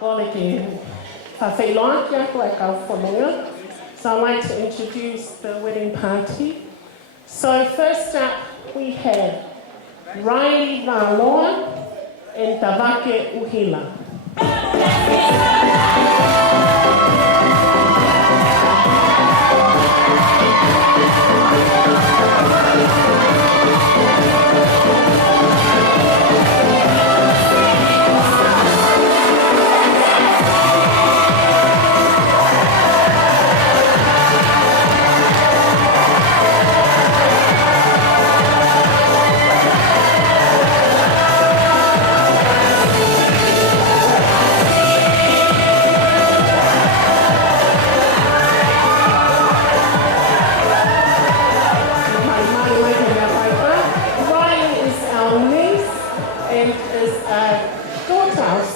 So I'd like to introduce the wedding party. So first up, we have Riley Valoa and Tavake Uhila.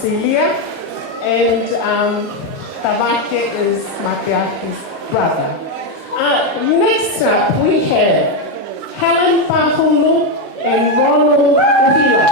Silia, and Tavake is Mateaki's brother. Next up, we have Helen Pahulu and Ronald Uhila.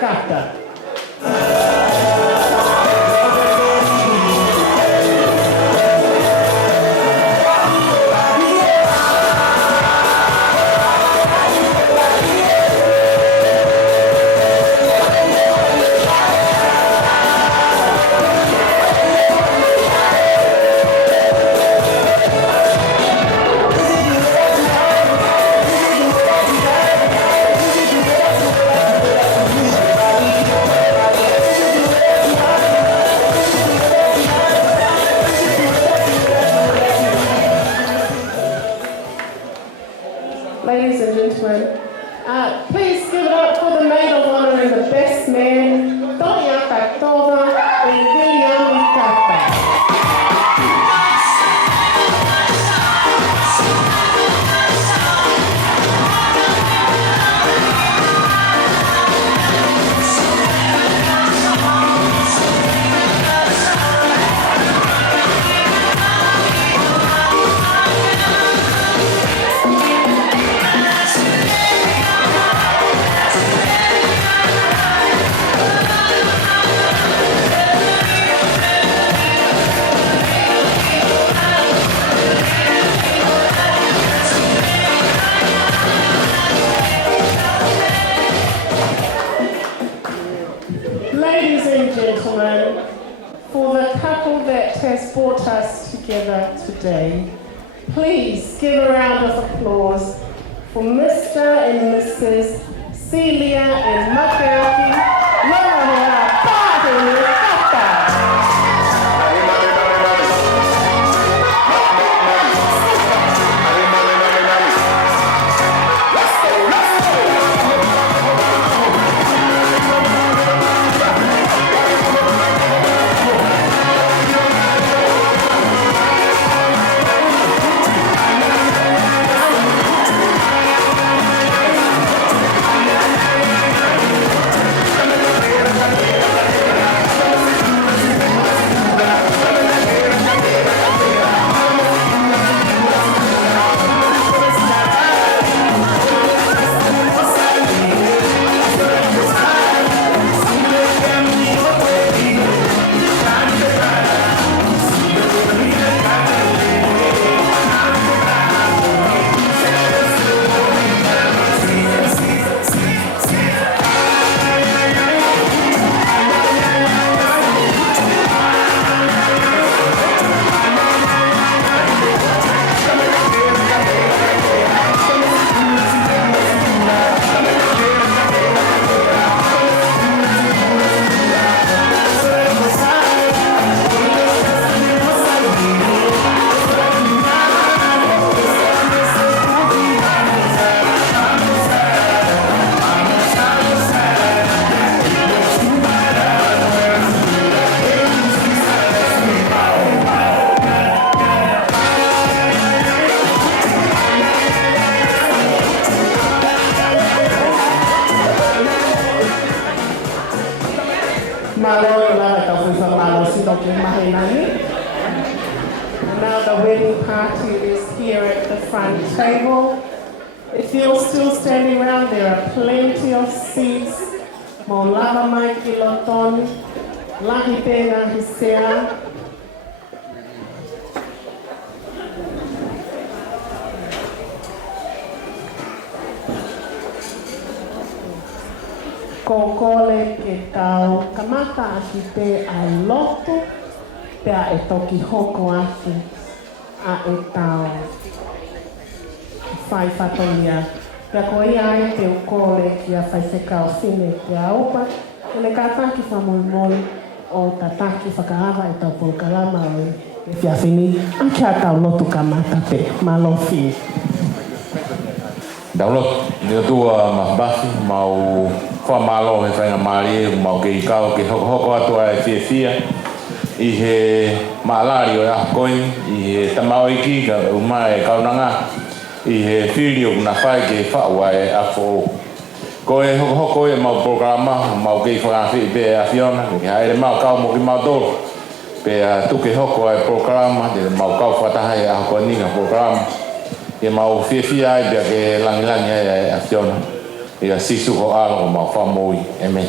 Kata. Ladies and gentlemen, please give it up for the maid of honor and the best man, Toya Katova and William Kata. Ladies and gentlemen, for the couple that has brought us together today, please give a round of applause for Mr. and Mrs. Silia and Mateaki, Lolohea, Paula, and Kata. toki mahinani. And now the wedding party is here at the front table. If you're still standing around, there are plenty of seats. Mo lava mai ki lotoni, lahi pēnā hisea. Ko kole ke tau kamata aki te ai Lotu, pea e toki hoko atu a e tau whai whatoia. Pea ko ia ai te ukole ki a whai whekao whine te aupa, e le kātaki whamoimoi o ta taki whakaara e tau pōkalama o e whia whini, a kia tau Lotu kamata pe, malofi. Download ni tua mahbafi mau fa malo he whainga maari mau ke ikao ke hoko atua e whiawhia i he maalari o e koini i he tamau iki ka umai e kaunanga i he whiri o na whai ke whaua e afo ko e hoko e mau programa mau ke whakawhi pe a whiona ke haere mau kau mo ki mau tōru pe a tuke hoko e programa te mau kau whataha e a hoko ninga programa e mau whiawhia ai bea ke langilangi e a whiona e a sisu ho alo o mau whamoi e me.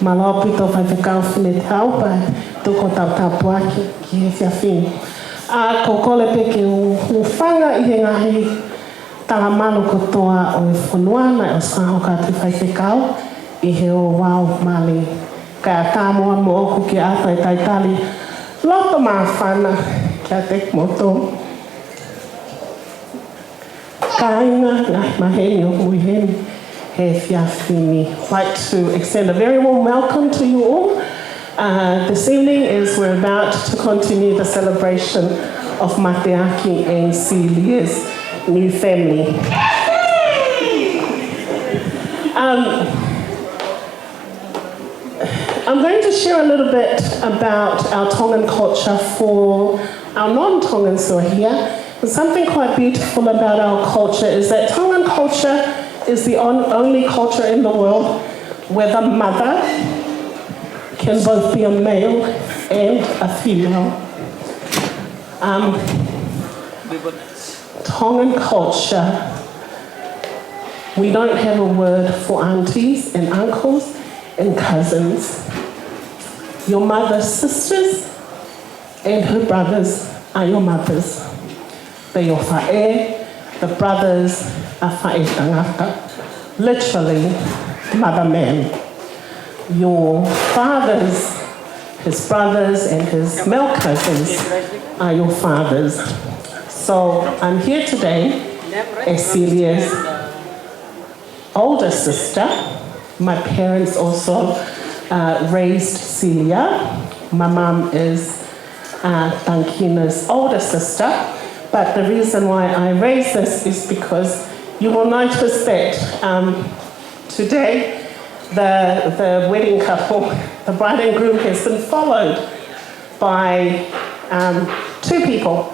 Malo pito whai whekau whine te haupa, tuko tau tapuaki ki he whiawhini. A ko kole peke u whanga i he ngahi tala malu kotoa o e whanuana o sahoka te whai whekau i he o wau mali. Ka tāmoa mo oku ki ata e taitali loto maa whana kia te moto. Kainga ngai maheni o muiheni he whiawhini. I'd like to extend a very warm welcome to you all. This evening is we're about to continue the celebration of Mateaki and Silia's new family. I'm going to share a little bit about our Tongan culture for our non-Tongans who are here. And something quite beautiful about our culture is that Tongan culture is the only culture in the world where the mother can both be a male and a female. Tongan culture, we don't have a word for aunties and uncles and cousins. Your mother's sisters and her brothers are your mothers. They're your whae, the brothers are whae tangata, literally mother man. Your fathers, his brothers and his male cousins are your fathers. So I'm here today as Silia's older sister. My parents also raised Silia. My mum is Tankina's older sister. But the reason why I raise this is because you will notice that today the wedding couple, the bride and groom, has been followed by two people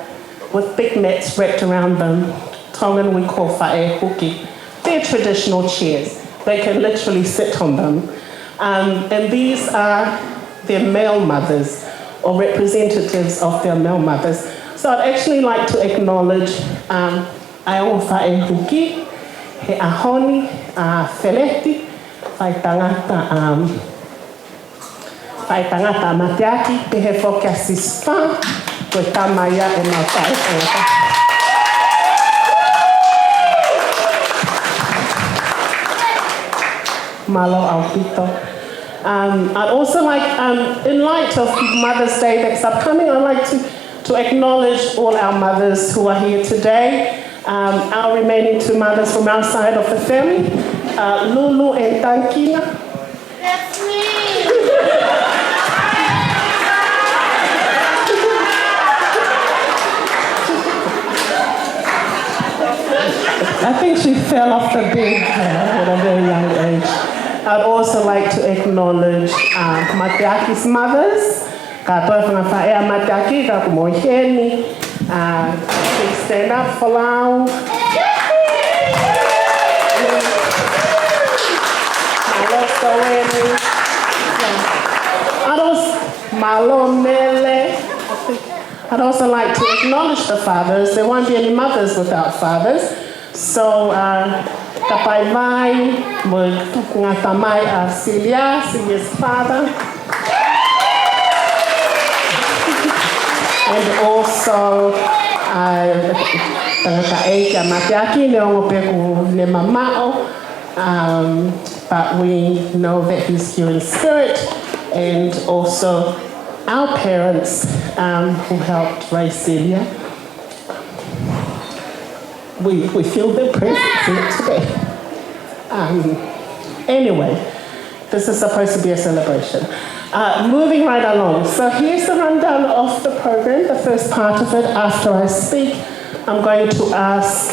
with big mats wrapped around them. Tongan we call whae huki. They're traditional chairs. They can literally sit on them. And these are their male mothers or representatives of their male mothers. So I'd actually like to acknowledge Aonga whae huki, he ahoni, Feleti, whai tangata Mateaki, pe he whokia sispa, koe tamaya e mau whae tangata. Malo Alpito. I'd also like, in light of Mother's Day that's upcoming, I'd like to acknowledge all our mothers who are here today, our remaining two mothers from our side of the family, Lulu and Tankina. That's me! I think she fell off the bed at a very young age. I'd also like to acknowledge Mateaki's mothers. Kata whanga whaea Mateaki, ka kumoiheni. Please stand up for Lau. Malo Mele. I'd also like to acknowledge the fathers. There won't be any mothers without fathers. So, kapai mai, mo ngata mai a Silia, Silia's father. And also, Mateaki, but we know that he's here in spirit, and also our parents who helped raise Silia. We feel their presence here today. Anyway, this is supposed to be a celebration. Moving right along. So here's the rundown of the program, the first part of it. After I speak, I'm going to ask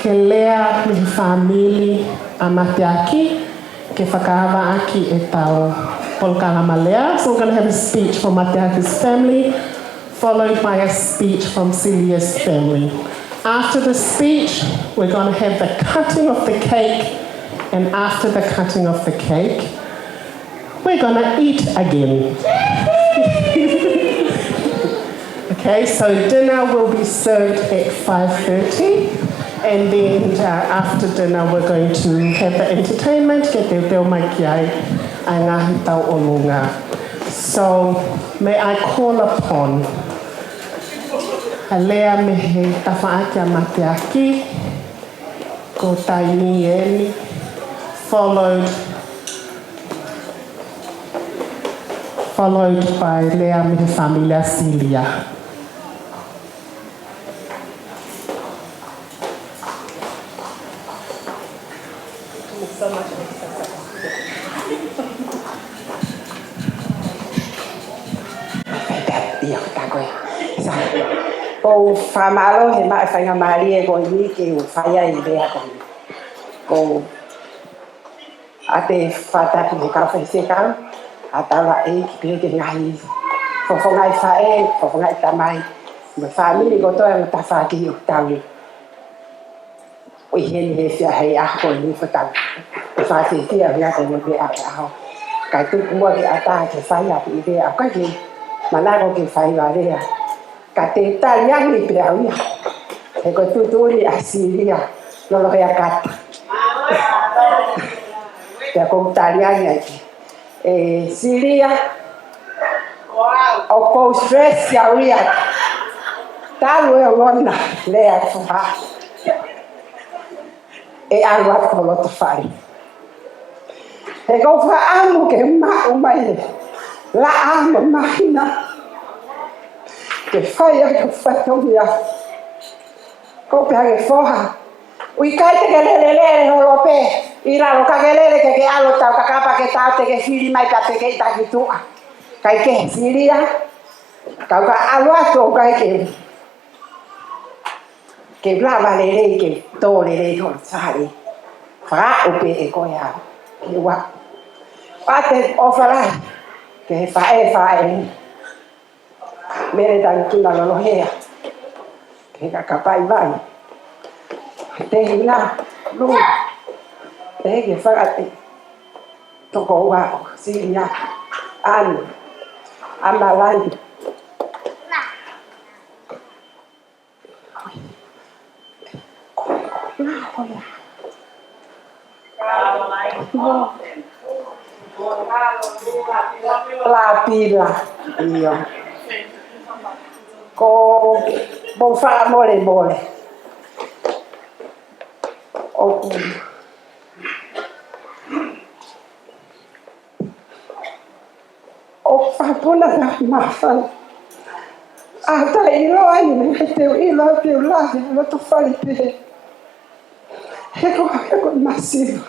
Kelea mi family a Mateaki, ke whakahawa aki e tau polkanga malea. So we're going to have a speech from Mateaki's family, followed by a speech from Silia's family. After the speech, we're going to have the cutting of the cake, and after the cutting of the cake, we're going to eat again. Okay, so dinner will be served at 5:30, and then after dinner we're going to have the entertainment, get the reo mai ki ai ngāhi tau o lunga. So may I call upon Lea mehe tawhaaki a Mateaki, ko taini eni, followed by Lea mehe familia Silia. So much. Ko whamalo he mai whainga maari e ko ni ke o whaia I rea ko a te whataki he kawhai se kau a taura e ki pio ke ngai whawhangai whae, whawhangai tamai me whamiri ko toa mo ta whaki o tau o heni he whia hei ako ni whatau o whasi tia hea te mo te ake aho kai tuku mua ke ata ke whaia pi rea a kai ke manako ke whaiwa rea ka te taliani pe auia e ko tutuli a Silia Lolohea Kata te ko taliani aki e Silia o ko stress ya uia talu e ona lea fa e alwa ko lo to fai e ko fa amu ke ma o mai la amu mahina ke whaia ka whatongia. Ko pēha ke whoha. Ui kai te ke lelelele holo pē. I raro ka ke lele ke alo tau ka kapa ke tau te ke whiri mai pa te ke itaki tua. Kai ke Silia. Kau ka alo ato kai ke. Ke lava lele ke tō lele holo tsari. Wha upe e koe au. Ke wa. Pate o wharai. Ke whae. Mere dan tuna Lolohea ke kapai vai te hina lu te ke whakate toko wa Silia an amalai la pila iyo ko bon fa mole o fa pula na mafan ata ilo ai me te ilo te la lo to fali pe e ko masivo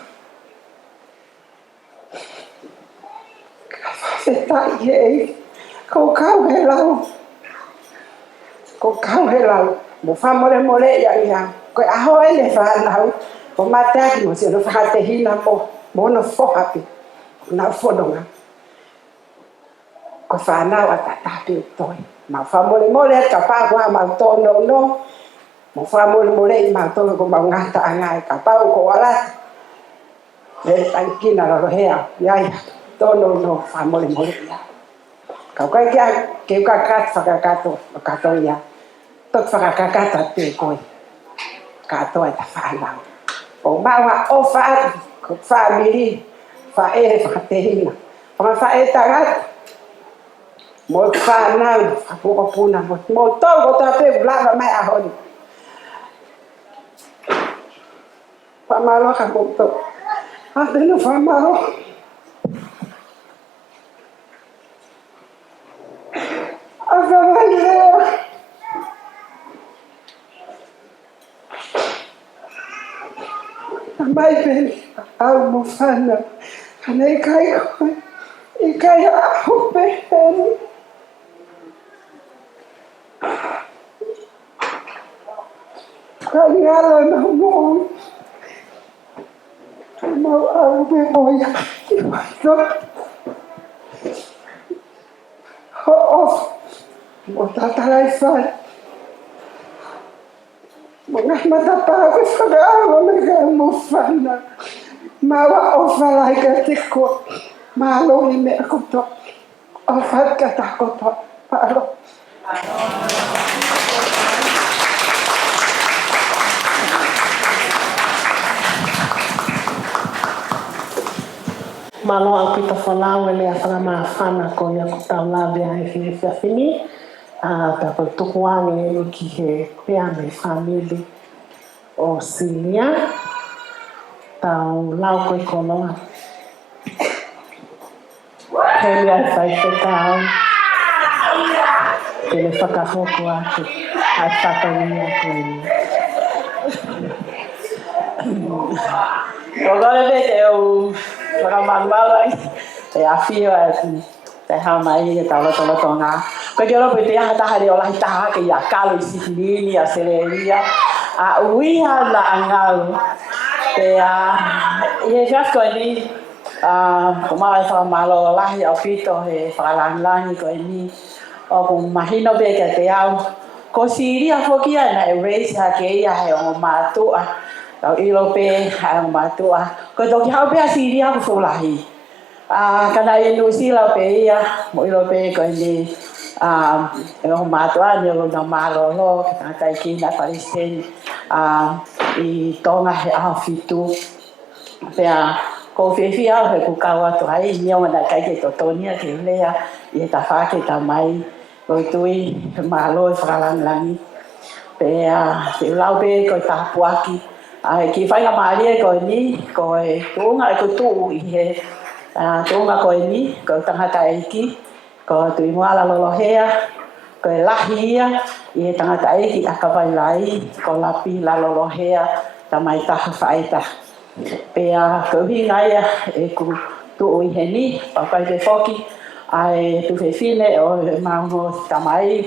ka fa ta ye ko kau he lau mo fa mole ya ko aho ele fa lau ko Mateaki mo se no fa te hina mo no fo happy na fo donga ko fa na wa ta pe toi ma fa mole ka pa wa ma to no mo fa mole ma to ko ma ngata angai ka pa ko ala le tankina Lolohea ya to no fa mole ya Kau kai ke kakat whakakato ia. Tok whakakakata te koe. Katoa ta whanau. O maua o whaamiri, whaere whakatehina. Whae tagat, mo whanau, whapukapuna, mo tolgo tape, blava mai ahoni. Whamalo ka puto. Atenu whamalo. Awhamalo. Mai ben, au mo whanau. Kana I kai koe. I kai aho peheni. Kai ngalo na mo. Mau au be oia. I whanau. Ho off. Mo tatalai whai. Mo ngai matapau ke whakaawa me kai mo whanau. Maua ofa lai ka te koe. Malo I me akoto. Ofa ka takoto. Palo. Malo au pita whalau e lea whanama whana ko ia ko tau lawe ai whini whiawhini. Ta ko tukuangi e ki he pea me whamili o Silia. Tau lau koe konoa. Heli ai whai whetau. Tene whakahoko atu. Ai whakaungia koe. Agora eu manual e a fia te ha mai e tala tala tona ko ke lo pe te ha ta ha le ola ta ke ya kalo I sikini a sereria a uiha la angalo e a e já ko ni ko mai fa malo la hi a fito e fa la ni ko ni o ko mahino be ke te au ko Silia fokia na erase ha ke ia he o matua tau ilo pe ang matua ko to ki ha pe Silia ko fulahi kana e no sila pe ia mo ilo pe ko ni o matua ni lo na malo lo ka ki na Palestine I tonga he a fitu pe ko fefia he ku kawa to ai ni o na kai ke to tonia ke lea I ta fa ke ta mai ko tui malo fralangi pe te lau pe ko ta puaki ai ki fai ma rie ko ni ko e tunga ko tu I he tunga ko ni ko tanga tai ki ko tu mo ala Lolohea ko lahia I tanga tai ki akavai lai ko lapi la Lolohea ta mai ta faita pe ko hi ngai e ku tu I he ni pa pai te foki ai tu fe fine o ma mo ta mai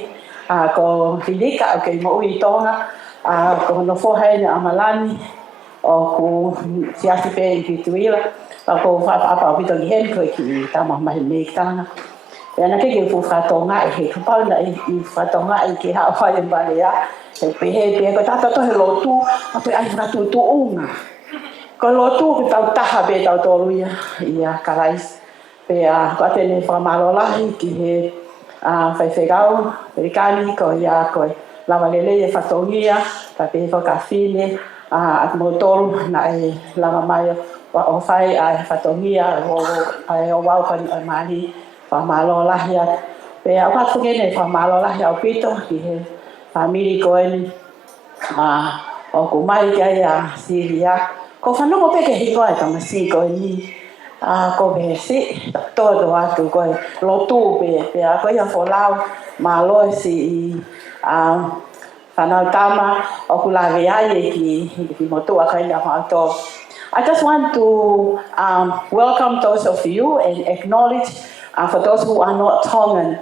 ko filika ke mo I tonga ko no fo hai na amalani o ku siasi pe I pituila ko fa apa pito ki hen ko ki ta ma mai me tanga ya na ke fu fa tonga he ko pa na I fa tonga I ke ha fa en balea he pe ko ta to he Lotu ape ai fra tu unga ko Lotu ko ta taha be ta to luia ia kalais pe ko tene fa malola ki he fai fegau perikani ko ia ko la valele e fatongia ta pe fo kafine at motor na e la mai o fai a fatongia o wau kan mali fa malola ia pe a pa fugene fa malola ia o pito ki he family ko en o ko mai ka ia Silia ko fa no pe ke hi ko ta masi ko ni ko be si todo atu ko Lotu pe ko ia fo lau malo si fanau tama o kula veai ki motu akaina to I just want to welcome those of you and acknowledge for those who are not Tongan.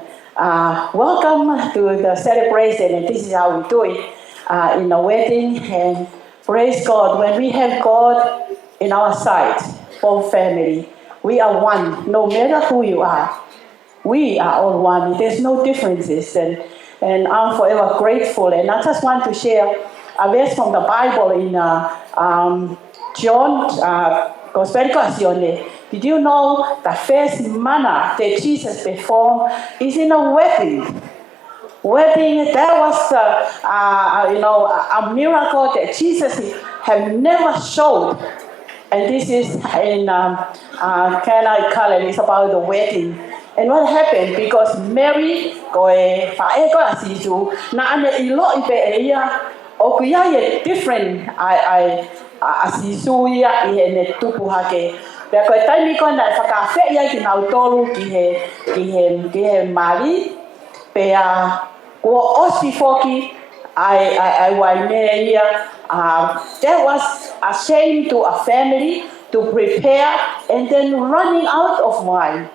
Welcome to the celebration, and this is how we do it in a wedding. And praise God, when we have God in our side, for family, we are one, no matter who you are. We are all one. There's no differences, and I'm forever grateful. And I just want to share a verse from the Bible in John, Gospel Cassione, Did you know the first manna that Jesus performed is in a wedding? That was a miracle that Jesus have never showed. And this is in Kata Kala, it's about the wedding. And what happened? Because Mary different Because time ko na whakawhi ia ki nau tolu ki he mari, pea kua osi foki ai waimea ia. That was a shame to a family to prepare and then running out of wine.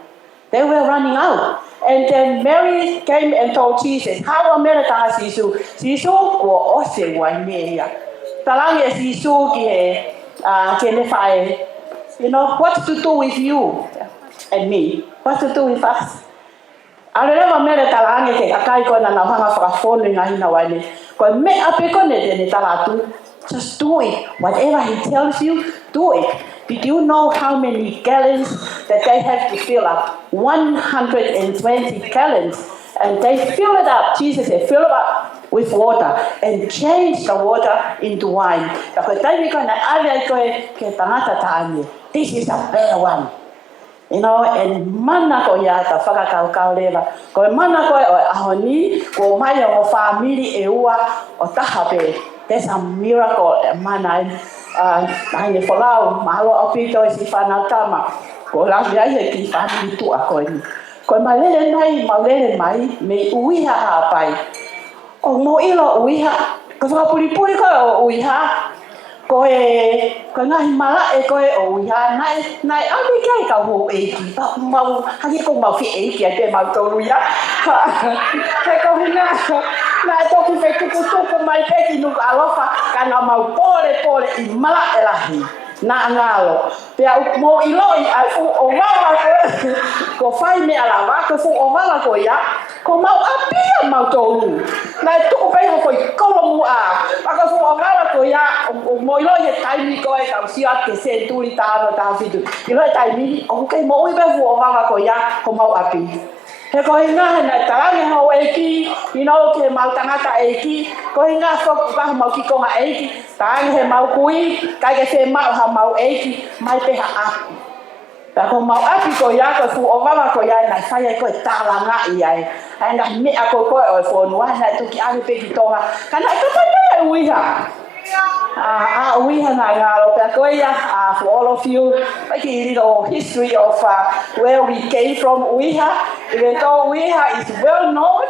They were running out. And then Mary came and told Jesus, how America sisu? Sisu kua osi waimea ia. Talangi sisu ki he kenefai. You know, what to do with you and me? What to do with us? I remember me talangi ke akai ko na hanga whakafonu nga hina waile. Ko me ape ko ne te Latu. Just do it. Whatever he tells you, do it. Did you know how many gallons that they have to fill up? 120 gallons. And they fill it up. Jesus said, fill it up with water and change the water into wine. This is a better one. You know, and mana ko ya ta whakakau leva. Ko mana ko ahoni, ko mai o family e ua o tahape. That's a miracle, mana. Ai whalau, mahalo o pito e si whanau tama. Ko lawi ai he ki family tu a koe ni. Ko malele mai, me uiha hapai. O mo ilo uiha, ko whakapuripuri ko o uiha. Ko ngahi mala e koe o uiha, nai awi kai ka ho eiki. Mau, haki ko mau fi eiki a te mau tolu ia. He ko hina, na toki whekukutuku mai peki nuku alofa, ka nga mau pole I mala e lahi. Na ngalo. Pea mo iloi ai fu o wala ko whai me alawa, ko fu o wala ko ia, ko mau apia mau tolu. Nai tuku pei ho koi kolomu a. Paka fu o wala ko ia, o mo iloi he taimi ko e kau siat ke senturi tāno tā fitu. Iloi taimi, o kei mo ui pe fu o wala ko ia, ko mau api. He ko hinga na tarangi ho eki, ke mau tangata eki, ko hinga fok ka mau ki konga eki, tarangi he mau kui, kai ke fe mau ha mau eki, mai pe ha api. Ta ko mau api ko ya ko fu o mama ko ya na fai ko talanga ia. Ai na me a ko o fo no na tu ki ave pe ki tonga. Kana ka pa na uiha. Uiha na ngalo pe ko ia for all of you, like a little history of where we came from Uiha. Even though Uiha is well known,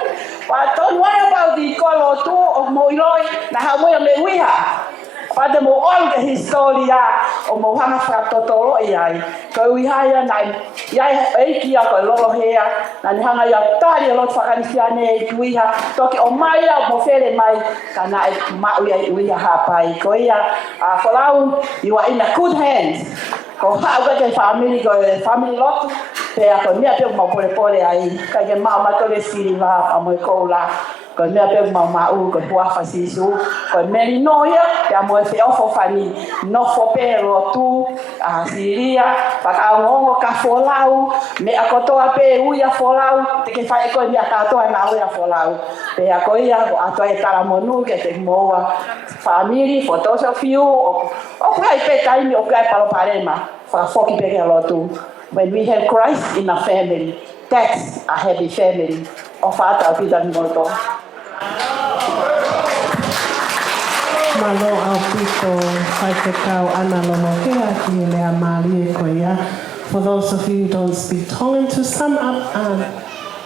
but don't worry about the Lotu of Moimoi na hamoya me Uiha. But the more all the historia o mo hanga whakatotoro iai. Ko Uiha ia nai, iai eiki a ko Lolohea, na ni hanga ia tari a lot whakanisiane e Uiha. Toki o mai a mo where mai, ka na e mau ia Uiha hapai. Ko ia, whalau, you are in a good hands. Ko hau ke family Lotu, pea ko mea peo mau pole ai, ka ke mau matore Silia a mo koula. Ko mea pe mau ko puafa sisu ko meri noia ya mo fe ofo fani no fo pe Lotu Silia pa ngongo ka folau me akotoa pe uia folau te ke fai ko mea ka toa na uia folau pe ko ia ko atoa e taramonu ke te moa family for those of you o kai pe tai o kai palo parema fa foki pe ke Lotu. When we have Christ in a family, that's a happy family. O fata vida moto. Malo au pito kai te kau ana Lolohea ki lea mali e koia. For those of you who don't speak Tongan, to sum up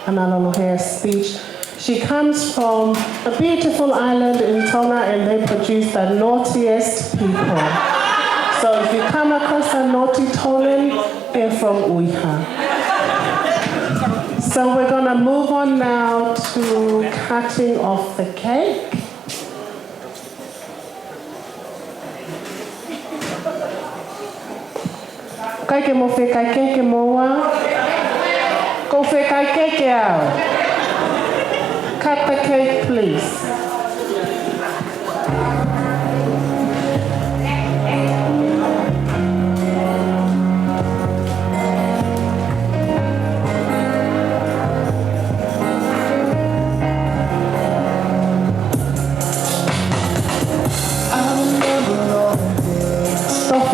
Ana Lolohea's speech, she comes from a beautiful island in Tonga and they produce the naughtiest people. So if you come across a naughty Tongan, they're from Uiha. So we're going to move on now to cutting off the cake. Kai ke mo whi kai keke moa. Ko whi kai keke au. Cut the cake, please.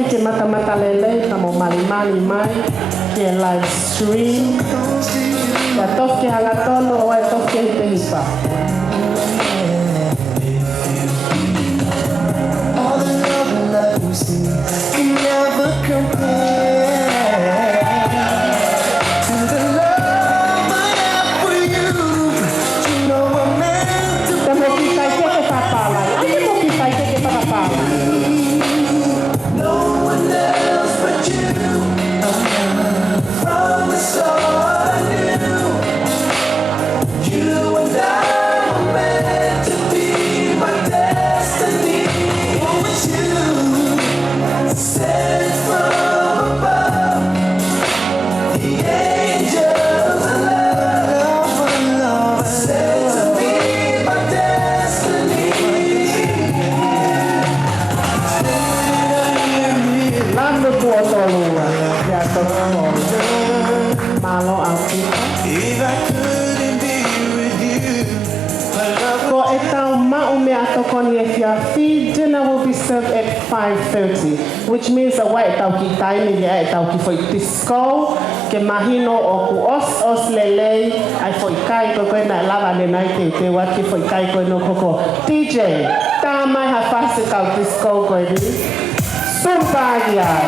ke mata lele, ka mo mali mai, ke live stream. Ka toke halatono o e toke hipa. All the love and love you see can never compare to the love I have for you. You know I'm meant to Te mo ki kai ke papala. Ake mo ki kai ke papala. no one else but you. From the start I knew you and I were meant to be my destiny. Oh, it's you sent from above. The angels of love said to be my destiny. Lando tuotolua. Ya tolua. Malo Afrika. If I couldn't be with you, my love Ko e tau ma'u me atokoni e fia fi, dinner will be served at 5:30, which means a wai tau ki taimi e tau ki foi disco, ke mahino o ku os lelei, ai foi kai koe na lava le nai te waki foi kai koe no koko. DJ, tā mai ha fase kau disco koe ni. Sumpagi ai.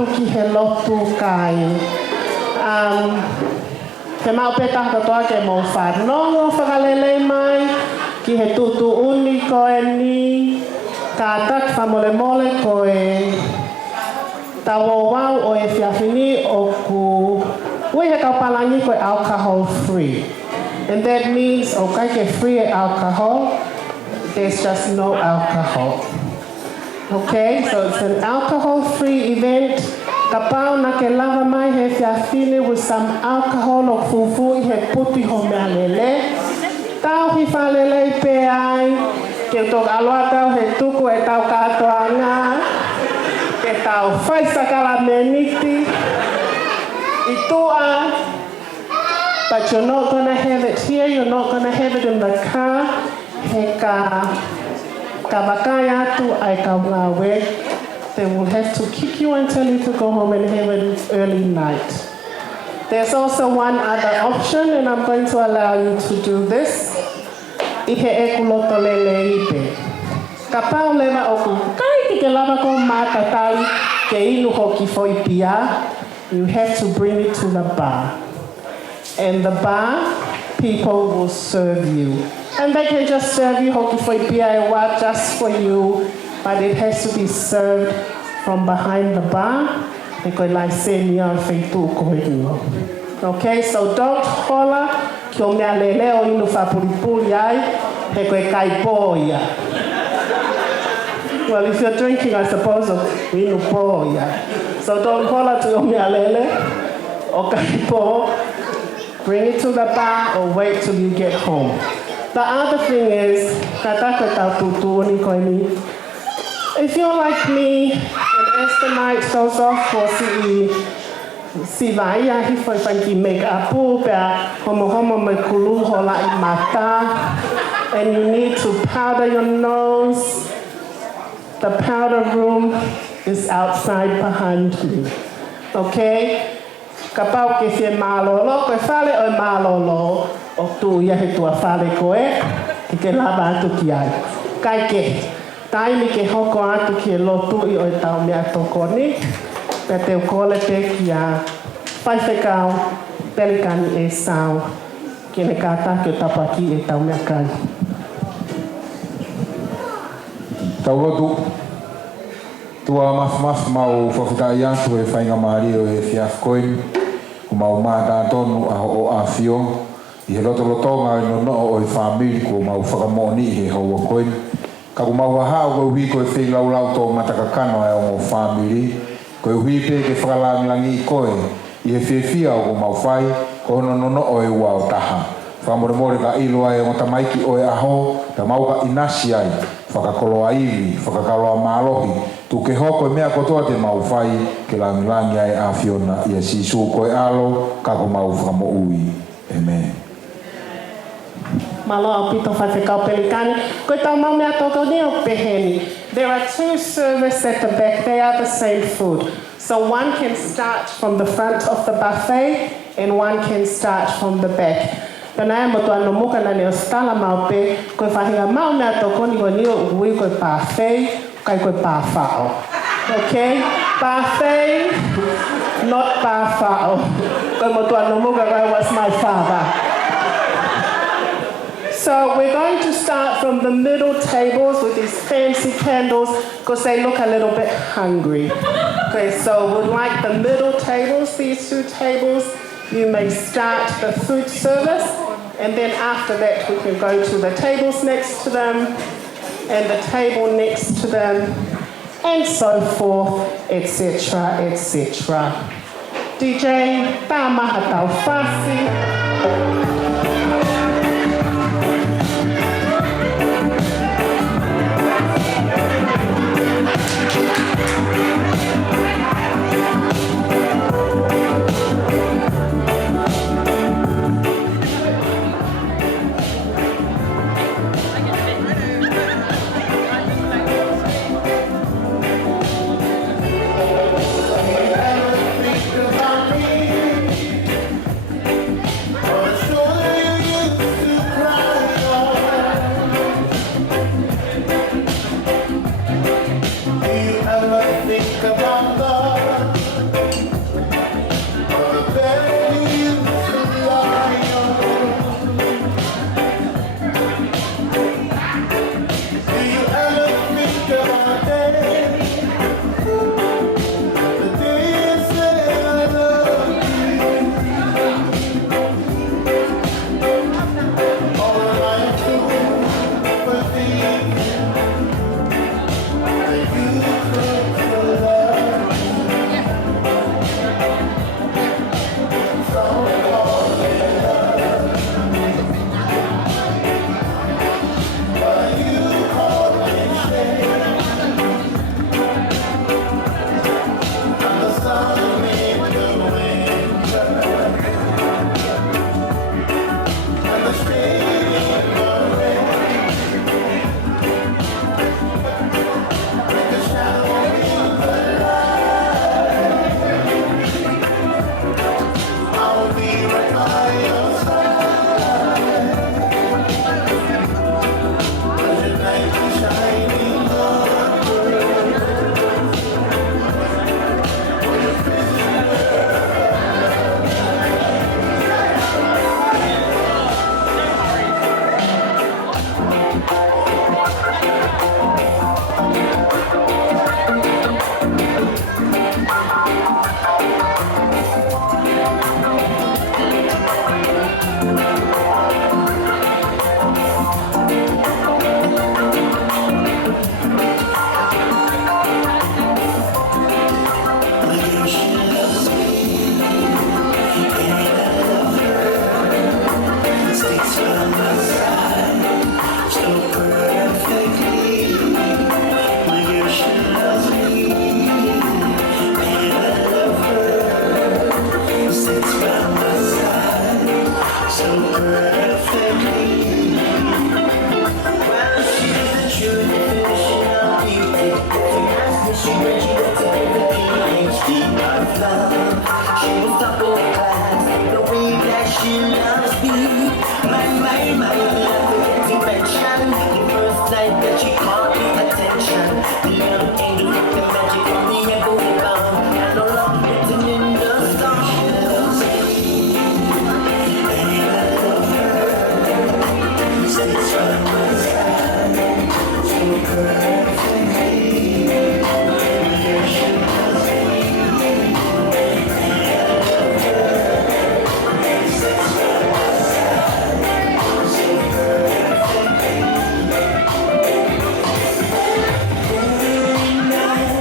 atu ki he lotu kai. Te mau peta katoa ke mo whanongo whakalele mai, ki he tutu uni koe ni, Kata whamole mole koe tawo wau o e whiawhini o ku ui he kaupalangi koe alcohol free. And that means o kai ke free alcohol, there's just no alcohol. Okay, so it's an alcohol-free event. Ka pau na ke lava mai he whiawhine with some alcohol o fufu i he puti ho mea lele. Tau hi whalele i pe ai, ke tok aloa tau he tuku e tau katoanga, ke tau whaisakala meniti, i tua, but you're not going to have it here, you're not going to have it in the car, he ka wakai atu ai ka ngawe. They will have to kick you and tell you to go home and have it early night. There's also one other option, and I'm going to allow you to do this. Ihe e kuloto lele ipe. Ka pau lewa oku kai ke lava ko mātatai ke inu hoki foi pia. You have to bring it to the bar. And the bar, people will serve you. And they can just serve you hoki foi pia e wa just for you. But it has to be served from behind the bar. Okay, so don't holler. Well, if you're drinking, I suppose, so don't holler to your or bring it to the bar or wait till you get home. The other thing is, if you're like me, and as the night goes off, si vaia hi foi fanki make up homo me kulu hola I mata, and you need to powder your nose. The powder room is outside behind me. Okay? Kapau ke se malolo, koe fale o malolo, o tu ia he tua fale koe, ke lava atu ki ai. Kai ke. Taimi ke hoko atu ki e lotu I o tau mea toko ni. Pe te ukole te ki a whaiwhekau, pelikani e sau. Ki ne kata ki o tapaki e tau mea kai. Tau Lotu, tua maf mau whawhitai atu e whainga maari o e whiafkoin, o mau mātā tonu a o awhio, I he lotonga I no o e whamiri ko mau whakamoni I he haua koin. Ka ku mau hao ko hui ko e whi lau tō matakakano e o ngō whamiri, ko e hui pe ke whakalangilangi I koe, I he whiawhia o ko mau whai, ko hono no o e ua o taha. Whamore ka iloa e o tamaiki o e aho, ta mau ka inasi ai, whakakoloa iwi, whakakaloa mālohi, tu ke hoko e mea kotoa te mau whai, ke langilangi ai a whiona I a sisu ko e alo, ka ko mau whakamo ui. Amen. Malo pito whaiwhekau pelikani. Koe tau mau mea toko ni o peheni. There are two servers at the back. They are the same food. So one can start from the front of the buffet and one can start from the back. Pena e motu ano muka na ne o stala mau pe, koe whahinga mau mea toko ni koe ni o ui koe pāwhei, kai koe pāwhao. Okay? Pāwhei, not pāwhao. Koe motu ano muka koe was my father. So we're going to start from the middle tables with these fancy candles because they look a little bit hungry. Okay, so we'd like the middle tables, these two tables. You may start the food service and then after that we can go to the tables next to them and the table next to them and so forth, etc., etc. DJ, tā maha tau whasi. Sure. love. She was top of class, the way that she loves me. My love with invention. The first night that she caught his attention. The young angel with the magic of the echo bound. And no love written in the stars. Sits right beside so perfectly. Here she was me. I love her. Sits right beside so perfectly. Every night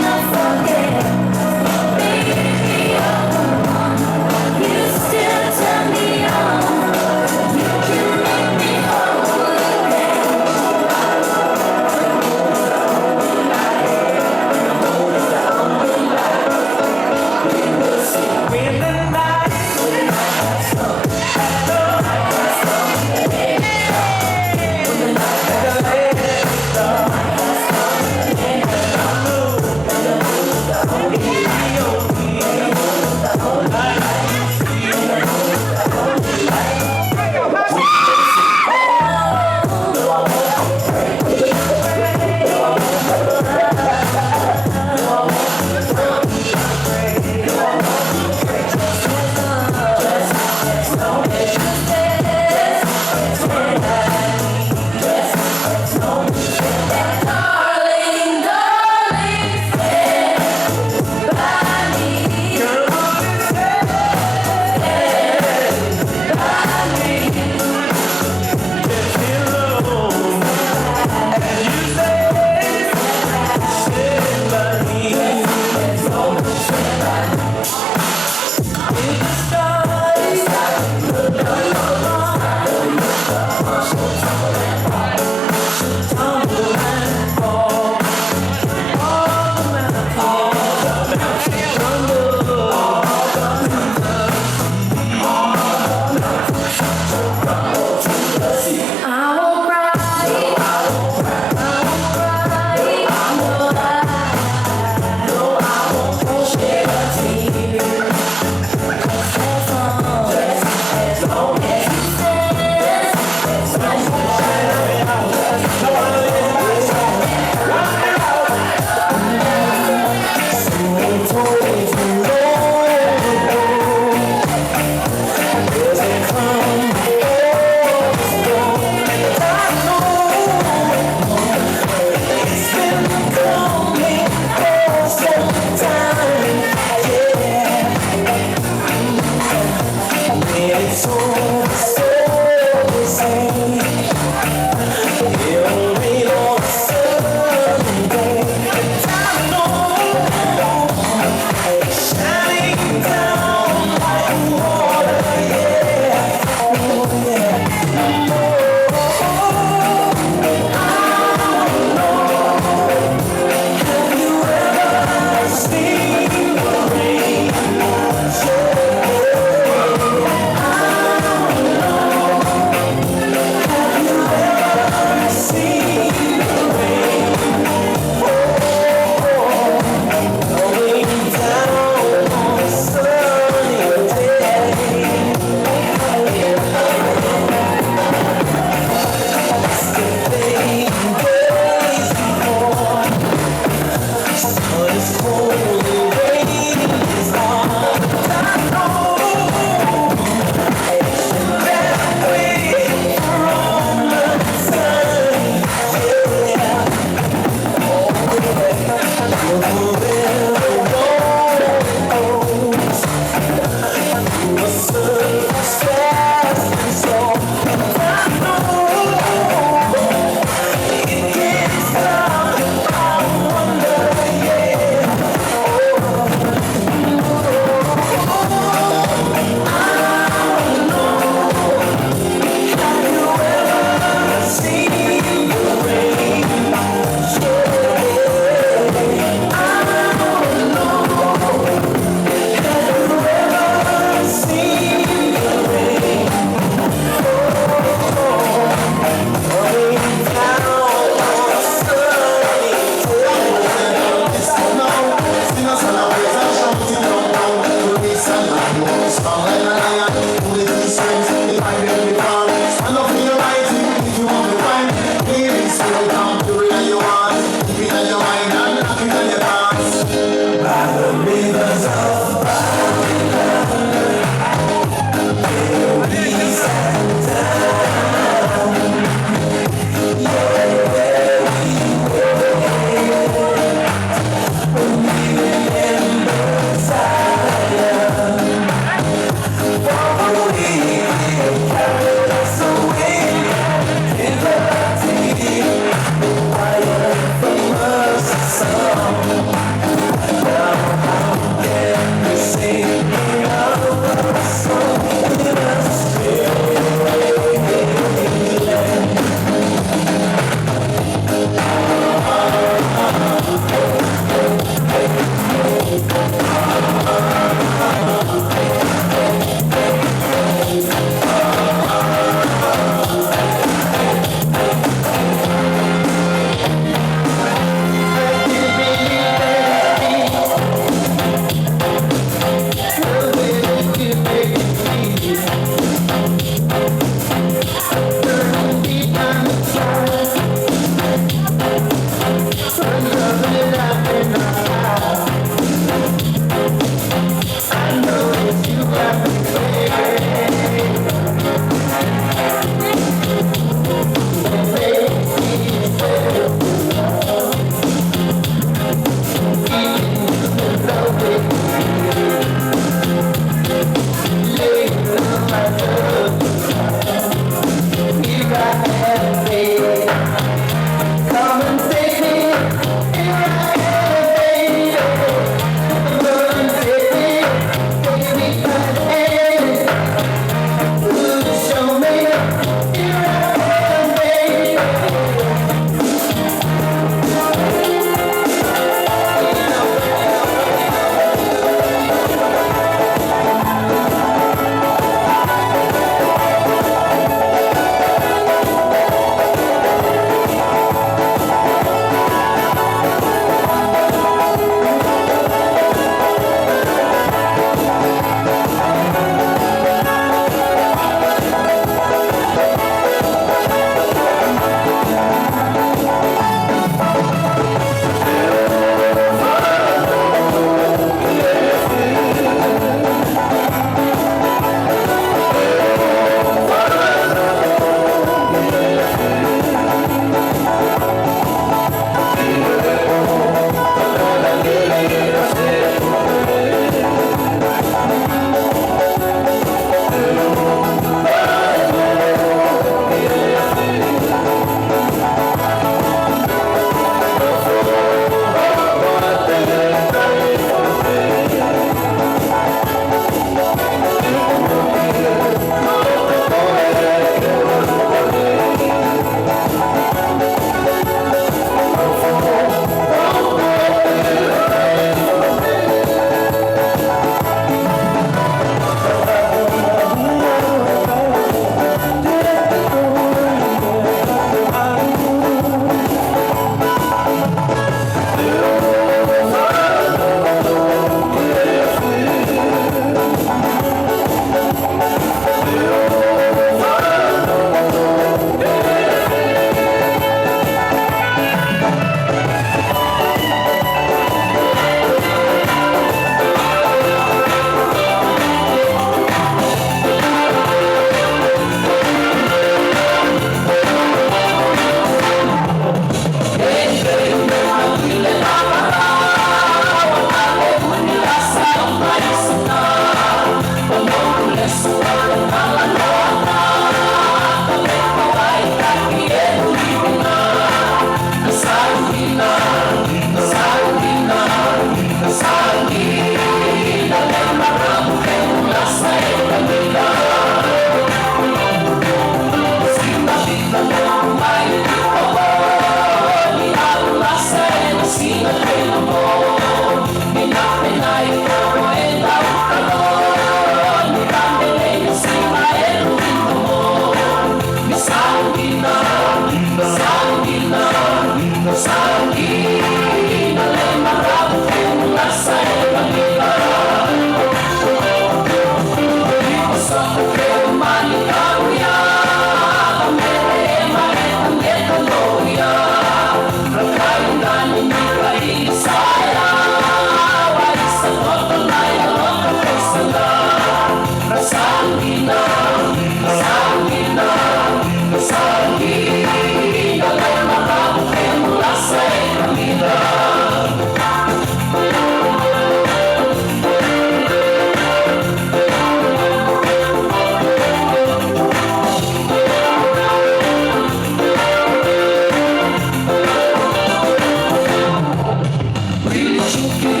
Hey!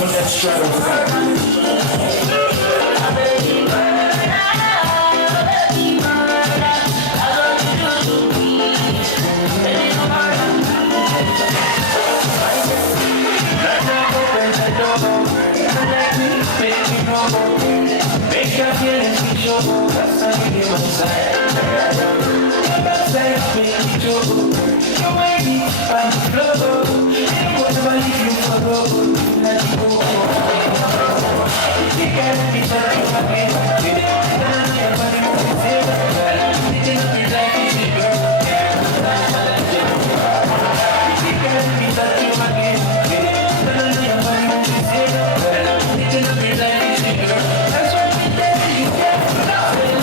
But let's struggle. Make your feelings be sure. That's how you get my side. Make me sure. You're waiting on the floor. Whatever you for road, let you go. You can't be touching my game. You don't know your body moves here. I love you, you like it, girl. You can't be touching my game. You don't know your body moves here. I love you, you like it, girl. That's what we did. You can't love it.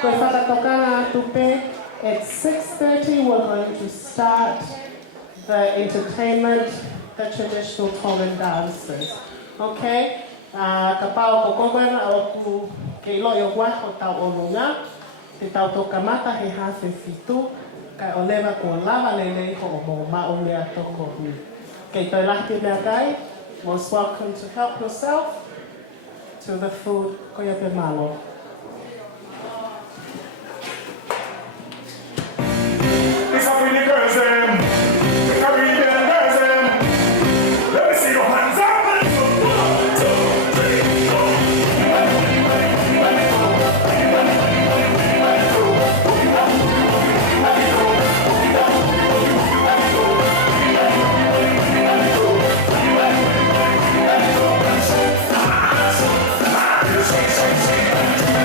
Koe whakatokanga tupe, at 6:30 we're going to start the entertainment, the traditional Tongan dances. Okay? Ka pao ko kongwena o ku ke ilo i o wai o tau o runga, te tau toka mata he hawhi fitu, kai o lewa ko lava lelei ho o mo mao mea toko hui. Kei toi lahti mea kai, most welcome to help yourself to the food ko ia pe malo. It's up with the girls, them. The Caribbean girls, them. Let me see your hands up. 1, 2, 3, go. Shake, shake, shake.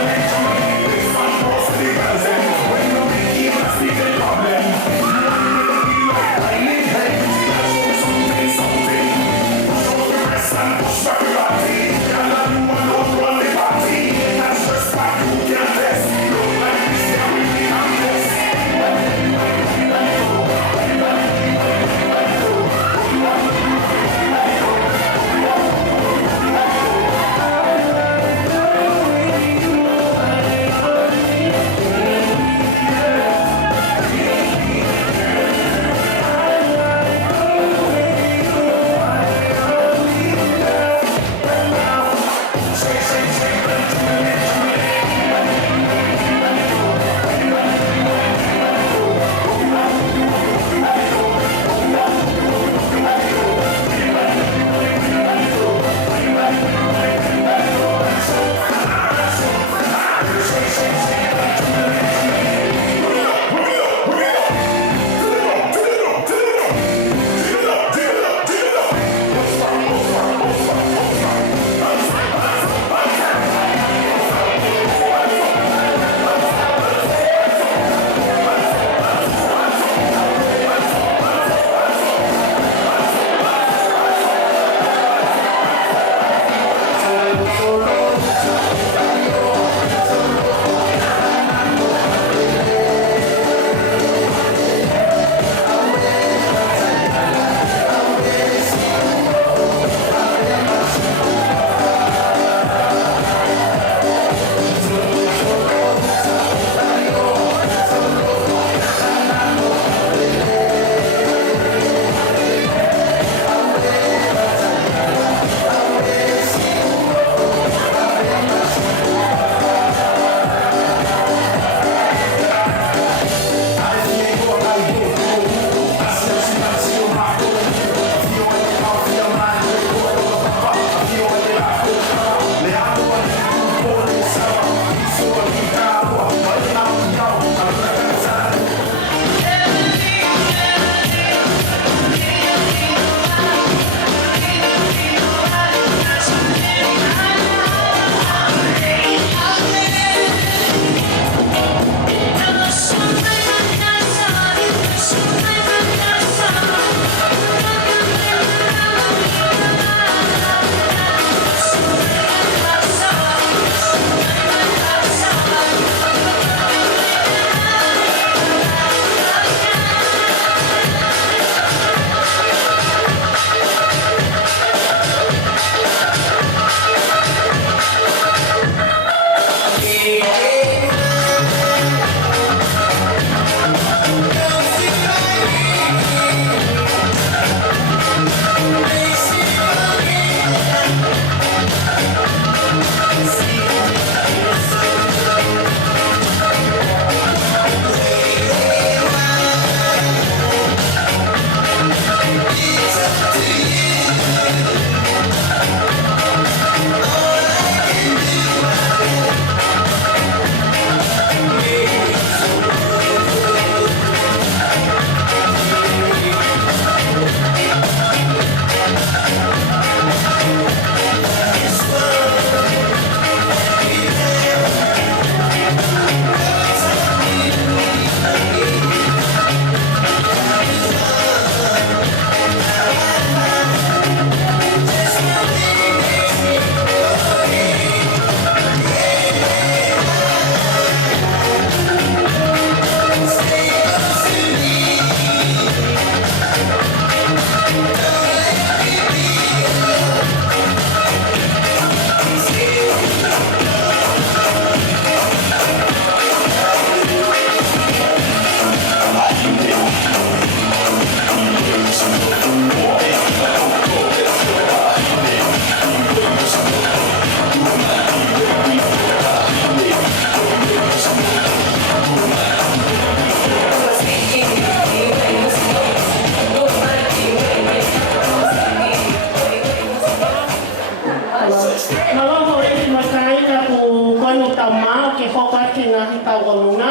ki ngahi tau olunga.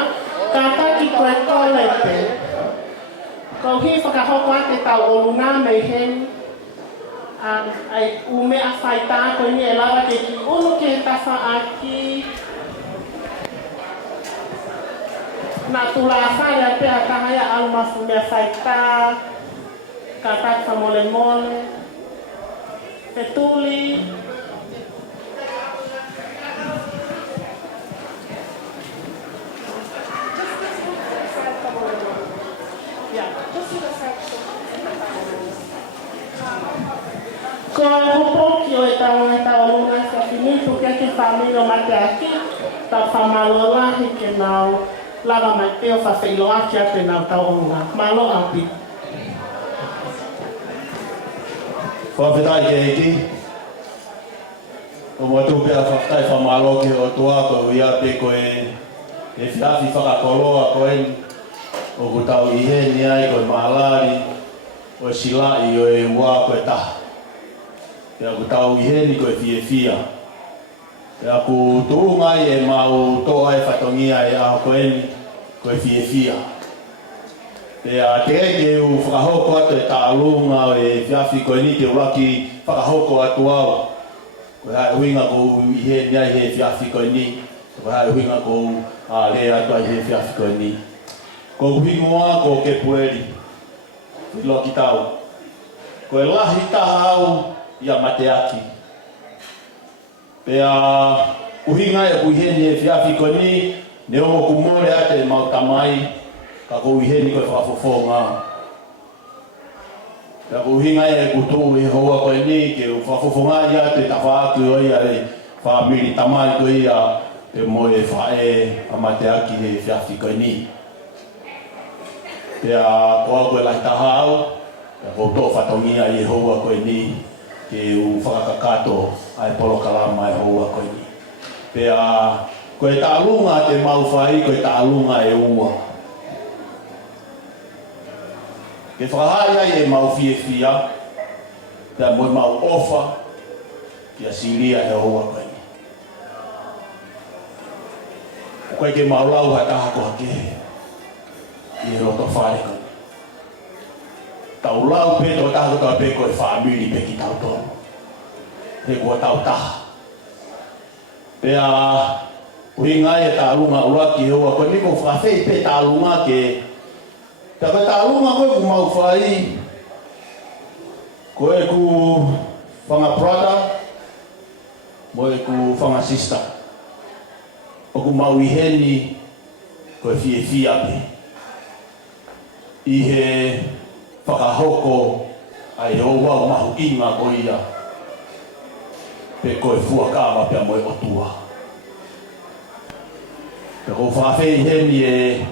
Kata ki koe kolete. Ko hi whakahoko ate tau olunga mei hen. Ai ume a whaita koe ni e lawa ke ki unu ke tawha aki. Nā tula a whare a pēha tahaya almafu mea whaita. Kata ka mole mole. Te tuli. Ko hopoki o e taonga sa finitu ke ke whamino Mateaki, ta whamalolahi ke nau lava mai teo whawhailoaki a te nau taonga. Malo api. Whawhetai ke eki. O mua tūpea whawhetai whamaloki o tuako ia pe koe e whiawhi whakakoloa koe o kutau ihe ni ai koe mahalari o silai o e ua koe taha. Pea kutau ihe ni koe fia. Pea ku tuungai e mau toa e whatongia e aho koe ni koe fia. Pea te eke u whakahoko atu e tālunga o e whiawhi koe ni te uraki whakahoko atu au. Koe hae huinga ko ihe ni ai he whiawhi koe ni. Koe hae huinga ko le atu ai he whiawhi koe ni. Ko huingoa ko ke pueri. Whilo ki tau. Koe lahi taha au ia Mateaki. Pea uhinga e kuheni e whiawhi koe ni, ne ongo kumore ate e mau tamai, ka ko uheni koe whakafofonga. Pea ko uhinga e kutu e hoa koe ni, ke whakafofonga ia te tawhaatu o ia e whamiri tamai koe ia e mo e whae a Mateaki e whiawhi koe ni. Pea koa koe lai taha au, pea ko tō whatongia e hoa koe ni, ke u whakakakato ai polo kalama e hoa koe ni. Pea koe tālunga te mau whai, koe tālunga e ua. Ke whakahai ai e mau fia, pea moe mau ofa, kia Silia e hoa koe ni. Koe ke mau lau hai taha koha ke, i roto whare koe. Tau lau pe to taha koe pe koe whamiri pe ki tau tonu. He kua tau taha. Pea uhinga e tālunga uraki hoa koe niko whawhei pe tālunga ke. Pea koe tālunga koe ku mau whai. Koe ku whanga brother. Moe ku whanga sister. O ku mau iheni koe fia pe. I he whakahoko ai o wau mahu inga ko ia. Pe koe fua kāma pia moe otua. Pe ko whawhei heni e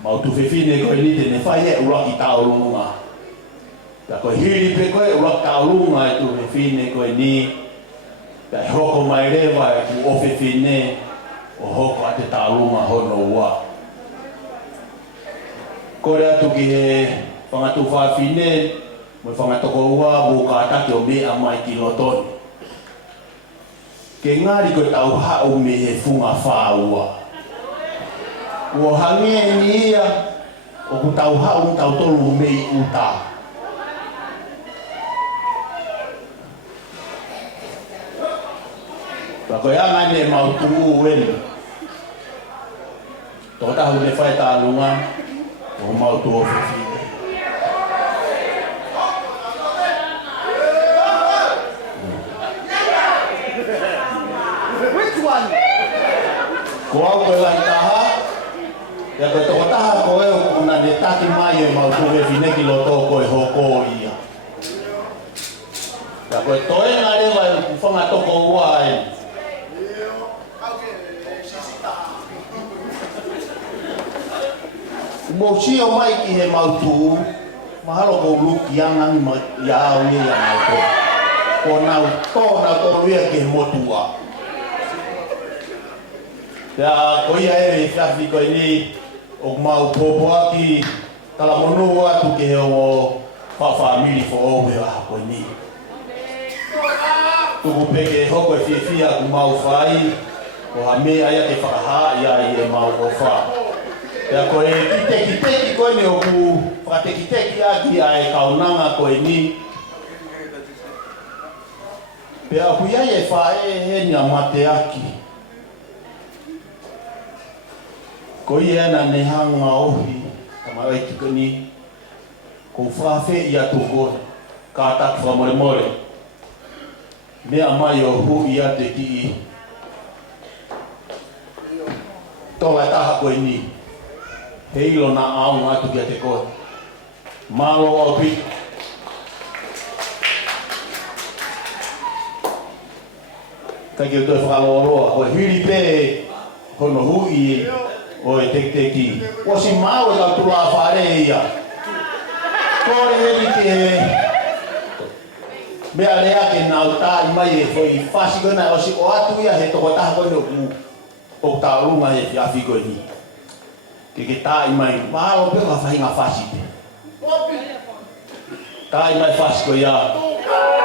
mau tu whiwhine koe ni te ne whai e uraki tāulunga. Pea koe hiri pe koe uraki tāulunga e tu whiwhine koe ni. Pea hoko mai rewa e ku o whiwhine o hoko a te tāulunga hono ua. Kore atu ki he whangatu whawhine, mo whangatoko ua mo ka atake o mea mai ki Lotoni. Ke ngāri koe tau hao me he whunga whāua. Ua hange ni ia, o ku tau hao tau tolu me i uta. Ka koe anga ne mau turu uen. Tō tahu ne whai tālunga, o mau tō whiwhine. Ko au koe lai taha, ia koe toko taha koe o kuna ne taki mai e mau tō whiwhine ki loto koe hoko ia. Ia koe toe ngā rewa e ku whanga toko ua e. Mo sio mai ki he mau tū, mahalo ko luki angang ia au ia mau tō. Ko nau tōna tō ria ki he motua. Pea ko ia e whiawhi koe ni o mau pōpoa ki tala monu atu ke he o whawhamiri fo owe a koe ni. Tuku peke hoko e whiawhia ku mau whai, o ha me ai te whakaha ia I e mau o wha. Ea koe kiteki koe ne o ku whakateki aki ai kaunanga koe ni. Pea ku iai e wha he ni a Mateaki. Ko I ana ne hanga ohi tamai tikani ko whawhe I atu koe Kata whamore mea mai o hu I ate ki I toa taha koe ni he ilo na au atu ki ate koe malo o pi Taki o toi whakaloroa o hiri pe hono hui o e teki o si mau e tau tula whare ia kore heri ke mea rea ke nau tai mai e foi whasi kona o si o atu ia he toko taha koe no ku o tau runga he whiawhi koe ni ke tai mai malo pe ka whahinga whasi pe tai mai whasi koe ia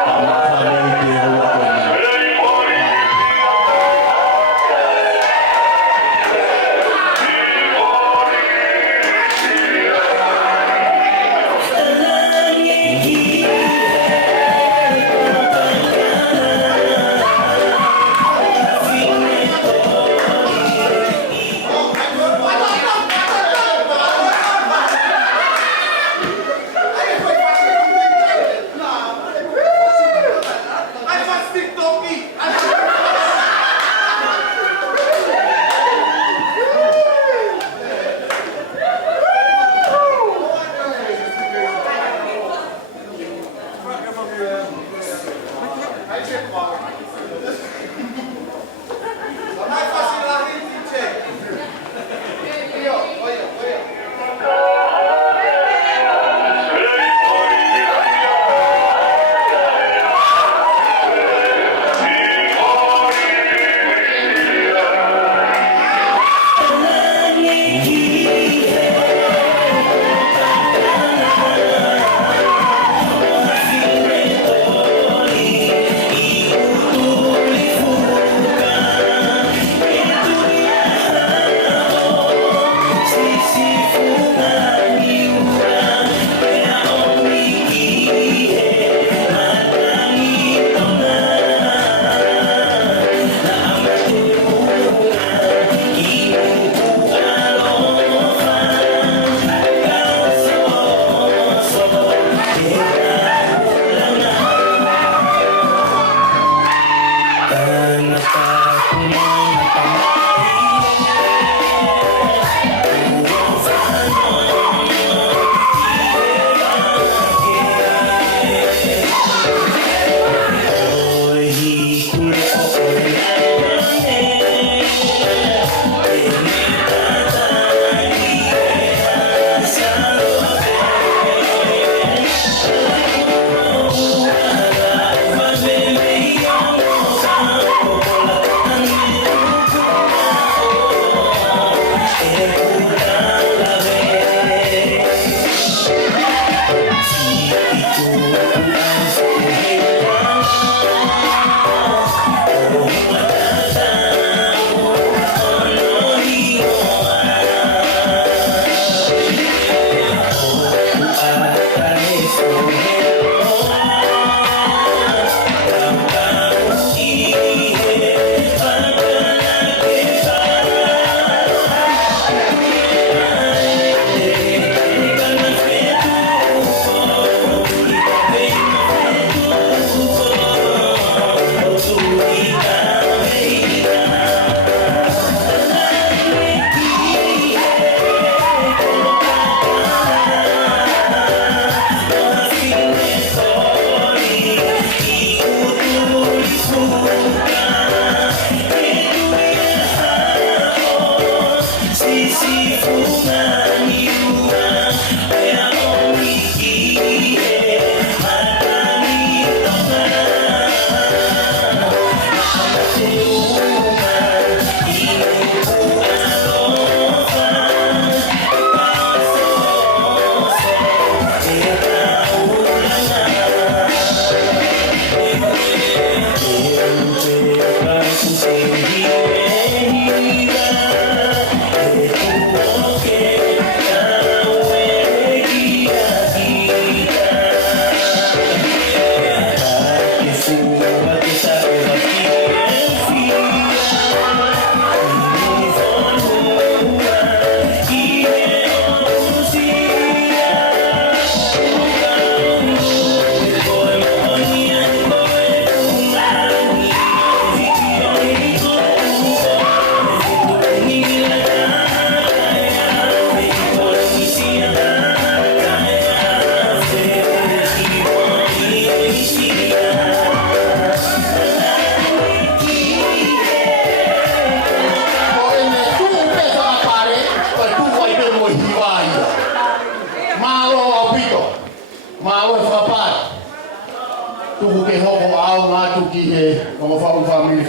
ka mawha mei te hua koe ni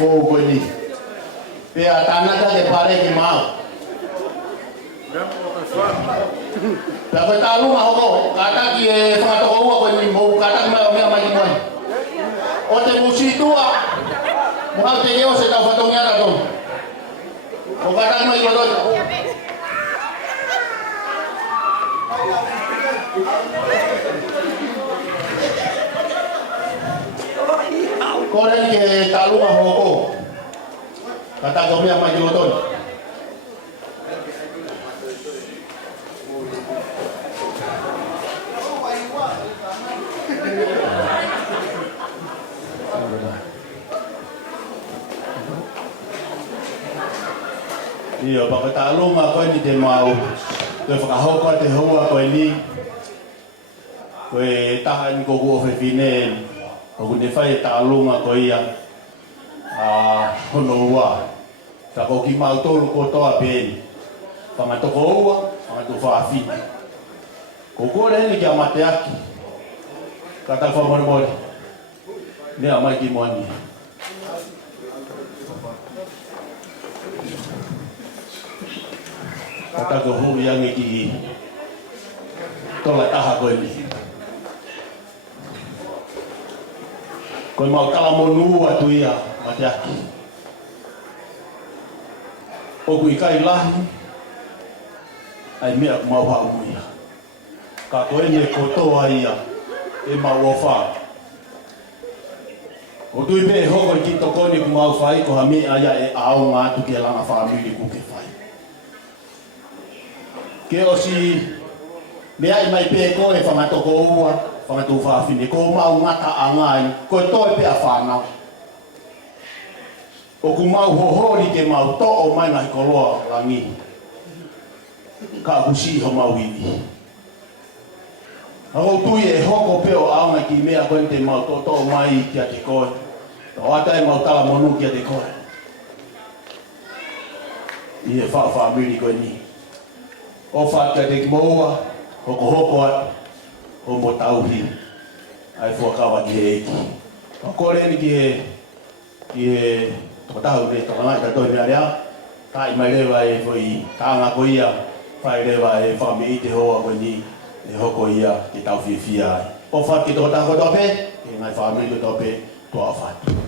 fo ko ni. Pe atana ka ke pare ki mau. La ko ta lu ma ho kata ki e fa to ko ni mo kata ma me ma ki mo. O te musi tua. Mo te yo se ta fa to nya to. O kata ma i lo to. Koren ke ta lu ma ho ko. Kata ko me ma ki lo to. Iyo pagkatalunga ko ni te mau ko whakahoko te hua ko ni ko tahan ko ko fefinen ko te whai talunga ko ia hono ua ta ko ki mau tolu ko toa pen pangatoko ua pangatu whaafi ko kore ni kia Mateaki kata whamormori nea mai ki moani kata ko hu yang ki tola taha ko ni ko mau kala monu atu ia Mateaki o ku kai lahi ai mea mau ha ia ka ko ene ko toa ia e mau fa o tu be ho ko ki to ko ni ku mau fai ko ha me aya e au nga tu ke langa family ku ke fai ke o si mea mai pe ko e whangatoko ua, whangatu whawhine, ko mau ngata angai, ko toi pe a whanau. O ku mau hohori ke mau to o mai ngai koloa langi. Ka kusi ho mau ini. Hau tui e hoko pe o aunga ki mea koe te mau to mai kia te koe. Tau ata e mau tala monu kia te koe. I e whaamiri koe ni. O whaka te moua, hoko o mo tauhi, ai whakawa ki he eki. O kore ni ki he tokatahu ne tokangai ta toi mea rea, tai mai rewa e whoi tāngā ko ia, whai rewa e whame i te hoa koe ni, e hoko ia ki tau whiwhia ai. O whaka ki tokatahu ko tope, e ngai whamiri ko tope, toa whatu.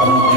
Oh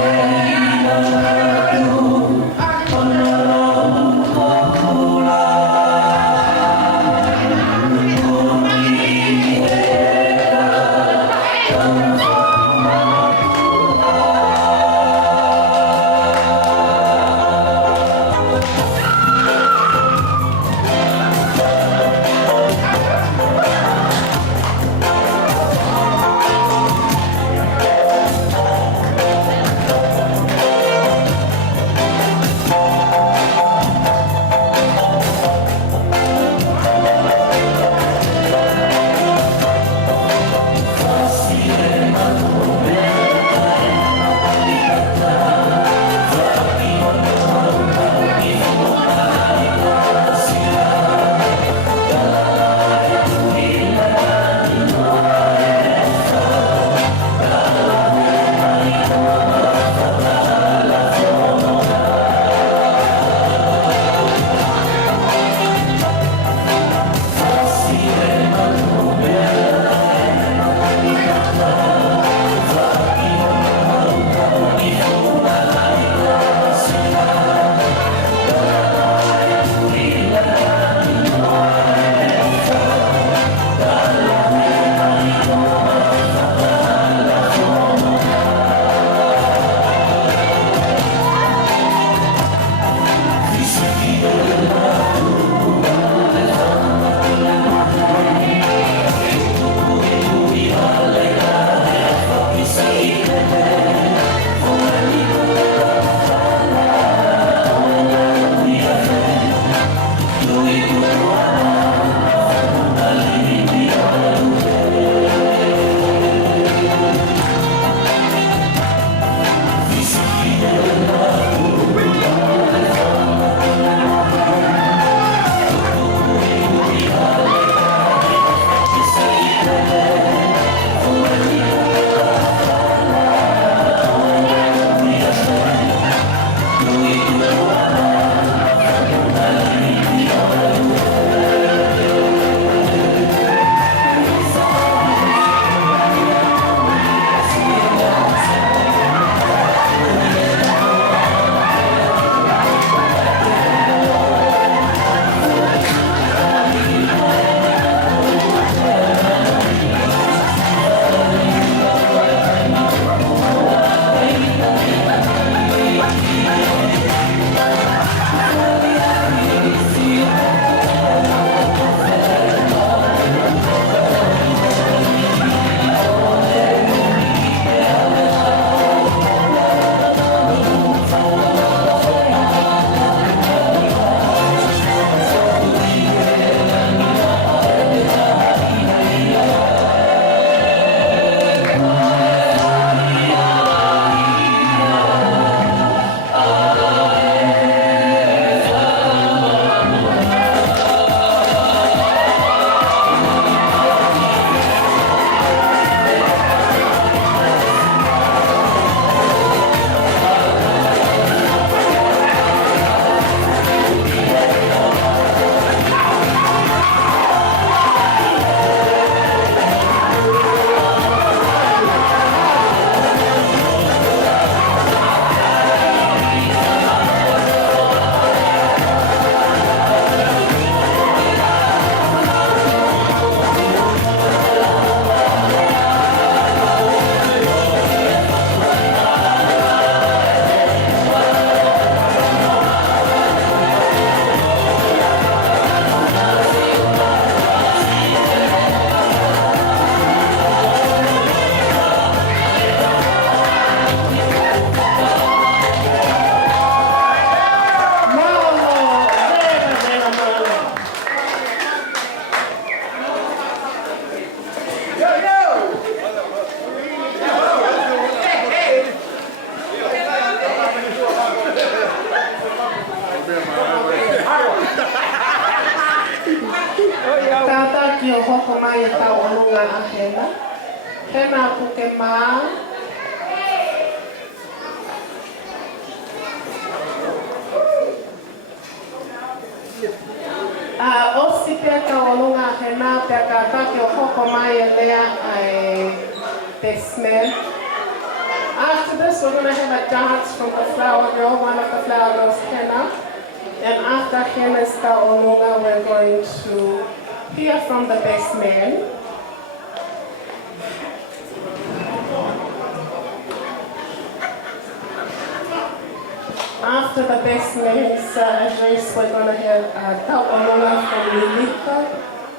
hoko mai e tau onunga a hena. Hena puke maa. Osi pia ka onunga a hena pia ka take o hoko mai e lea ai basement. After this, we're going to have a dance from the flower girl, one of the flower girls, Henna. And after Henna's Kaolunga, we're going to hear from the best man. After the best man's address, we're going to have Kaolunga from Lilita.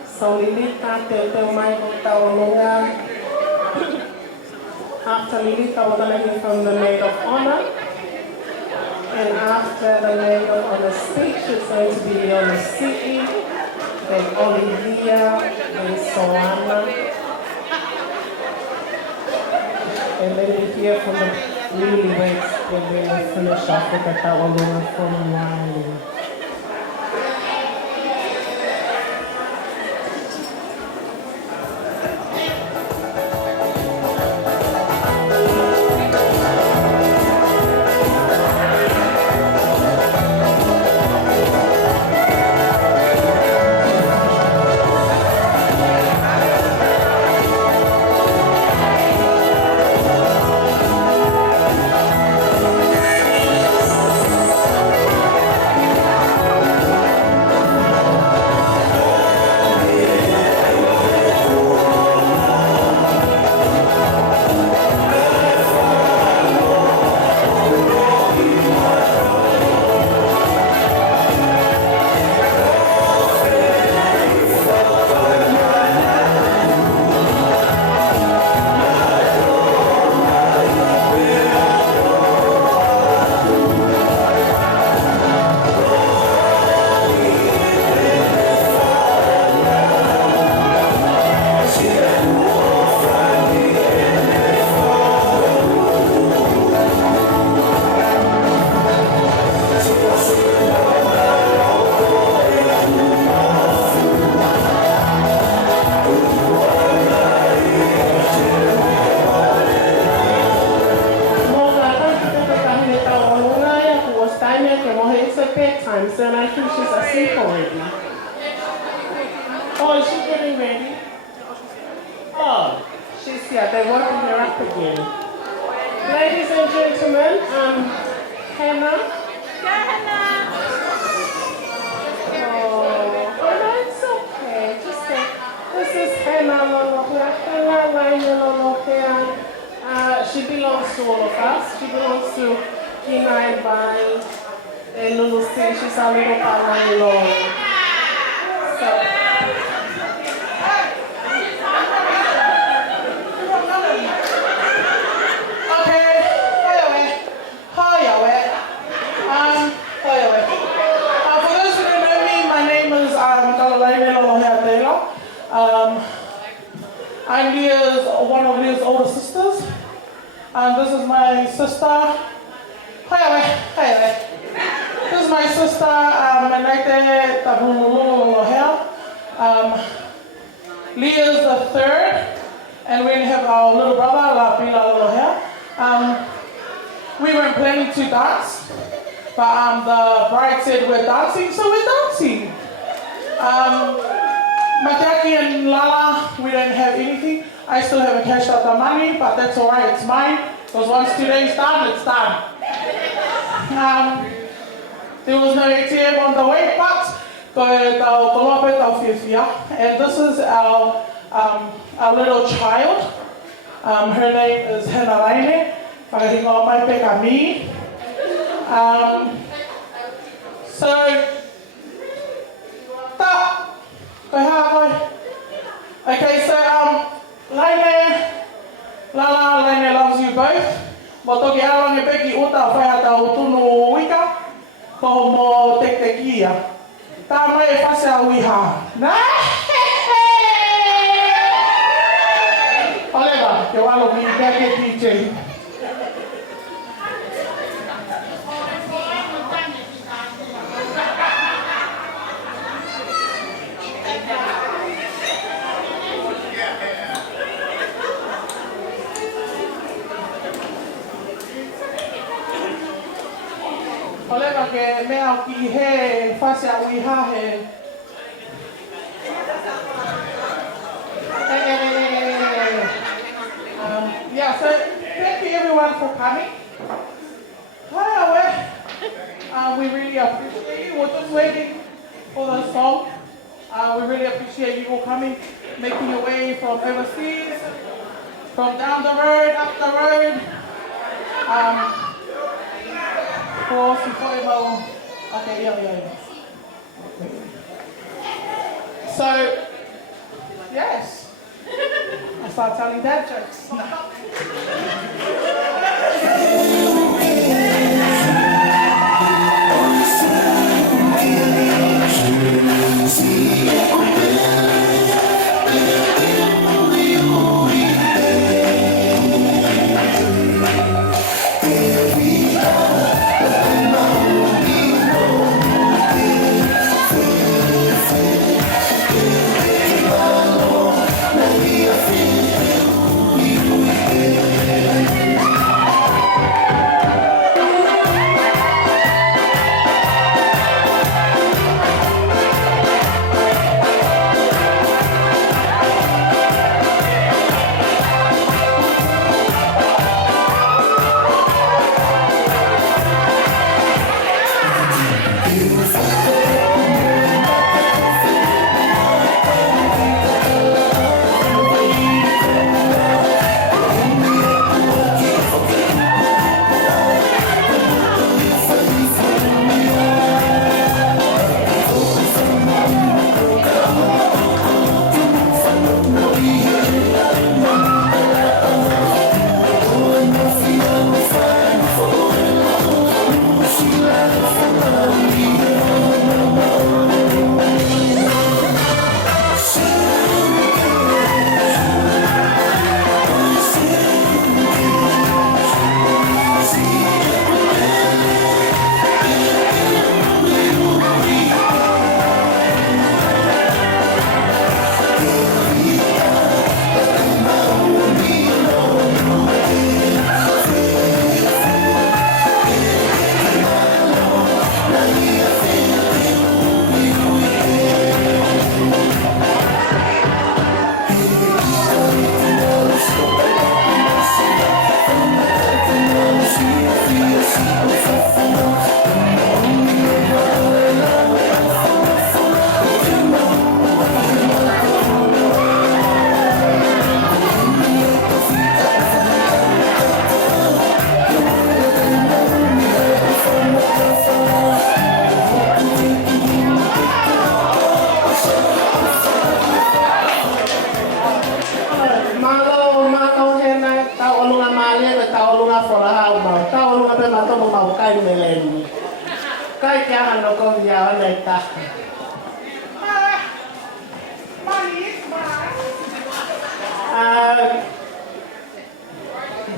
So Lilita, te mai ko Kaolunga. After Lilita, we're going to hear from the Maid of Honor. And after the Maid of Honor speech, it's going to be Leona City, then Olivia, then Soana. And then we hear from the newlyweds, and then we finish off with the Kaolunga from Wali. And I think she's asleep already. Oh, is she getting ready? Oh, she's here. They're working her up again. Ladies and gentlemen, Hannah. Oh, no, it's okay. Just say, this is Hannah Lolohea. Hannah Lolohea. She belongs to all of us. She belongs to Kina and Bai. And Lulu sings, she's a little Paula Lord. So. Okay, hi away. For those who don't know me, my name is Lolohea Taylor. I'm one of Leah's older sisters. And this is my sister. Hi. This is my sister, Mateaki, Lolohea. Leah's the third, and we have our little brother, Lolohea. We weren't planning to dance, but the bride said we're dancing, so we're dancing. Mateaki and Lala, we don't have anything. I still haven't cashed out the money, but that's all right, it's mine. Because once today's done, it's done. There was no ATM on the way, but and this is our little child. Her name is Henaraine. Okay, so Laine loves you both. Motoki alange peki uta whaata o tunu wika. Ko mo tektekia. Tā mai e whase a wiha. Oleva, te walo ki kake teaching. Olega ke mea o ki he whase a wiha he. Yeah, so thank you everyone for coming. We really appreciate you. We're just waiting for the song. We really appreciate you all coming, making your way from overseas, from down the road, up the road. Okay, yeah. So, yes. I start telling dad jokes.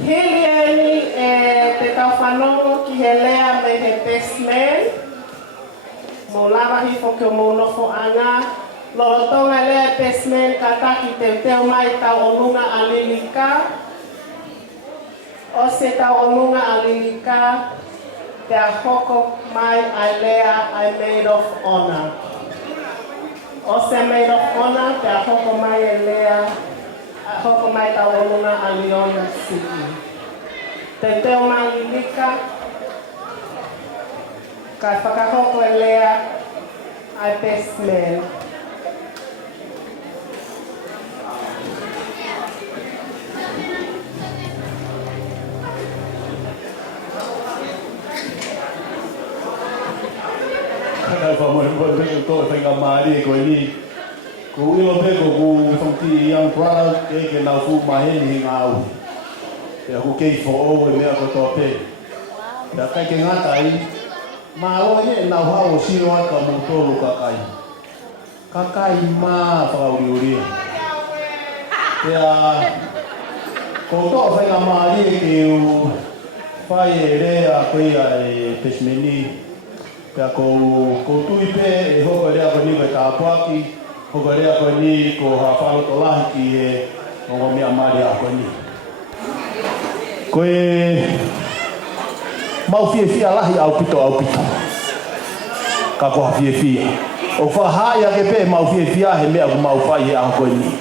Hilieni te tauwhanongo ki he lea me he best man. Mo lava hi fo ke mo nofo anga. Lorotonga lea best man Kata ki te teo mai tau onunga alilika. O se tau onunga alilika te a hoko mai ai lea ai maid of honor. O se maid of honor te a hoko mai ai lea hoko mai tau onunga a Leona City. Te teo mai lika, ka whakahoko e lea ai best man. Kai whamoe peko tō e whainga maari e koe ni. Ko ilo peko ku whangti young brother ke nau fu maheni ngā au. Pea ku kei fo o e mea ko tō pe. Pea kai ke ngatai, mā o e nau hao sino aka mō tōru kakai. Kakai mā whakauri uria. Pea ko tō whainga maari e ke u whai e rea koe ai pesmeni. Pea ko tui pe e hoko rea ko ni koe tāpuaki, hoko rea ko ni ko hawhalo to lahi ki he ongo mea mari a ko ni. mau fia lahi au pito. Ka ko fia. O fa haia ke pe mau fia he mea ko mau fai a ko ni.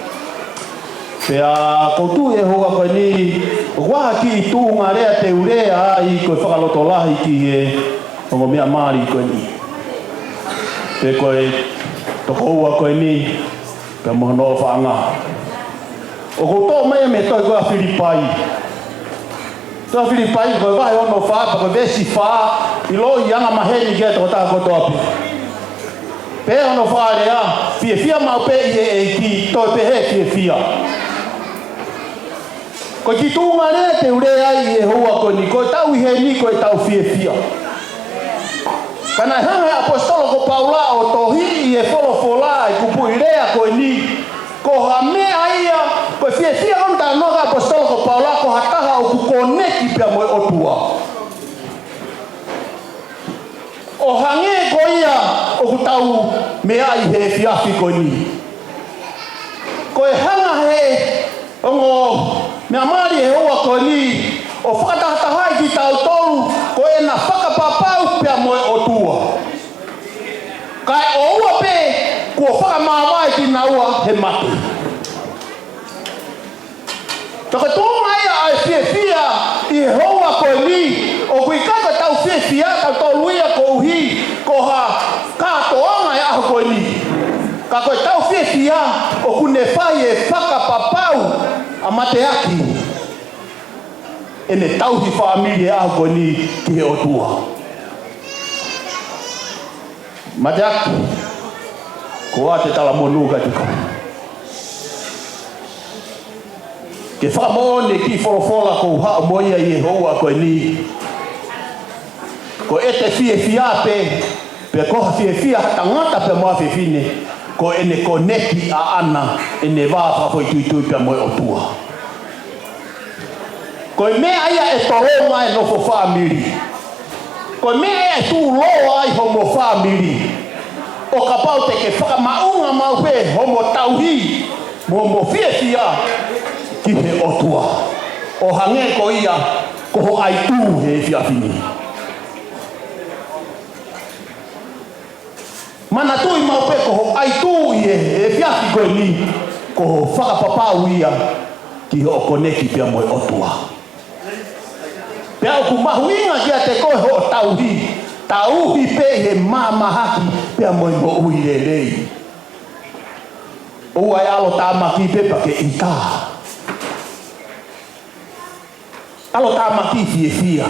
Pea ko tu e hoa ko ni wa ki tu ngarea te urea I ko whakaloto lahi ki e o mea mari ko ni. Pe ko e toko ua ko ni pe mohono whaanga. O ko tō mai me toi koa Filipai. Toa Filipai ko vai ono wha pa ko vesi wha I lo I anga maheni kia toko tā kotoa pe. Pe ono wha rea fia mau pe I ki toi pe he fia. Ko ki tūnga rea te urea I hoa ko ni, ko tau I he ni ko tau fia. Kana hanga apostolo ko Paula o tohi I folofola I kupu I rea ko ni, ko ha mea ia, ko fia on ta noga apostolo ko Paula ko hataha o kukoneki pia moe otua. O hange ko ia o kutau mea I he fiafi ko ni. Ko e hanga he ongo mea mari he hoa ko ni o whakatahai ki tau tolu ko e na whakapapau pia moe otua. Kai o ua pe kua whakamawai ki na ua he matu. Taka tōnga ia ai fia I he hoa ko ni o kui kaka tau fia tau tolu ia ko uhi ko ha katoanga ia ko ni. Ka koe tau fia o kune whai e whakapapau a Mateaki. Ene tauhi whaamiri a ko ni ki he otua. Mateaki, ko a te tala monuka tiko. Ke whamone ki wholofola ko hao moia I he hoa ko ni. Ko e te fia pe koha fia tangata pe moa fine. Ko ene koneki a ana ene wāwha hoi tuitui pia moe otua. Ko mea ia e toronga e nofo whaamiri. Ko mea e tū loa ai homo whaamiri. O ka pau te ke whakamaunga mau pe homo tauhi mo fia ki he otua. O hange ko ia ko ho ai tū he fiafini. Mana tui mau pe ko ho ai tū e fiafi koe ni ko ho whakapapau ia ki ho koneki pia moe otua. Pea ku mahuinga kia te koe ho tauhi pe he mamahaki pia moe mo ui rei. Ua e alo tāmaki pe pa ke ita. Alo tāmaki fia.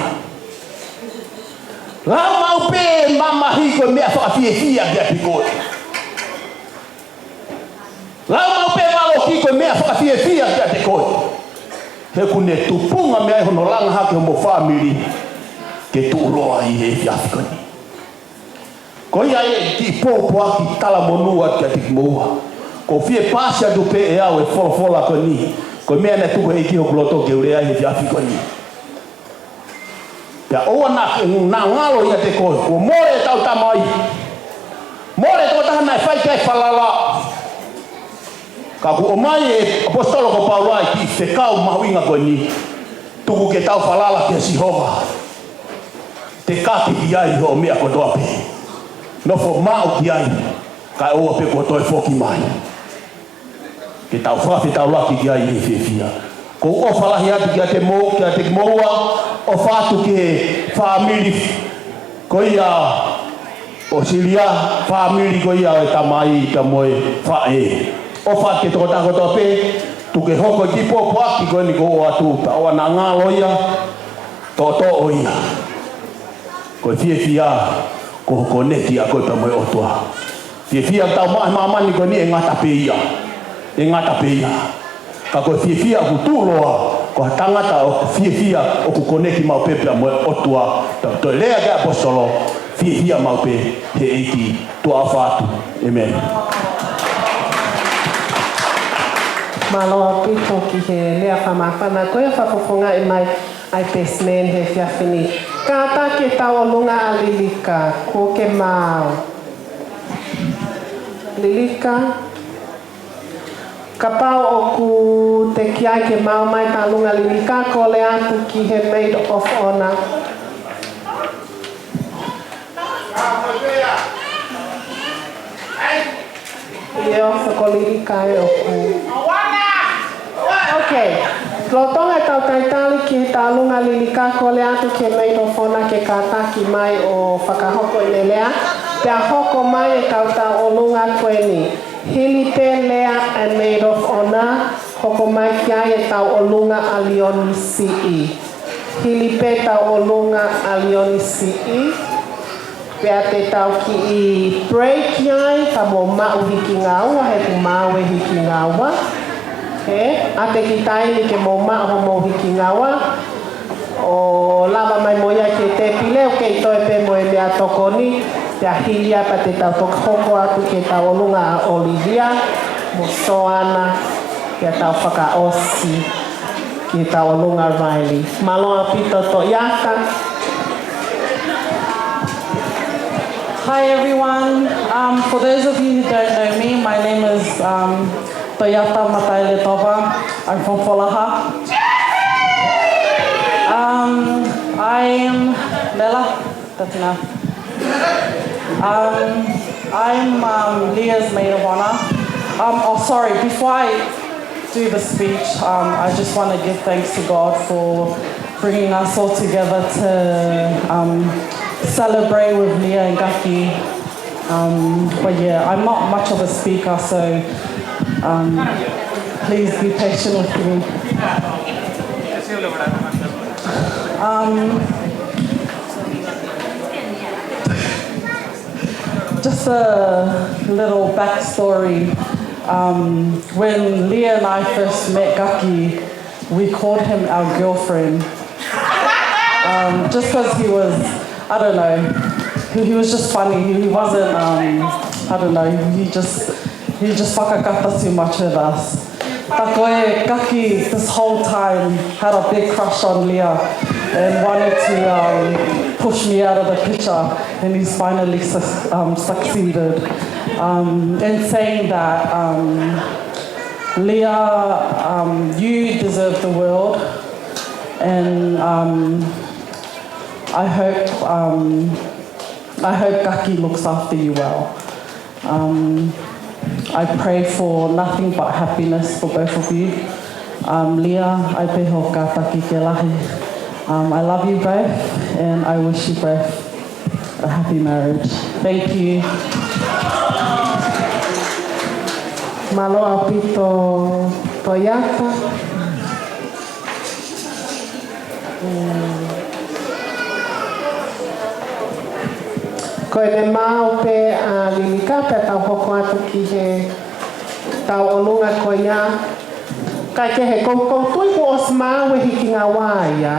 Lau mau pe mamahi koe mea whakafia kia pikoe. Lau mau pe malo ki koe mea whakafia kia te koe. He kune tupunga mea hono langa hake homo whamiri ke tūroa I he fiafikoni. Ko ia e ki pōpua ki tala monua kia tiki moua. Ko fie pasia du pe e au e wholofola ko ni. Ko mea ne tuku e ki hoku loto ke urea he fiafikoni. Pea oa na ngalo ia te koe. Ko more tau tamai. More tau tahana e whai kai whalala. Ka ku o mai e apostolo ko Paula ki whekau mahuinga koe ni. Tuku ke tau whalala kia sihoga. Te kati ki ai ho mea ko toa pe. Nofo mao ki ai. Ka oa pe ko toi foki mai. Ke tau whawhi tau laki ki ai e fia. Ko o whalahi atu kia te moua. O whātu ke whaamiri ko ia o Silia. Whaamiri ko ia e tamai ka moe whae. O wha ke toko tako toa pe, tu ke hoko ki pōpō aki koe ni ko o atu, pa oa nā ngālo ia, tō o ia. Koe fia, ko hoko neki a koe pa moe otua. Fia tau mamani koe ni e ngata pe ia. Ka koe fia ku tūloa, ko ha tangata o fia o ku koneki mau pepe a moe otua. Toi lea ke apostolo, fia mau pe he eiki tua whātu. Amen. Maloa pito ki he lea whamawhana. Koe whapoponga e mai ai pesmen he whiawhini. Kata ke tau lunga a Lilika, ko ke mau. Lilika. Ka pau o ku te kiai ke mau mai tā lunga Lilika, ko le atu ki he Maid of Honor. Io whakoliri kai o ku. Okay. Lotonga tau taitali ki he tālunga lilika ko le atu ke Maid o Whona ke kātaki mai o whakahoko i le lea. Pea hoko mai e kautau o lunga koe ni. Hili pe lea and Maid of Honor. Hoko mai kia e tau o lunga a Leoni CE. Hili pe tau o lunga a Leoni CE. Pea te tau ki i break iai ka mo mau hiki ngaua he ku mau e hiki ngaua. A te ki taini ke mo maho mo hiki ngawa. O lava mai moia ke te pile o ke i toi pe mo e mea tokoni. Te ahilia pa te tau tokhoko atu ke tau olunga a Olivia. Mo soana ke tau whakaosi ke tau olunga Riley. Maloa pito to iaka. Hi everyone. For those of you who don't know me, my name is Toyata Mataile Toba. I'm from Lolohea. I'm Bella. That's enough. I'm Leah's Maid of Honor. Sorry, before I do the speech, I just want to give thanks to God for bringing us all together to celebrate with Leah and Gaki. But yeah, I'm not much of a speaker, so please be patient with me. Just a little backstory. When Leah and I first met Gaki, we called him our girlfriend. Just because he was, I don't know, he was just funny. He wasn't, I don't know, he just whakakata too much with us. Takoe, Gaki, this whole time, had a big crush on Leah and wanted to push me out of the picture, and he's finally succeeded in saying that, Leah, you deserve the world, and I hope Gaki looks after you well. I pray for nothing but happiness for both of you. Leah, I peho Kata ki ke lahi. I love you both, and I wish you both a happy marriage. Thank you. Maloa pito Toyata. Koe ne mau pe a lilika pe tau hoko atu ki he tau olunga ko ia. Kai ke he kou tui ko os mau e hiki ngā wā ia,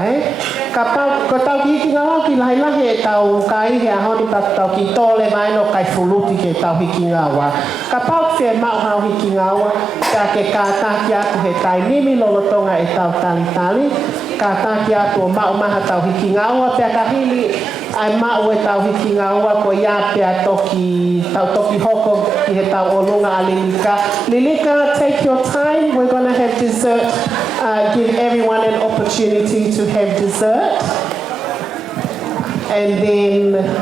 Ko tau ki hiki ngā wā ki lahi lahi e tau kai he ahoni pa tau ki tole vai no kai fuluti ke tau hiki ngā wā. Ka pau whea mau hau hiki ngā wā, ka ke kātaki atu he tai nimi lolotonga e tau tali. Kātaki atu o mau maha tau hiki ngā wā, pia ka hili ai mau e tau hiki ngā wā ko ia pia tau toki hoko ki he tau olunga a Lilika. Lilika, take your time. We're going to have dessert. Give everyone an opportunity to have dessert. And then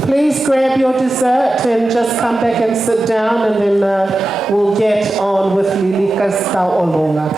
please grab your dessert and just come back and sit down, and then we'll get on with Lilika's tau olunga.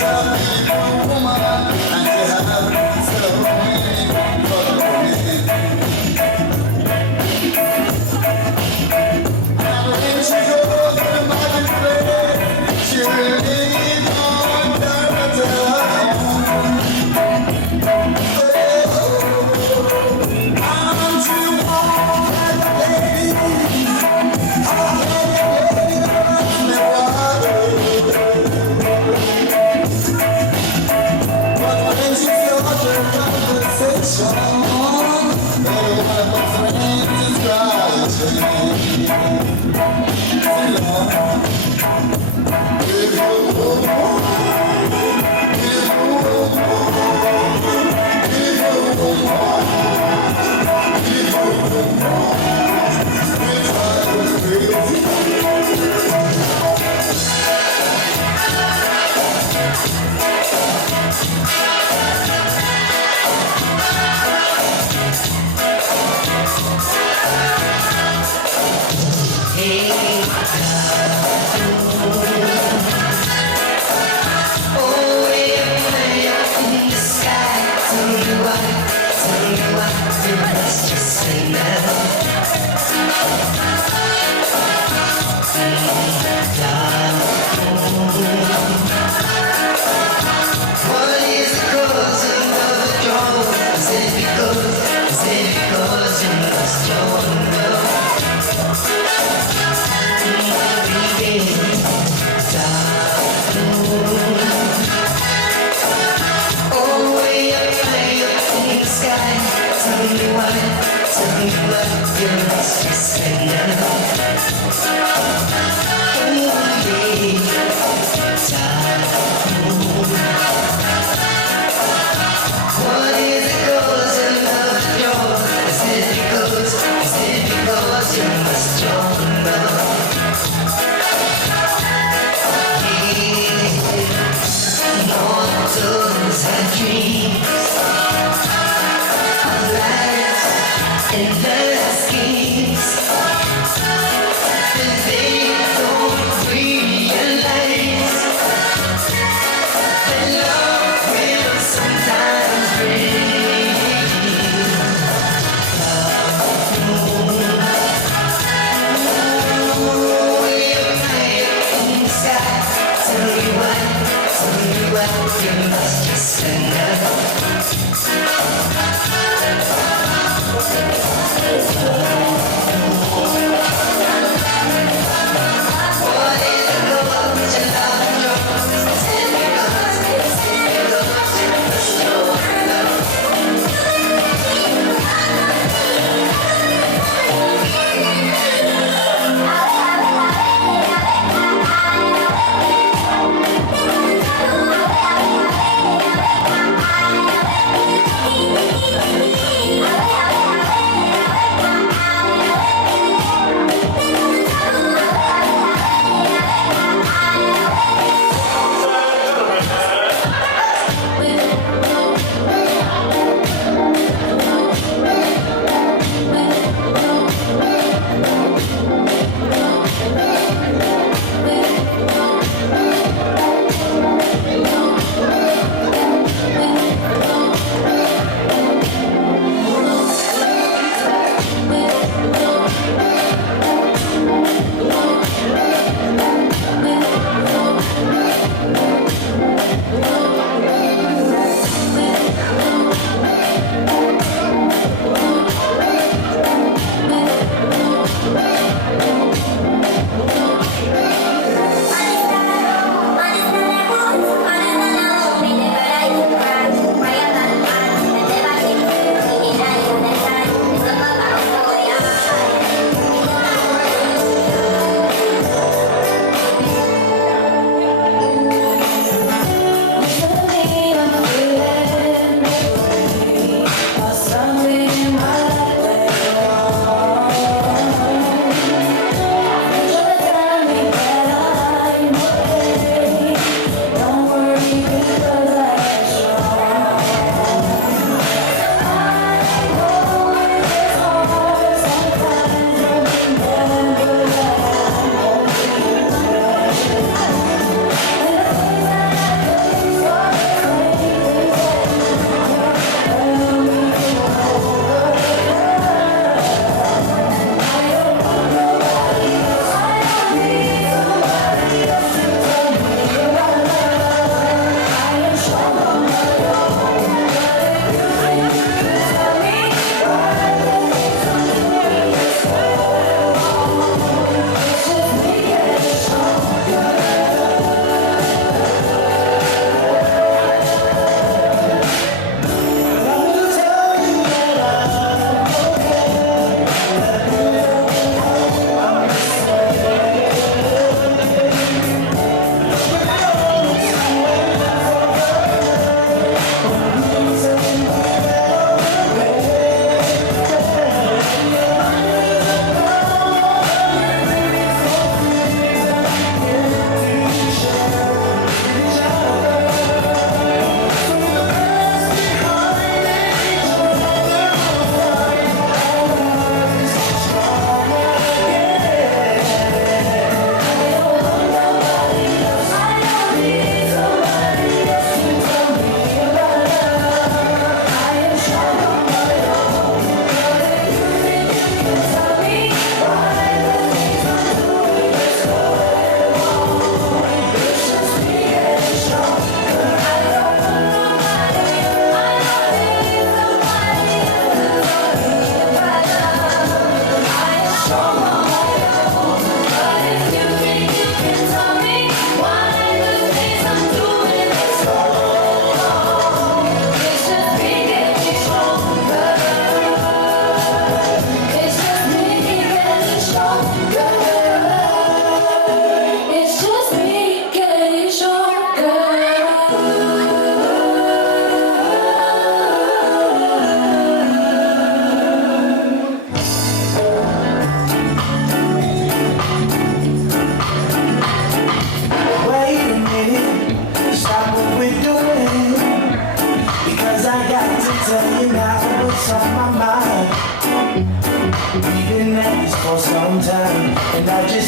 Thank you.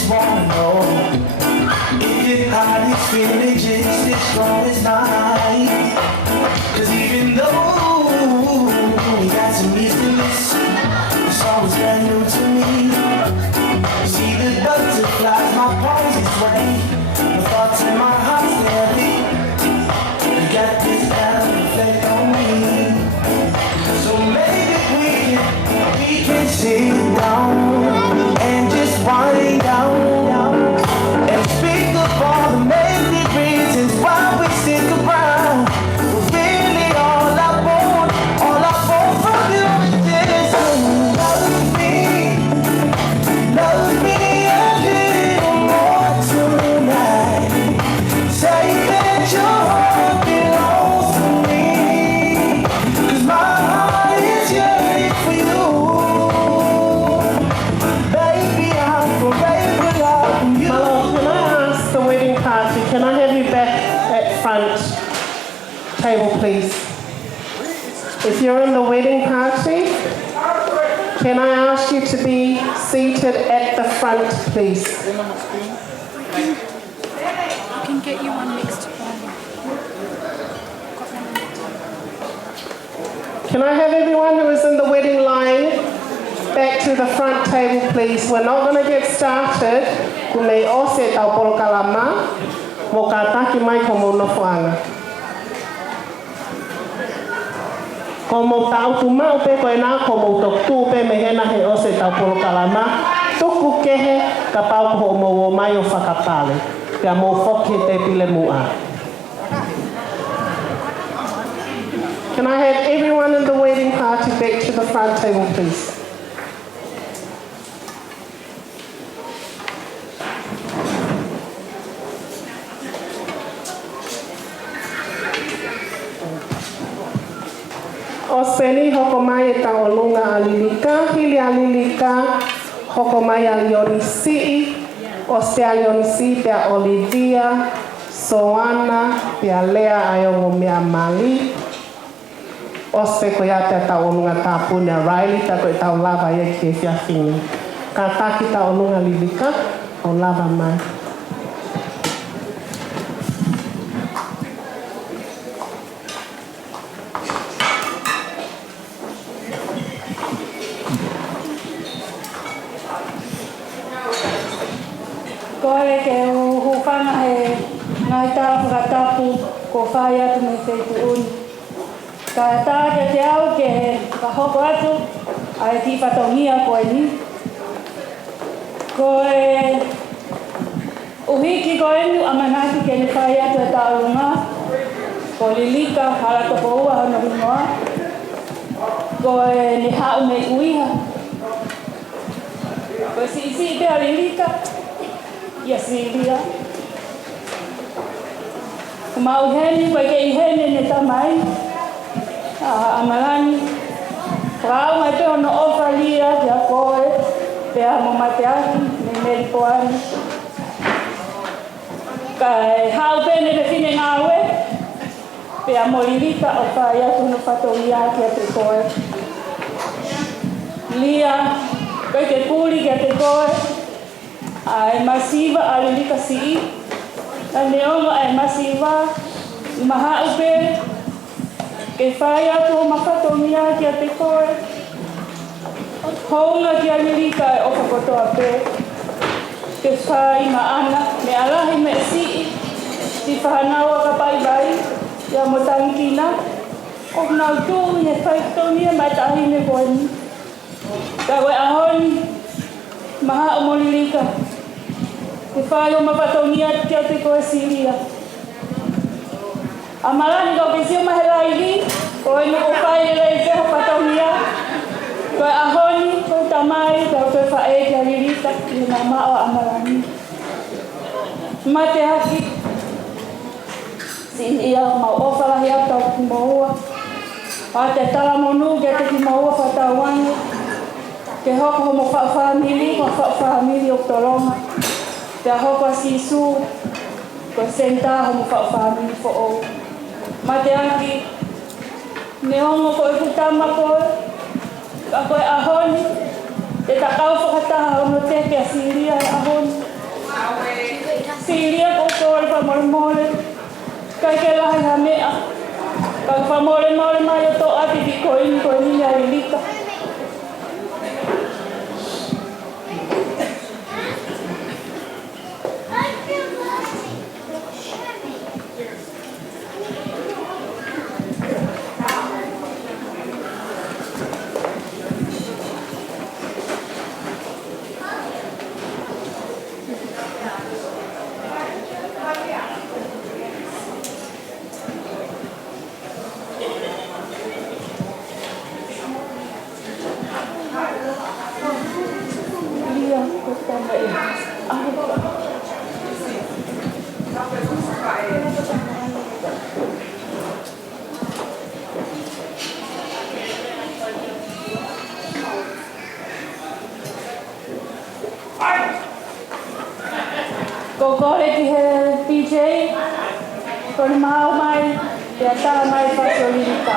just wanna know if your heart is feeling just as strong as mine. Cause even though we got some mistiness, it's always brand new to me. See the butterflies, my palms is sway, my thoughts and my heart's heavy. You got this effect on me. So maybe we can sit down and just wind down and speak of all the many reasons why we stick around. But really all I want from you is this: love me a little more tonight. Say that your heart belongs to me, 'cause my heart is yearning for you. Baby, I'm forever loving you. Can I ask the wedding party, can I have you back at front table, please? If you're in the wedding party, can I ask you to be seated at the front, please? I can get you one next to Paula. Can I have everyone who is in the wedding line back to the front table, please? We're not going to get started. Ku nei ose tau polo kalama, mo ka taki mai ko mo nofoanga. Ko mo tau tu mau pe ko ena ko mo tok tu pe me hena he ose tau polo kalama. Tuku kehe ka pau ko mo o mai o whakapale. Pea mo whoki te pile mua. Can I have everyone in the wedding party back to the front table, please? O speni hoko mai e tau lunga alilika, hili alilika, hoko mai alionisi, o se alionisi pea Olivia, Soana, pea Lea aiongo mea Mali, o se ko ia te tau lunga tāpune Riley, ta koe tau lava ia ki e whiawhini. Ka taki tau lunga lilika, o lava mai. Koe ke hukana he ngai tāra whakatapu ko whai atu me whaitu uni. Ka tā ke te au ke ka hoko atu a e ti whatongia koe ni. Koe uhiki koe nu a manaki ke ni whai atu e tāunga. Ko lilika hala toko ua hana winoa. Koe ni hau me uiha. Koe si isi pia lilika. Ia Silia. Mau heni, koe ke i heni ne tamai. Amalani. Rau mai te ono ofa lia, pia koe. Pia mo Mateaki, ne meri poani. Kai hau pene pe fine ngawe. Pia mo lilika o whai atu no whatoia kia te koe. Lia, koe ke puli kia te koe. Ai masiva alilika si na neongo ai masiva maha upe ke whai atu o makatomia kia te koe hounga kia alilika e oka kotoa pe ke whai maana me alahi me si ti whahanaua ka pai bai ia mo tangkina o nau tu ne whai kotomia mai tahi me koe ni ka we ahoni maha o molilika ke whai o mawhatongia kia te koe Silia. A marani kau ke sio maherai li, koe no ko whai e rei te hawhatongia. Koe ahoni, koe tamai, kau koe whae kia lirita, ki nga mao a marani. Mateaki, Silia, mau ofalahi atau ki maua. A te tala monu kia te ki maua whatauangi. Ke hoko homo whaamili, ko whaamili o tolonga. Te hoko a sisu, ko senta homo whaamili fo o. Mateaki, neongo ko e kutama koe, ka koe ahoni, te takau whakataha hono te kia Silia e ahoni. Silia ko ko pa Moimoi. Kai ke lahi ha mea. Kai pa Moimoi mai o to ati di ko ini ai lika. Kokore ki he PJ, koni mahau mai, ya tala mai whasolirika.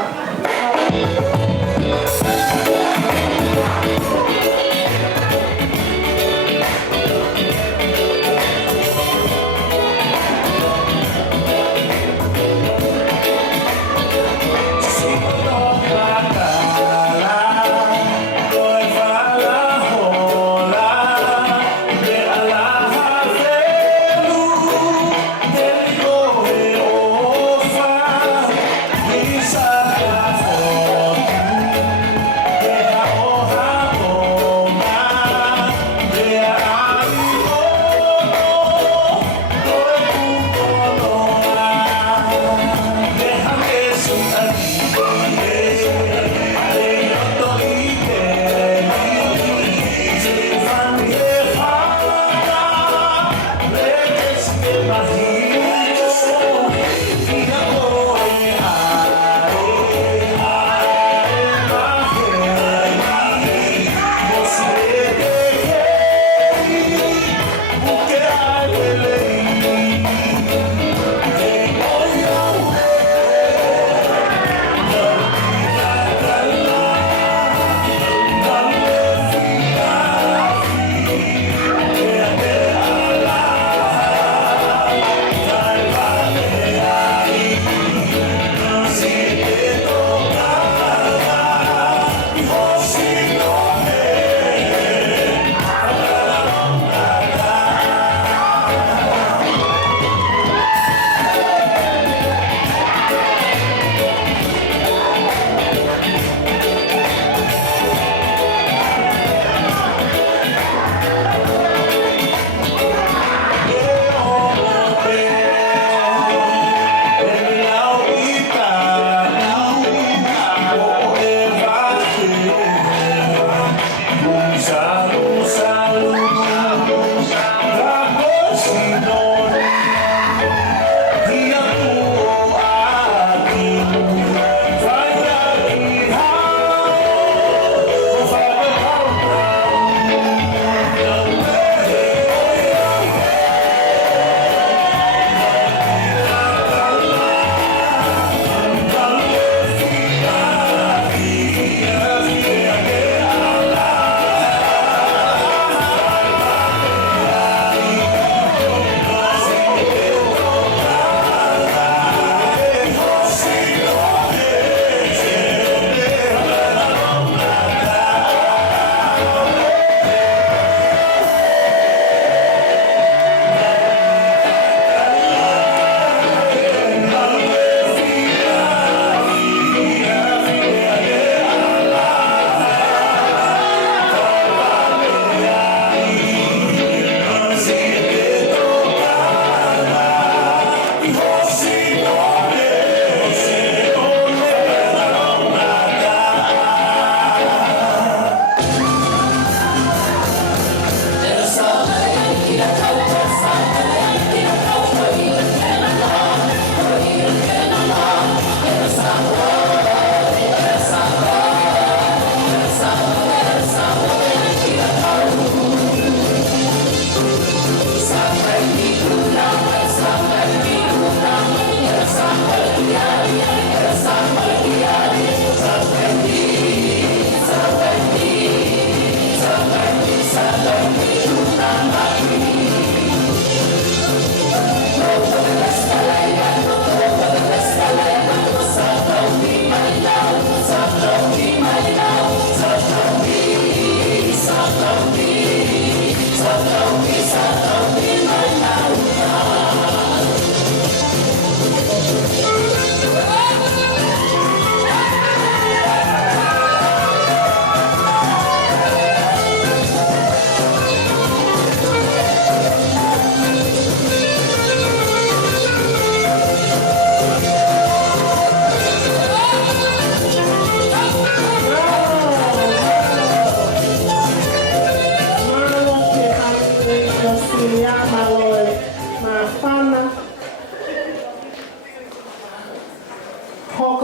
Inside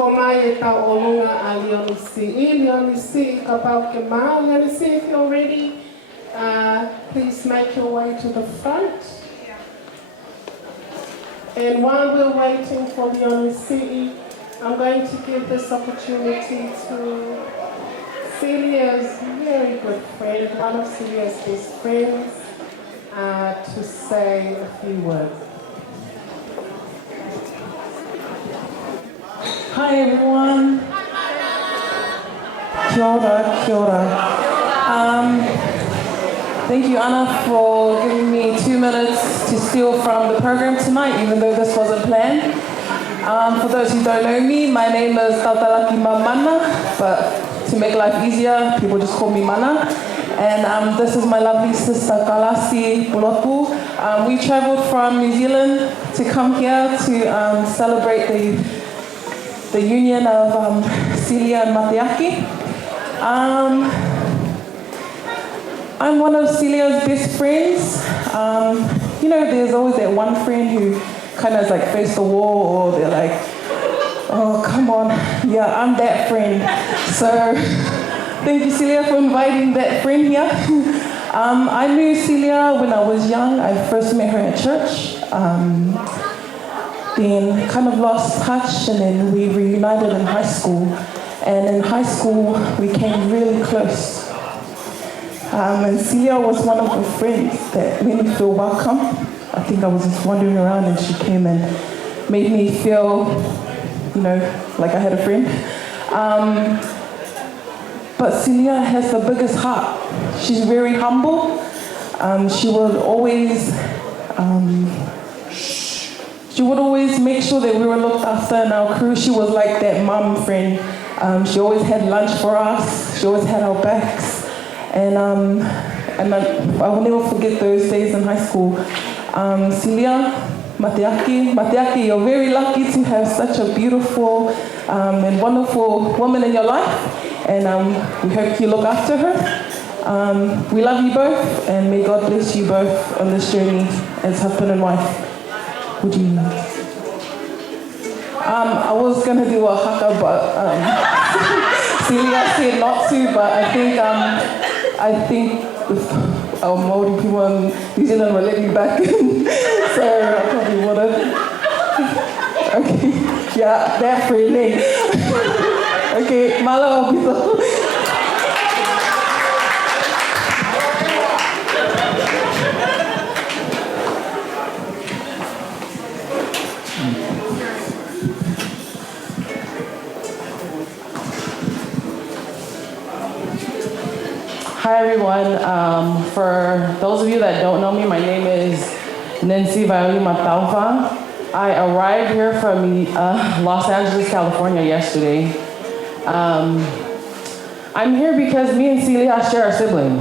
Ko mai e tau o lunga a Leonisi. Leonisi, ka pau ke mau. Leonisi, if you're ready, please make your way to the front. And while we're waiting for Leonisi, I'm going to give this opportunity to Silia's very good friend, one of Silia's best friends, to say a few words. Hi everyone. Kia ora, kia ora. Thank you, Anna, for giving me 2 minutes to steal from the program tonight, even though this wasn't planned. For those who don't know me, my name is Tautalaki Mamana, but to make life easier, people just call me Mana. And this is my lovely sister, Kalasi Lotu. We traveled from New Zealand to come here to celebrate the union of Silia and Mateaki. I'm one of Celia's best friends. There's always that one friend who kind of like face the wall, or they're like, oh, come on. Yeah, I'm that friend. So thank you, Silia, for inviting that friend here. I knew Silia when I was young. I first met her at church. Then kind of lost touch, and then we reunited in high school. And in high school, we came really close. And Silia was one of the friends that made me feel welcome. I think I was just wandering around, and she came and made me feel, like I had a friend. But Silia has the biggest heart. She's very humble. She would always make sure that we were looked after in our crew. She was like that mum friend. She always had lunch for us. She always had our backs. And I will never forget those days in high school. Silia, Mateaki, you're very lucky to have such a beautiful and wonderful woman in your life. And we hope you look after her. We love you both, and may God bless you both on this journey as husband and wife. Would you? I was gonna do a haka, but Silia said not to. But I think if our Māori people in New Zealand will let me back in, so I probably wouldn't. Okay, yeah, that friendly. Okay, malo gitu. Hi everyone. For those of you that don't know me, my name is Nancy Viola Mataufa. I arrived here from Los Angeles, California yesterday. I'm here because me and Silia share a sibling,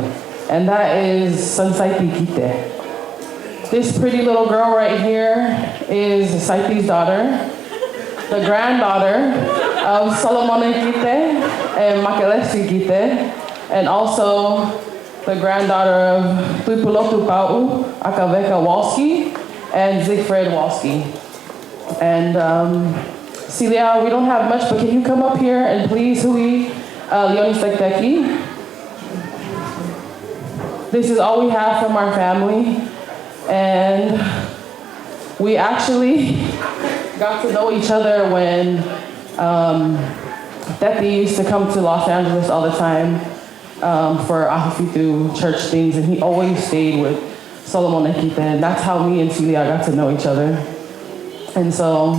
and that is Sansaipi Kite. This pretty little girl right here is Saipi's daughter, the granddaughter of Solomon Kite and Makelesi Kite, and also the granddaughter of Tuipulotu Pau, Akaveka Walski, and Siegfried Walski. And Silia, we don't have much, but can you come up here and please hui Leonis Tekteki? This is all we have from our family, and we actually got to know each other when Tepi used to come to Los Angeles all the time for Ahafitu church things, and he always stayed with Solomon and Kita, and that's how me and Silia got to know each other. And so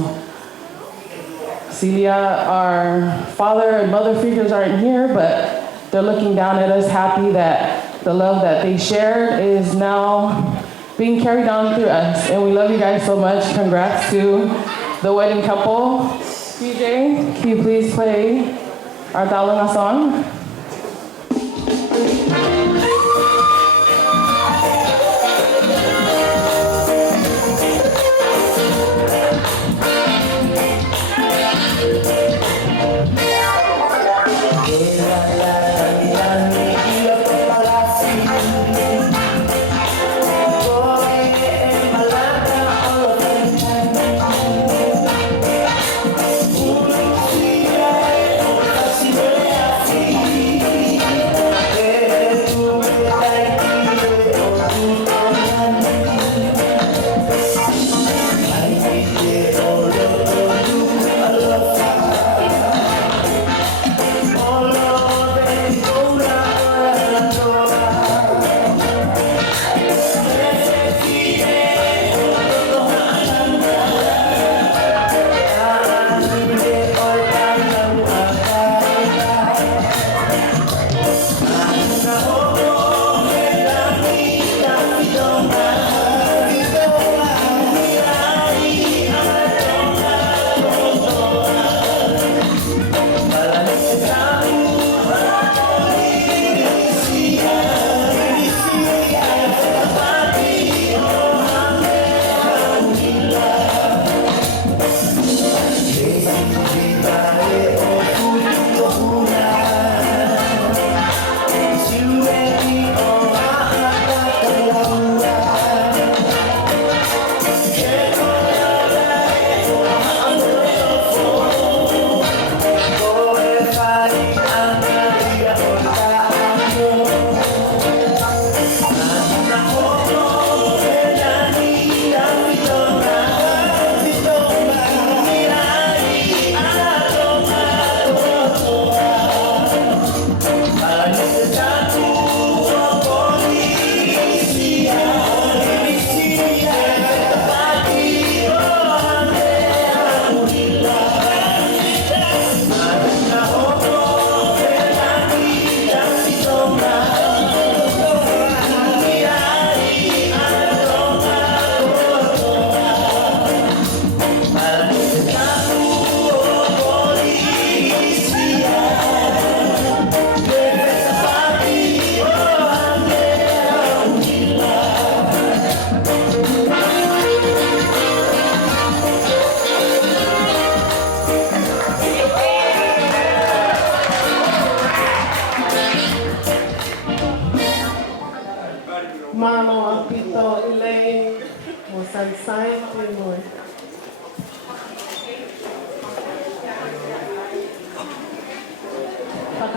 Silia, our father and mother figures aren't here, but they're looking down at us, happy that the love that they shared is now being carried on through us. And we love you guys so much. Congrats to the wedding couple. DJ, can you please play our Dalanga song? See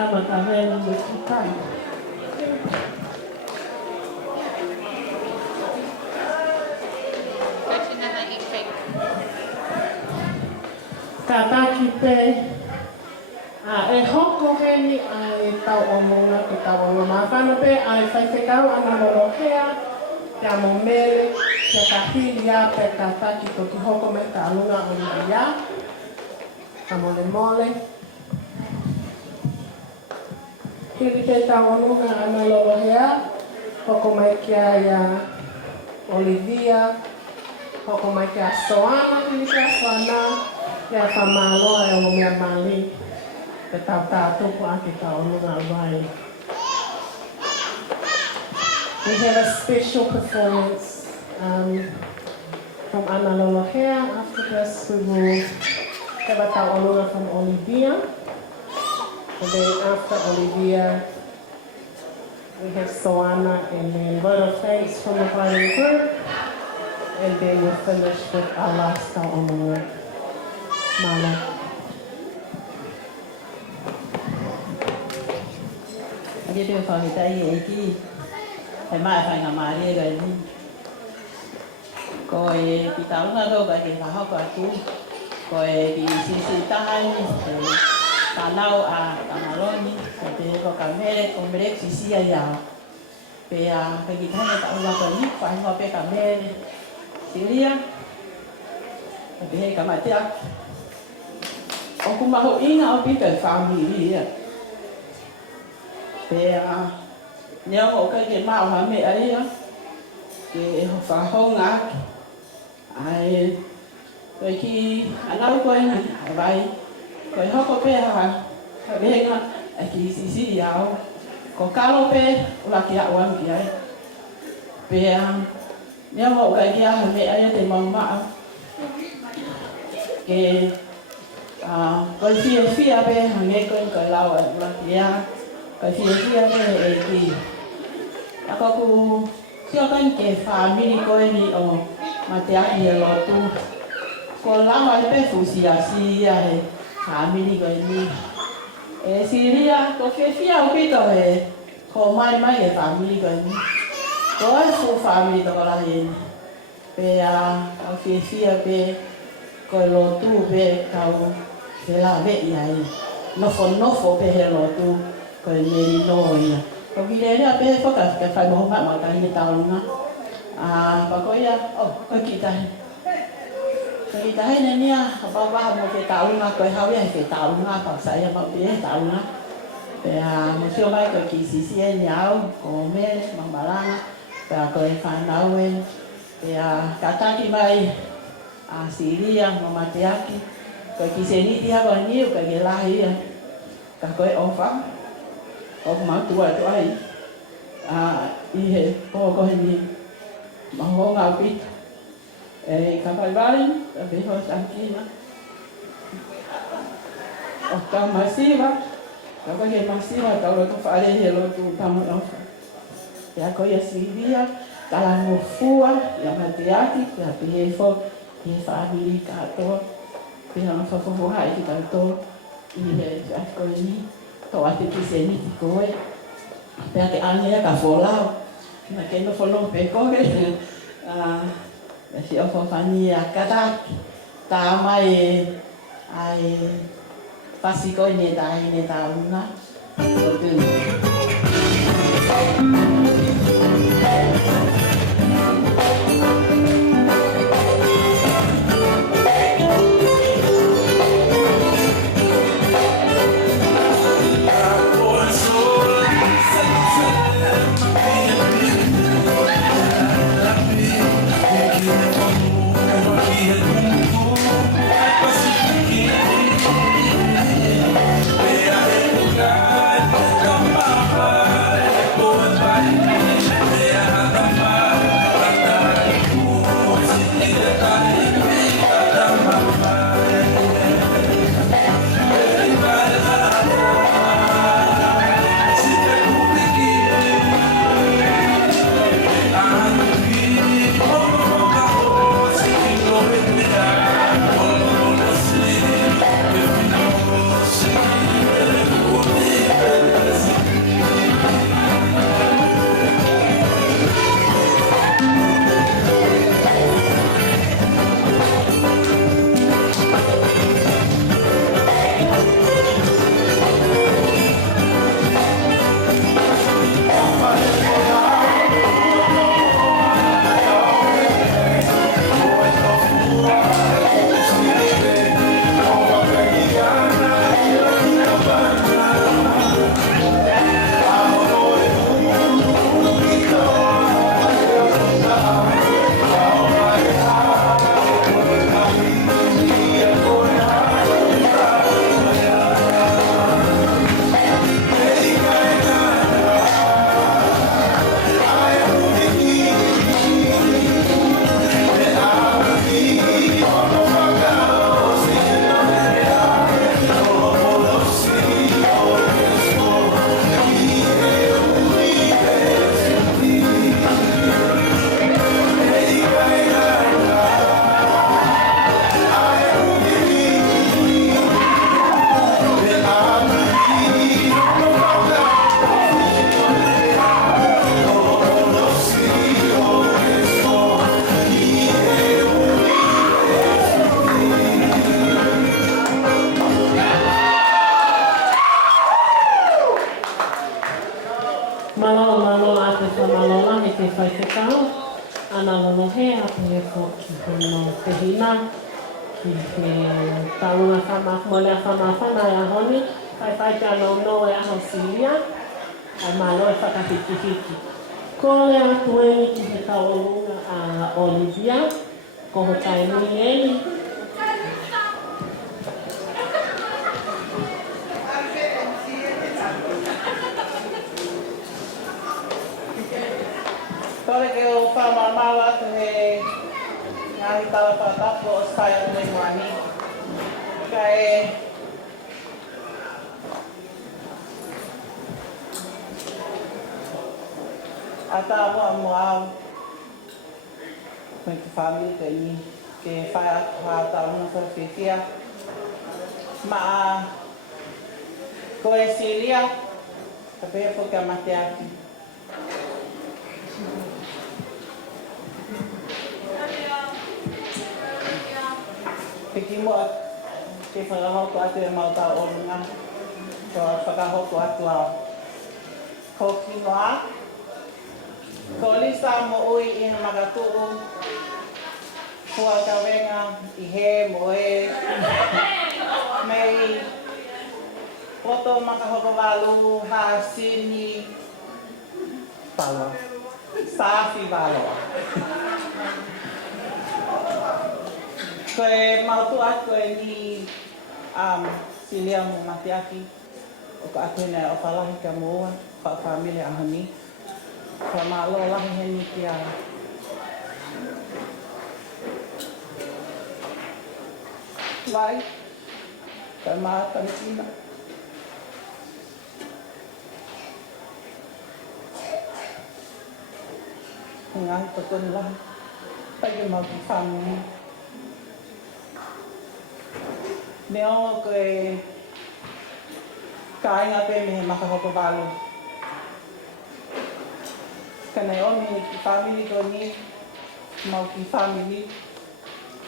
kama kavena mkikai. Kata kipe e hoko heni ai tau omonga ki tau o mawhana pe ai whaiwhekau ana Lolohea kia mo mele kia ka hilia pe kata ki toki hoko me ka alunga o ia ka mole mole hili ke tau onunga ana Lolohea hoko mai kia ia Olivia hoko mai kia Soana hili kia Soana kia whamaloa e o mea mali te tau tātupu ake tau lunga vai. We have a special performance from Ana Lolohea. After this we will have a tau lunga from Olivia. And then after Olivia we have Soana and then word of thanks from the bridal group. And then we'll finish with our last tau lunga. Mala. Dia tu faham kita ini, hemat faham nama dia kan ni. Kau kita orang tu kan kita faham kau tu, kau sisi tahan ni, tanau tanau ni, jadi kau kamera sisi aja. Pea kita ni tak ulang kau ni, faham kau kamera Silia, tapi kau Mateaki. Aku mahu ingat aku kita family dia. Pea nếu một cái mạo mà mẹ ấy á thì phải không ngã ai rồi khi anh nói quên này vậy rồi họ có bé hả bé ngã khi xí giàu có cá lô bé là kia quan kia bé nếu một cái kia mẹ ấy thì mong mạo cái coi phía bé hàng nghe coi lâu là kia cái phía bên thì aku siapa kan ke family ko ni o Mateaki Lotu ko lama pe fusia family ko ni Silia ko fia o pito ko mai ke family ko ni ko fu family to la ni pe o fia pe ko Lotu pe kau se la ve ai no fo pe Lotu ko ni no ya. Kau bila dia apa? Kau kan fai Muhammad makan ni tahu na. Pokoknya kau kita ni apa mau kita tahu na kau hawi kita tahu na pak saya mau dia tahu na. Musuh mai kau kisi ni au kau mel mambalana. Kau fai nawen. Kata ki mai Silia Mateaki. Kau kisi ni dia kau ni kau gelahi ya. Kau ofam. Ông máu tuổi ấy ihe có hình mà họ ngào pít cả bài bán bị họ sang kia tao mà xí mà tao có cái mà xí mà tao là phải đi hiểu Lotu tao nó ya có ya Silia tao là một phua ya Mateaki ya bị phô ya family Kata bị họ phô hại thì tao to ihe có gì kau ati kiseni koe pea te ane ka folau na ke no follow pe koe si o fani Kata ta mai ai pasi koe ne ta una Bye. te hina, ki te taunga whamawhana whamawhana e ahoni, whai te anō no e aho Silia, ai malo e whakahiki. Ko lea tueni ki te kaolunga a Olivia, ko ho tai nui eni. Tore ke o whamamawa atu he ngahi tala whatapo o stai o Moimoi. Ka e a tā mo au me te whamiri te ni ke whai atu hā tā una kua whiwhia. Ma ko e Silia, ka pehe whuka Mateaki. Peki mua ke whakahoku atu e mau tau orunga. Ko whakahoku atu au. Ko kinoa. Ko lisa mo ui i he magatuu. Kua kawenga i he mo e. Mei Lotu makahoko walu ha sini. Paula. Safi waloa. Koe mautu atu e ni Silia mo Mateaki. O ka atu nei o whalahi ka mua, whamile ahani. Ka malo lahi heni ki a. Vai, ka maa tanikina. Ngahi patoni lahi. Pai mau ki whamile. Me ongo koe ka inga pe me he makahoko walu. Kanei omi ki whamili ko ni, mau ki whamili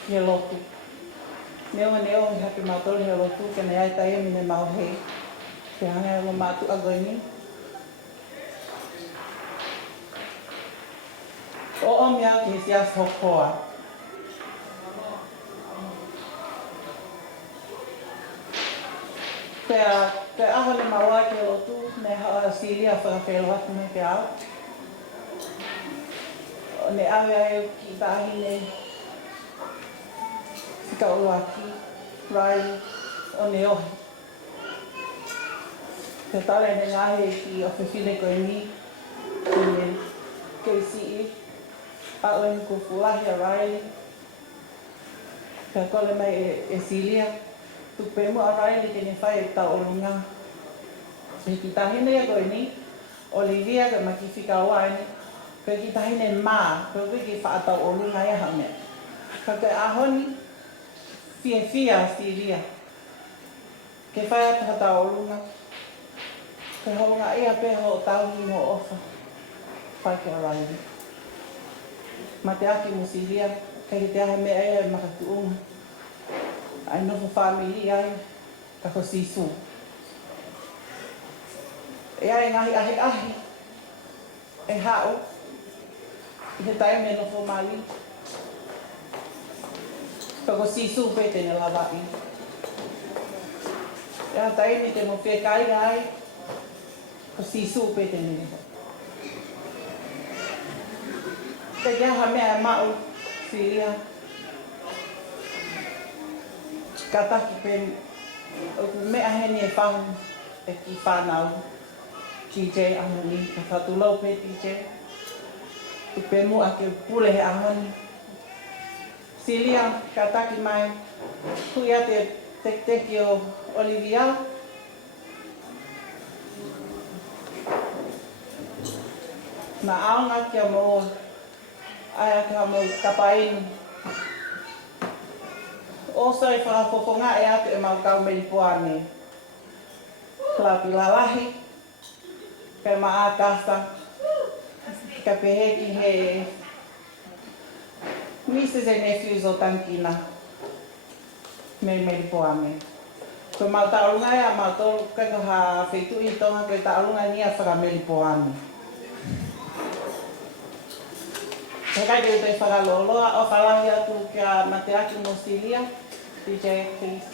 he Lotu. Me ongo ne ongo hake mautoli he Lotu, kanei ai tai emi ne mau hei. Ke hangai o mātu agoni. O omi au ki he sias hokoa. Ke aho le maua ke Lotu, ne hawa Silia whakawhelo atu me ke au. O ne awe ai ki tahine, whika uaki, rai, o ne ohi. Ke tare ne ngahe ki o whiwhine koe ni, ne kei sii, a oe ko fulahi a rai. Ke kole mai e Silia. Tupe mu arai li kene whai e tau orunga. Me ki tahine e koe ni, Olivia ka maki whika waini, ka ki tahine mā, ka wiki whaatau orunga e hame. Ka koe ahoni, whia Silia. Ke whai atu tau orunga. Ke honga ea peho o tau hi mo ofa. Whai ke arai ni. Mateaki mo Silia, ka ki te aha mea ea e makatuunga. Ai nofo whamili ai, ka ko sisu. E ai ngahi ahi, e hao, i he tai me nofo mali. Ka ko sisu pe tene lawai. E a tai me te mo whekai ai, ko sisu pe tene leho. Te keha mea mau, Silia. Kata ki pe mea heni e whahu e ki whanau TJ ahoni, ka whatulau pe TJ. Tu pe mua ke pule he ahoni. Silia, kata ki mai, huia te teki o Olivia. Na aonga ki a mo, aia ka mo kapainu. Oso e whakafofonga e atu e mau kau mei poane. Klapi lalahi, kai maa kasa, ka peheki he nieces and nephews o tankina. Mei poane. Ko mau taurunga e a mau tolu kai ko ha whetu i tonga kai taurunga ni a whakameli poane. Pega que te whakaloloa o whalangi atu kia Mateaki no Silia. DJ, please.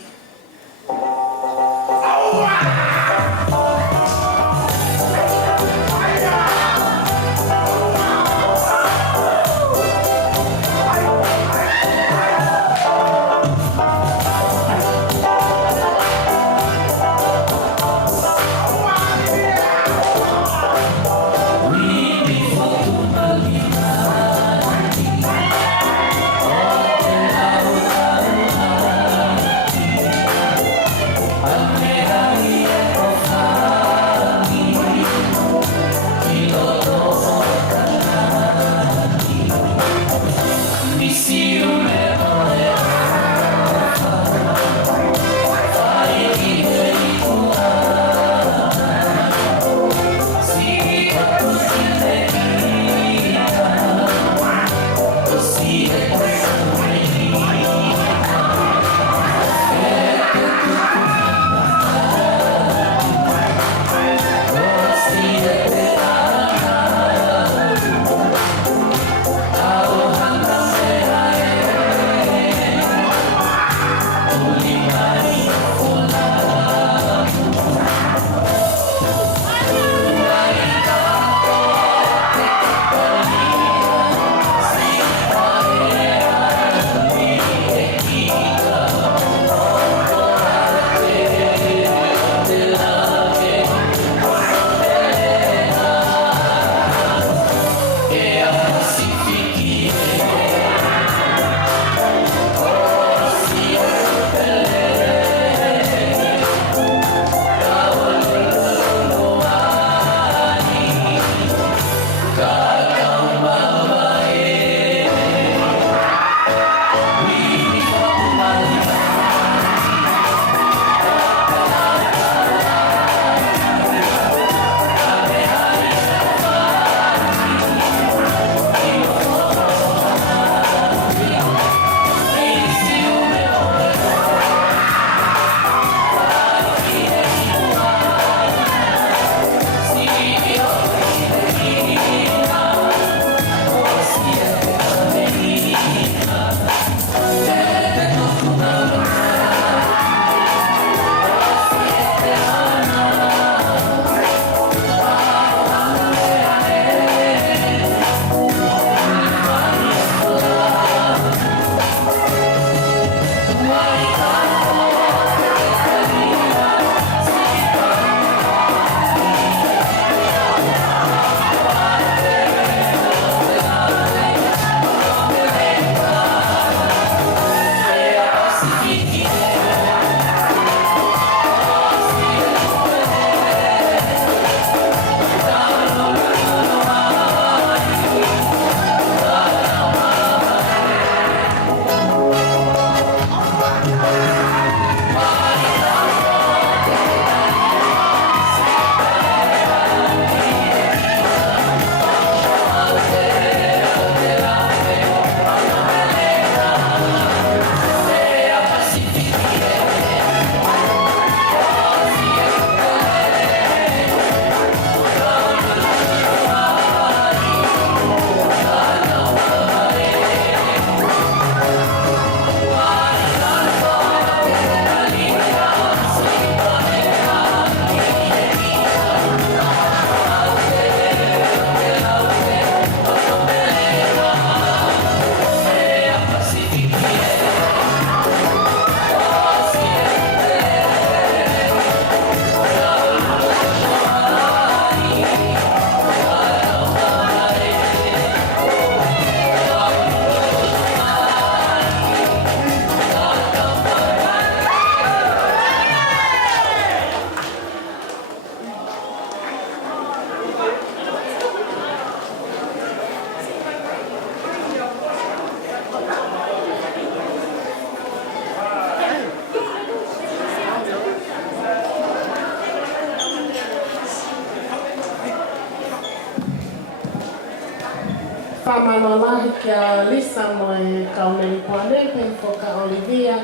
Whamalolahi kia Lisa mo e kauneni puane pe foka Olivia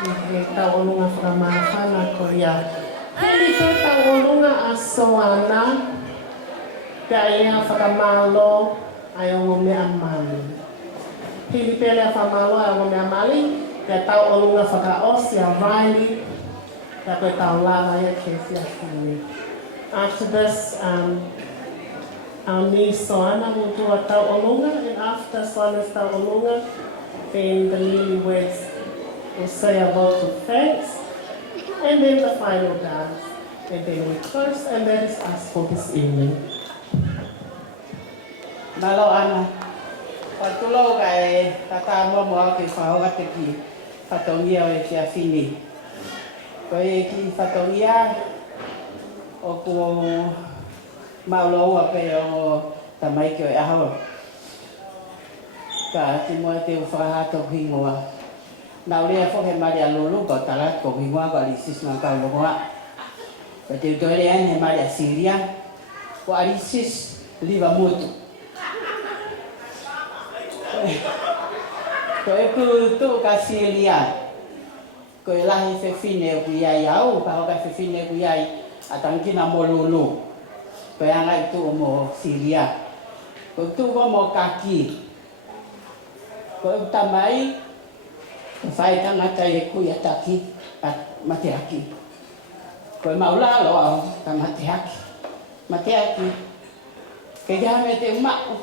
ki he tauolunga whakamahana ko ia. Heli te tauolunga a Soana, te aia whakamalo ai o mea mali. Pili pele a whamalo ai o mea mali, te tau o lunga whakaosi a Riley, te koe tau lava ia ke whiawhine. After this, our niece Soana will do a tau o lunga, and after Soana's tau o lunga, then the newlyweds will say a vote of thanks, and then the final dance. And then we close, and that is us for this evening. Malo ana. Patulo kai Kata mo ke whaoga te ki whatongia o e kia whini. Ko e ki whatongia o ko mauloa pe o tamaiki o e ahawa. Ka ti moa te whahato hingoa. Naurea whoke mari a lulu ko tarat ko hingoa ko alisis ngā kauloa. Ko te utoere ane mari a Silia ko alisis liva mutu. Ko e ku tu ka Silia. Ko e lahi whewhine o ku iai au, ka hoka whewhine o ku iai a tangkina mo lulu. Ko e anga i tu o mo Silia. Ko tu o mo kaki. Ko e tamai, ko whai tangata e kui a taki a Mateaki. Ko e maula loa ka Mateaki. Mateaki. Ke hame te umau.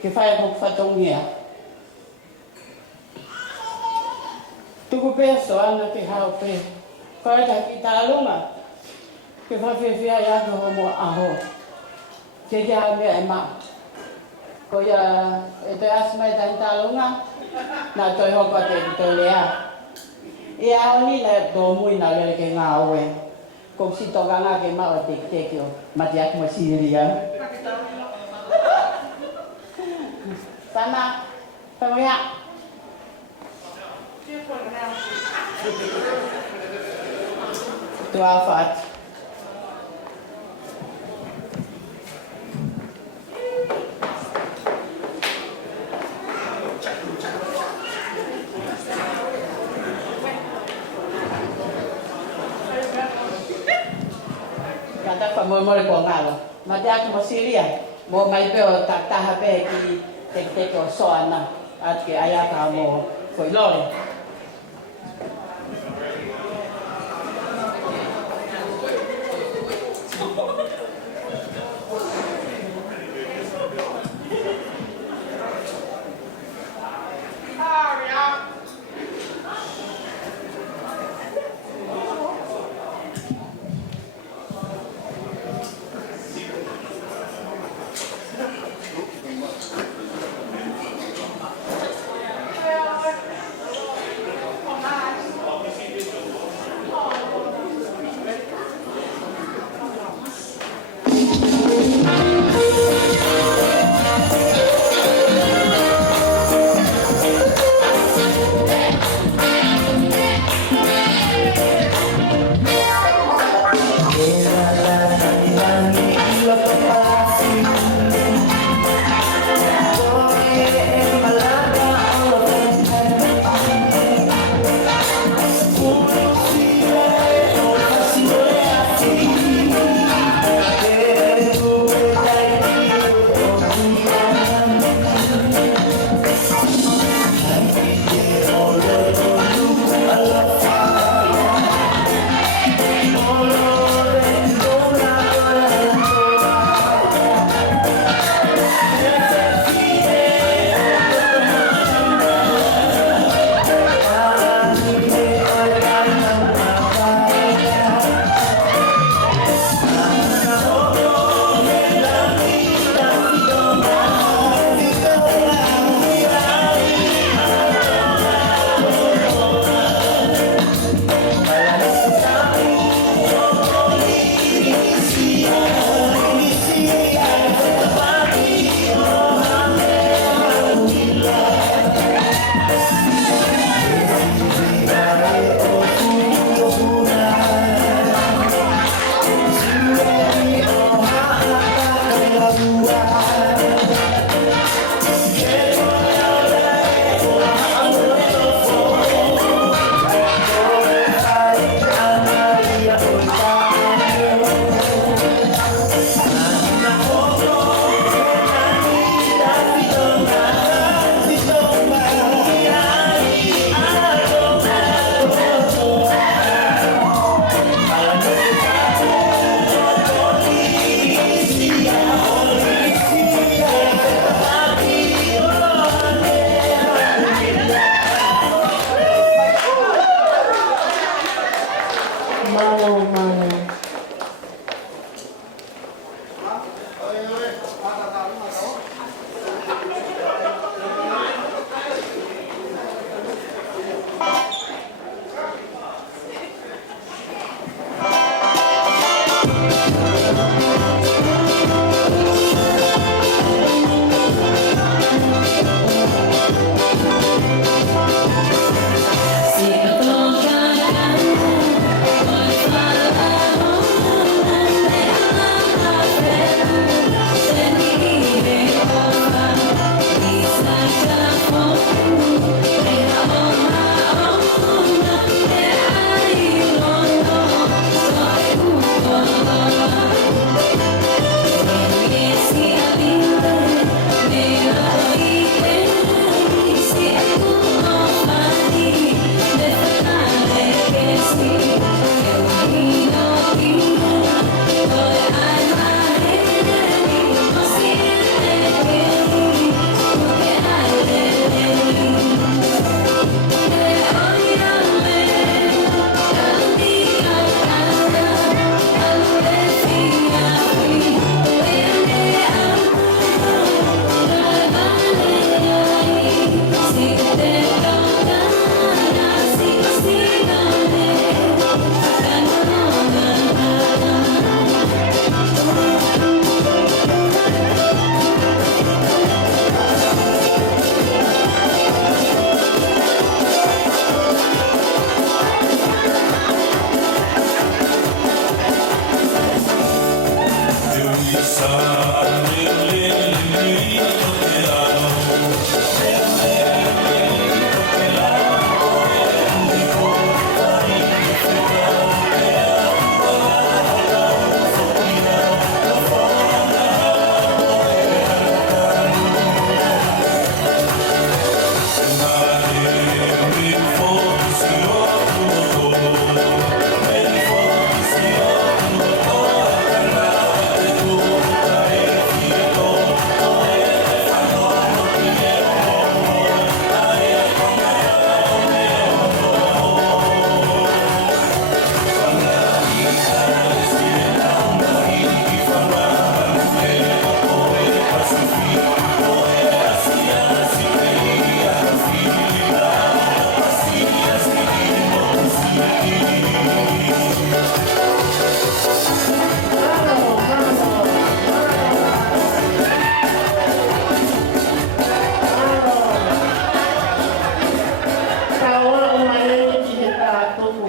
Ke whai a whatongia. Tuku pēr soana ke hao pē. Koe taki tālunga. Ke whawhiawhia i ako homo aho. Ke hame e mau. Ko ia e toi asmai tan tālunga. Nā toi hoko te toi lea. E ao ni na tō mui na lele ke ngā oe. Ko si toka ngā ke mau te teki o Mateaki mo Silia. Sana, whamoia. Tua what. Kata pa Moimoi ko ngalo. Mateaki mo Silia. Mo mai pe o taha pe ki te o soana. At ke ayaka mo koi lore.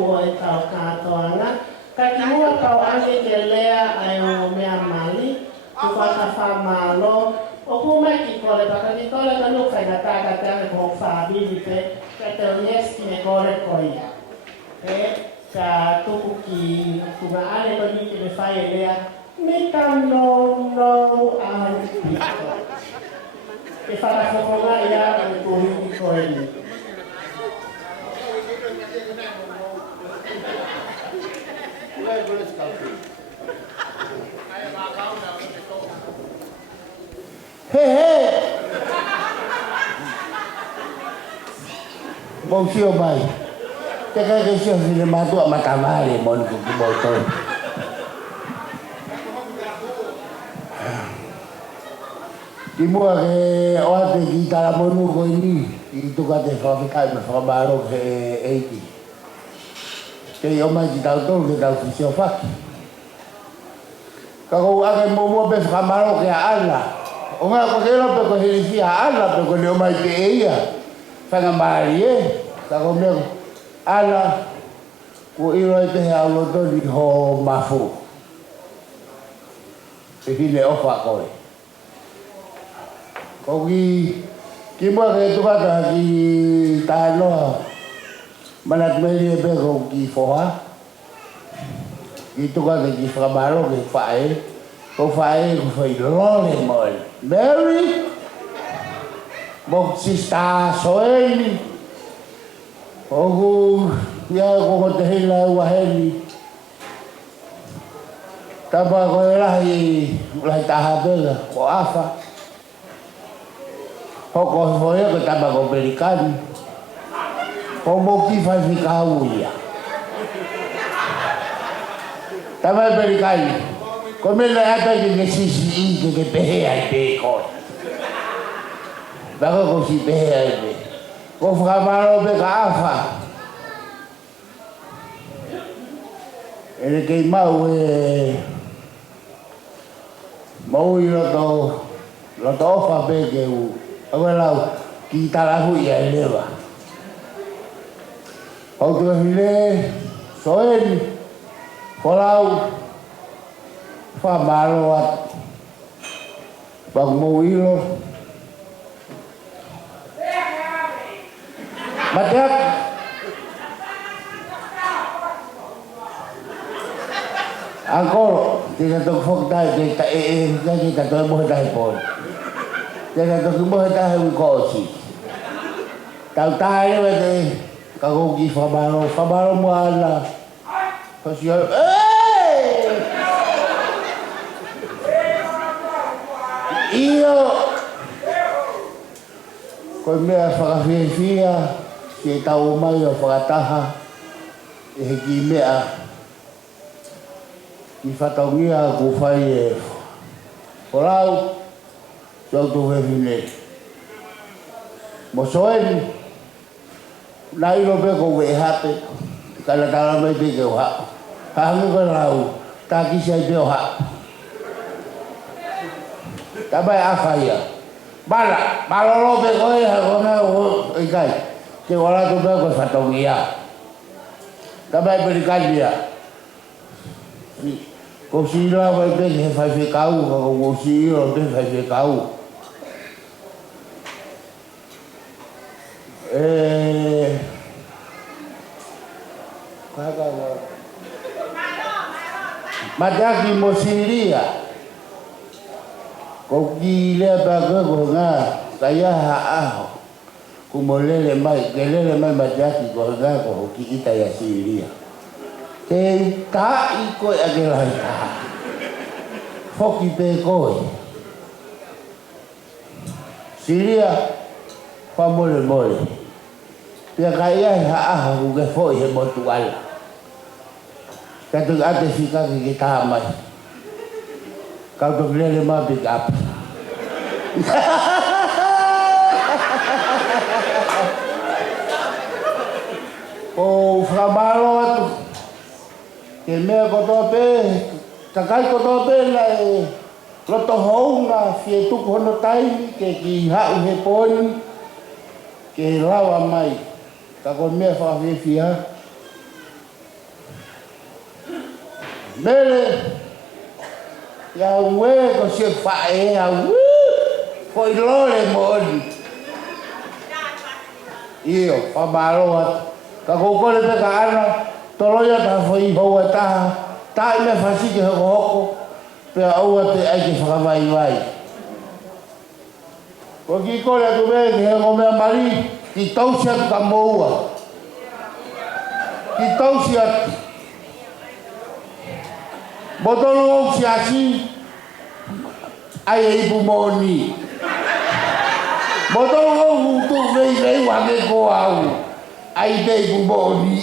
o e tau kātoanga. Ka ki mua kau ane ke lea ai o mea mali, tu whakawha mālo. O kumaki kore, paka ki kore ka nukai na tāka te ane kong whābiri pe, ka te uneski me kore koia. Ka tuku ki tunga ane ko ni ke me whai e lea, me ka no au piko. Ke whakawhonga ia o te kuhiki koe ni. Mau sio mai. Te kai ke sio sine matua matamare mon ku ki moto. Ki mua ke o ate ki tara monu ko ni. I tu ka te whakakai me whakamaro ke eiti. Te i o mai ki tau tolu ke tau ki sio whaki. Ka kou ake mua pe whakamaro ke a ala. O ngā ko kera pe ko hirisi a ala pe ko leo mai te eia. Whangamari e. Ka kou mea ko ala. Ko iro e te hea Lotu ni ho mafu. E hile ofa koe. Ko ki mua ke tukata ki tānoa. Manat meri e pe ko ki foha. Ki tukata ki whakamaro ke whae. Ko whae ko whai lole moi. Mary, mok sista soeni, ogu ya ko te hila ua heli. Tapa ko lahi taha bela ko afa. Hoko foi ko tapa ko berikani. Ko moki fa fikauia. Tapa berikani. Come la ata che si che behea i be ko. Bago ko si behea i be. Ko whakamaro be ka afa. Ele kei mau mau i loto ofa be ke u. Awe lau ki tarahu i a lewa. Hau tu hile soeni. Kolau Famalo at pagmuilo. Mateaki. Angkor, tidak tahu fakta kita kita tahu boleh dah pun. Tidak tahu boleh dah ukosi. Tahu tahu ni kau pergi famalo muala. Pasal iyo ko mea whakawhiawhia ke tau mai o whakataha e heki mea i whataungia ku whai e wholau tau tu hewhine mo soeni na ilo pe ko we hape kala tala mai pe ke o ha hangu ka lau ta kisai pe o ha Tabai apa ya? Bala, balolo be koe hona o ikai. Ke wala tu be ko fatongia. Tabai berikai dia. Ko sila vai be he fai fe kau, ko sila be fai fe kau. Kata Mateaki mo Silia. Ko ki le ba ko nga kaya ha ku molele mai gelele mai Mateaki ko nga ko ki ita ya Silia te ta i ko agela ta foki pe ko Silia pa mole te kaya ha ku ke foi he motual ka tu ate fika ki ta mai kau tu boleh lima pick up. Oh, frabalo tu. Keme koto pe, takai koto pe la loto honga fie tu kono tai ke ki ha he pon ke lawa mai. Ka ko me fa fia. Mele, ya ue ko se whae a ko I lore mo oni. Iyo, whamaro ka kokore pe ka ana, toloia ta whai hoa taha, ta I me whasike hoko hoko, pe aua te aike whakawai wai. Ko ki kore atu mea ki hengo mea mari, ki tausi atu ka moua. Ki tausi atu. Botolo o si asi, ai e ipu moni. Botolo o hutu vei wake ko au, ai te ipu moni.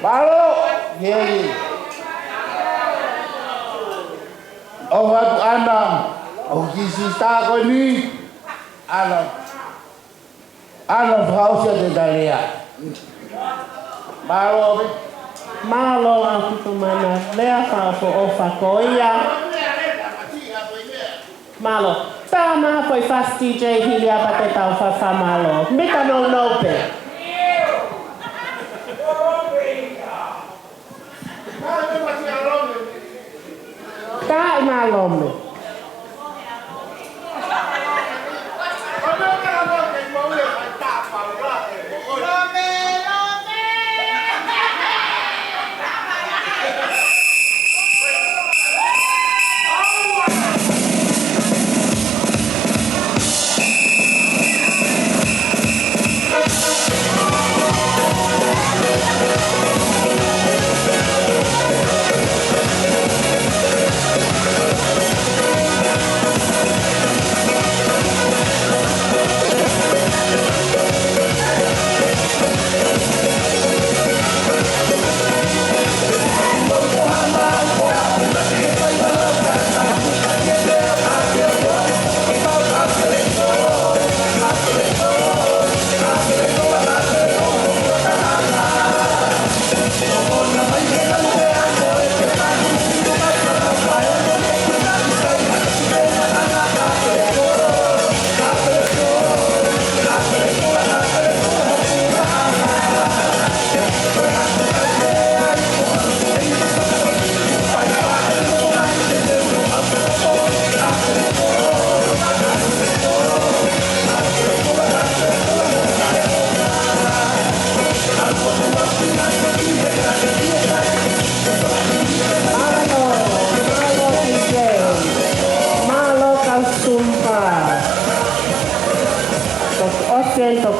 Malo, hei. O hatu ana, o kisi tako ni, ana whausia te tarea. Malo, Malo ang kutumana. Lea whaapo o whakoia. Malo. Tama foi fast DJ hilia pate tau whawha malo. Mika no nope. Ka malome.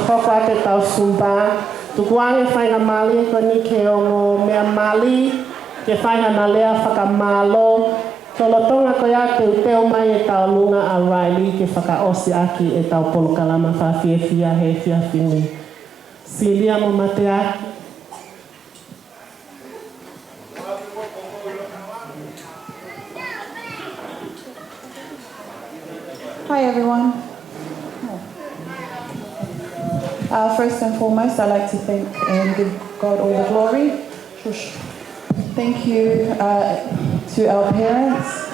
Kokoate tau sumba, tukuange whainga mali ko ni ke ongo mea mali, ke whainga na lea whakamalo, tolotonga ko ia te uteo mai e tau lunga a Riley ke whakaosi aki e tau polokalama whawhiawhia he whiawhini. Silia mo Mateaki. Hi everyone. First and foremost, I'd like to thank and give God all the glory. Thank you to our parents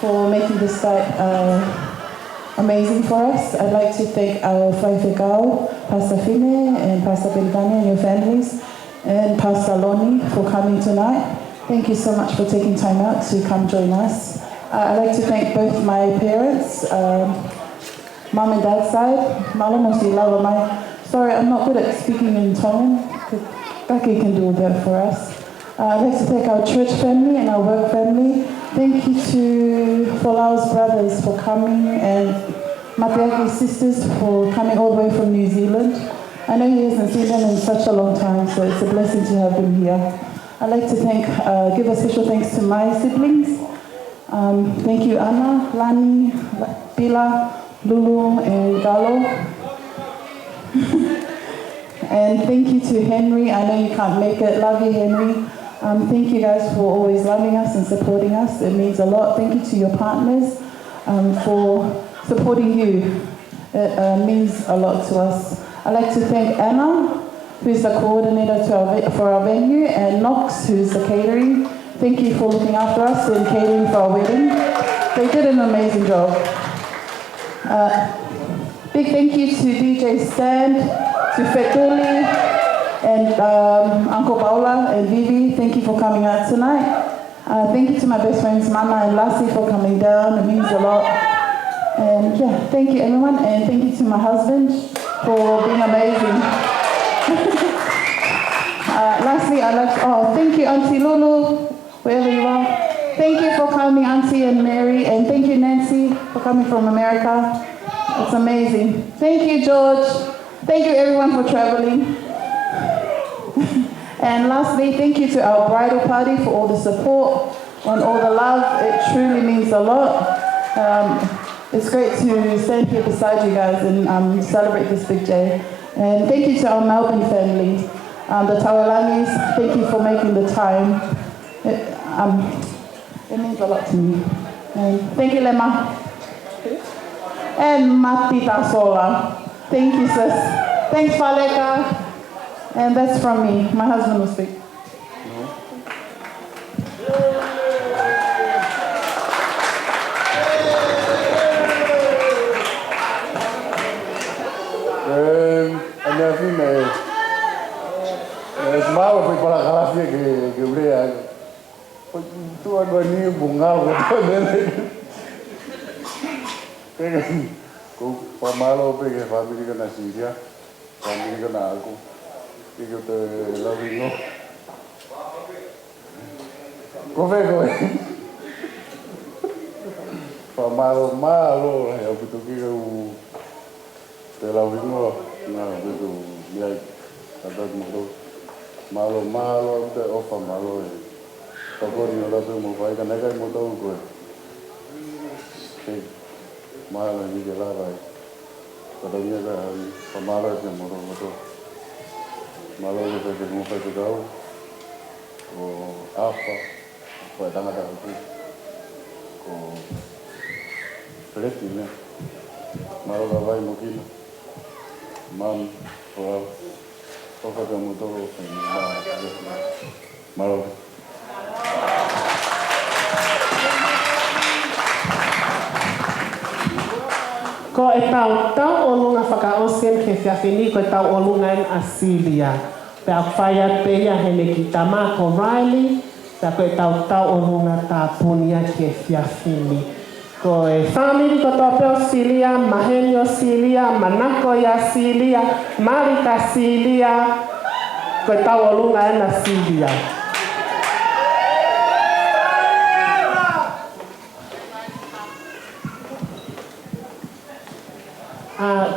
for making this night amazing for us. I'd like to thank our Whaifekau, Pastor Fine and Pastor Belgani and your families, and Pastor Loni for coming tonight. Thank you so much for taking time out to come join us. I'd like to thank both my parents, Mum and Dad's side. Sorry, I'm not good at speaking in Tongan. Becky can do that for us. I'd like to thank our church family and our work family. Thank you to Folau's brothers for coming and Mateaki's sisters for coming all the way from New Zealand. I know he hasn't seen them in such a long time, so it's a blessing to have them here. I'd like to give a special thanks to my siblings. Thank you, Anna, Lani, Pila, Lulu, and Galo. And thank you to Henry. I know you can't make it. Love you, Henry. Thank you guys for always loving us and supporting us. It means a lot. Thank you to your partners for supporting you. It means a lot to us. I'd like to thank Anna, who's the coordinator for our venue, and Knox, who's the catering. Thank you for looking after us and catering for our wedding. They did an amazing job. Big thank you to DJ Stand, to Fetuli, And Uncle Paula and Vivi, thank you for coming out tonight. Thank you to my best friends, Mama and Lassie, for coming down. It means a lot. And yeah, thank you everyone. And thank you to my husband for being amazing. Lastly, thank you, Auntie Lulu, wherever you are. Thank you for coming, Auntie and Mary. And thank you, Nancy, for coming from America. It's amazing. Thank you, George. Thank you everyone for traveling. And lastly, thank you to our bridal party for all the support and all the love. It truly means a lot. It's great to stand here beside you guys and celebrate this big day. And thank you to our Melbourne family, the Tawalangis. Thank you for making the time. It means a lot to me. And thank you, Lema. And Matita Sola. Thank you, sis. Thanks, Faleka. And that's from me. My husband will speak. Pamalo perché famiglia che na Silia, famiglia che na aku, che te lavingo. Come? Pamalo malo, eu betul que te lavingo, na betul ya kata mudo. Malo te ofa malo. Toko ni orang tu mau baik kan negai mau tahu gue. Malo ni je larai. Katanya kan pemalas yang motor. Malo itu mau pergi jauh. Apa tengah aku. Pelik ni. Malo kabai mungkin. Mam, apa kamu tahu? Malo. Ko e tau olunga whakaosien ke whiawhini ko e tau olunga a Silia. Pe a whaia peia hene ki Tamako Riley, pe ko e tau olunga tā punia ke whiawhini. Ko e whamiri ko tō peo Silia, Mahenio Silia, Manako ia Silia, Marika Silia, ko e tau olunga na Silia.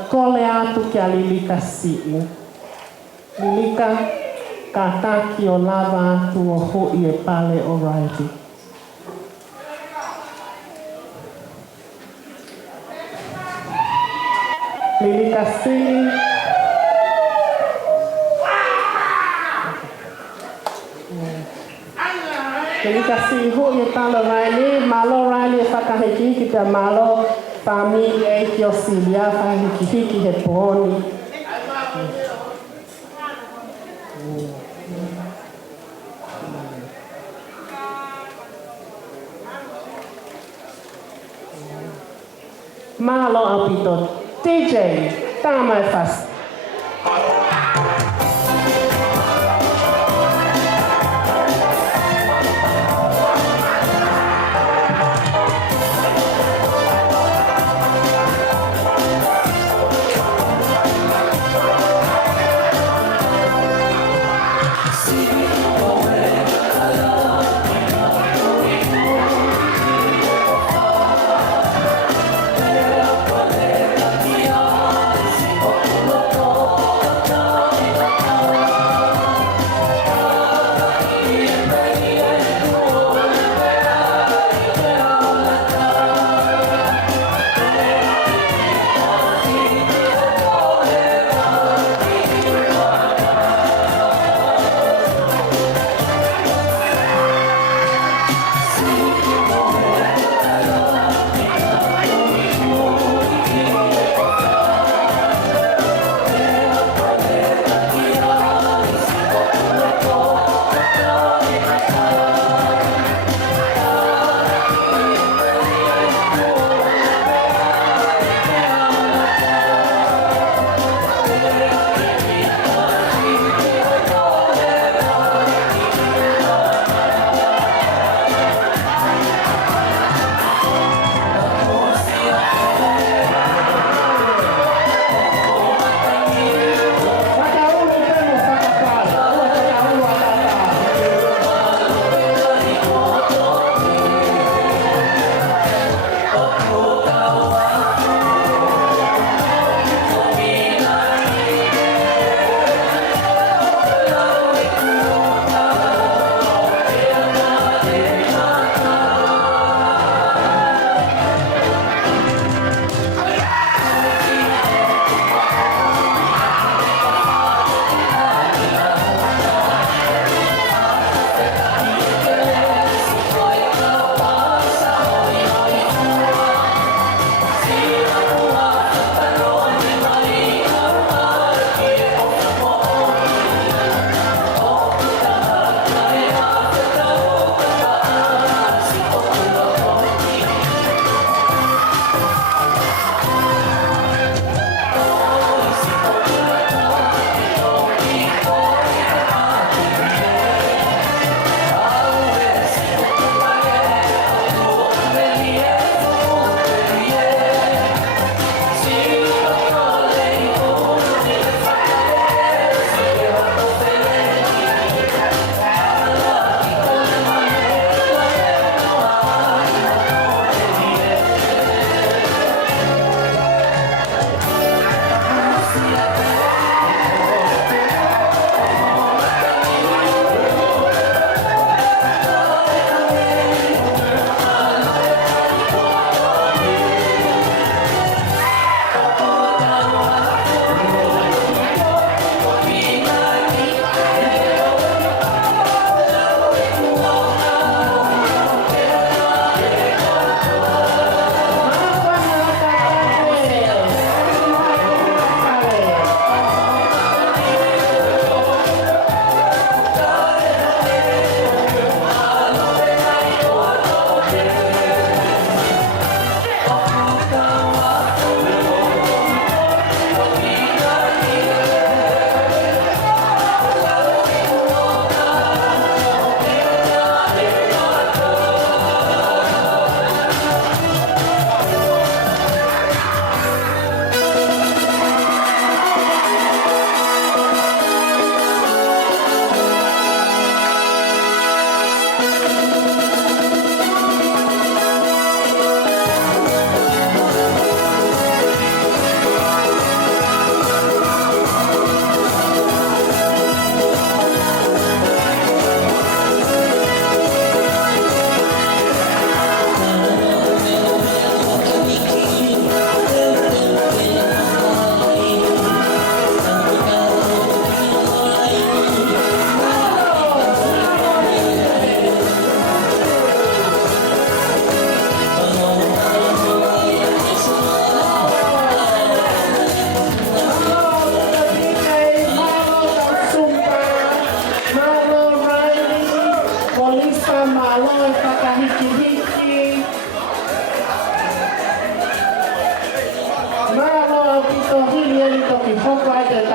Kole atu ki a Lilika si'i. Lilika, Kata ki o lava atu o hoi e pale o Raiti. Lilika si'i. Lilika si'i hoi e pale o Raiti. Malo Raiti e whakahiki ki te malo familia e ki o Silia, whahiki he pōni. Malo apito, DJ, tama e fast. Oh,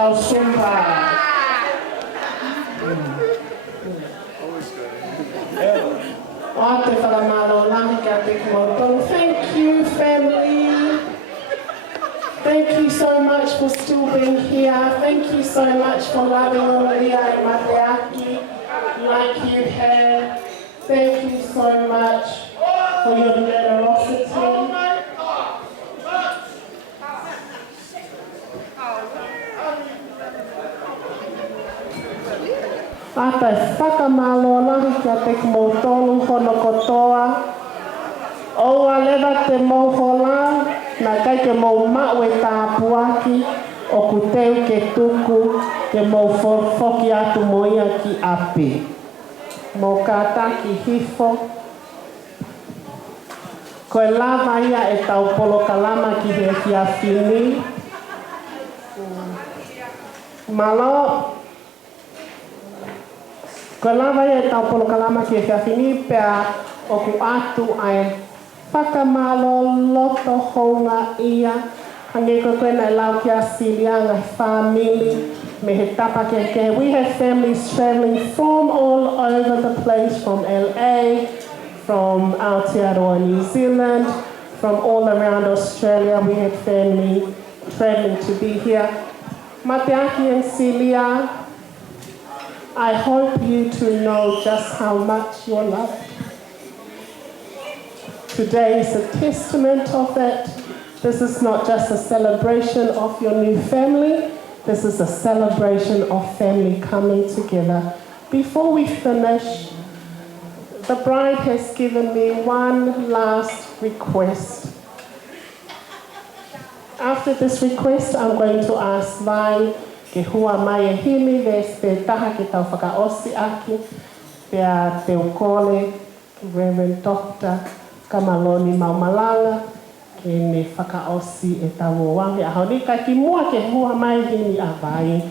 tau sumba. Ate whakamalo lahi kia te kumautoro. Thank you, family. Thank you so much for still being here. Thank you so much for loving Lolohea and Mateaki like you have. Thank you so much for your generosity. Ata whakamalo lahi kia te kumautoro hono kotoa. Oua lewa te mohola, na kai ke mau maue tā puaki, o ku teu ke tuku, ke mau whoki atu moia ki api. Mō Kata ki hifo. Koe lava ia e tau polo kalama ki he ki a whini. Malo. Koe lava ia e tau polo kalama ki he ki a whini, pea o ku atu ai whakamalo loto honga ia. Hange koe koe nai lau kia Silia ngai family. Me he tapa ke. We have families traveling from all over the place, from LA, from Aotearoa, New Zealand, from all around Australia. We have family traveling to be here. Mateaki and Silia, I hope you to know just how much you're loved. Today is a testament of that. This is not just a celebration of your new family. This is a celebration of family coming together. Before we finish, the bride has given me one last request. After this request, I'm going to ask Vai ke hua mai e hili ves te taha ke tau whakaosi aki, pea te ukole, Reverend Dr. Kamaloni Maumalanga, ke me whakaosi e tau o wangi. Aho ni ka ki mua ke hua mai hini a vai.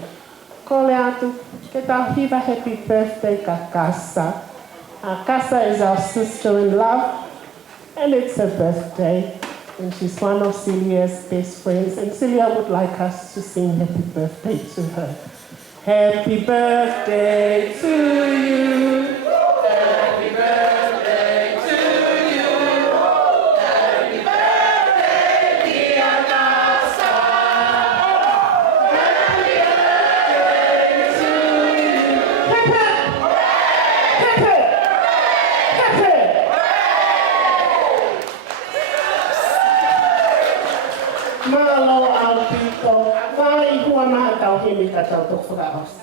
Kole atu, ke tau hiva happy birthday ka Kasa. Kasa is our sister in love, and it's her birthday. And she's one of Silia's best friends. And Silia would like us to sing happy birthday to her. Happy birthday to you. Happy birthday to you. Happy birthday, dear Kasa. Happy birthday to you. Hip hip! Hip hip! Hip hip! Malo Alpito, vai hua maha tau himi ka tau toku whakaos.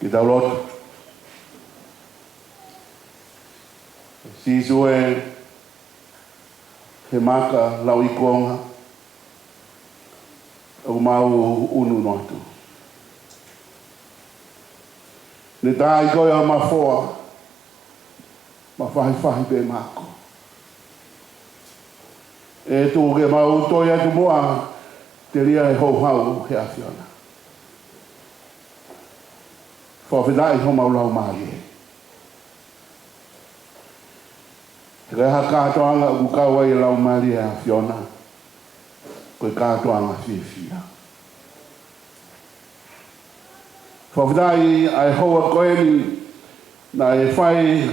Kita Lotu. Si sue he maka lau i kuonga, o mau unu noatu. Ne tā i koe a mafoa, ma whahi pe mako. E tū ke mau toi atu mua, te ria e hou hau he awhiona. Whawhitai ho mau lau mahi e. Te kai ha kātoanga u kaua i lau mahi e awhiona, koe kātoanga whiwhia. Whawhitai ai hoa koe ni na e whai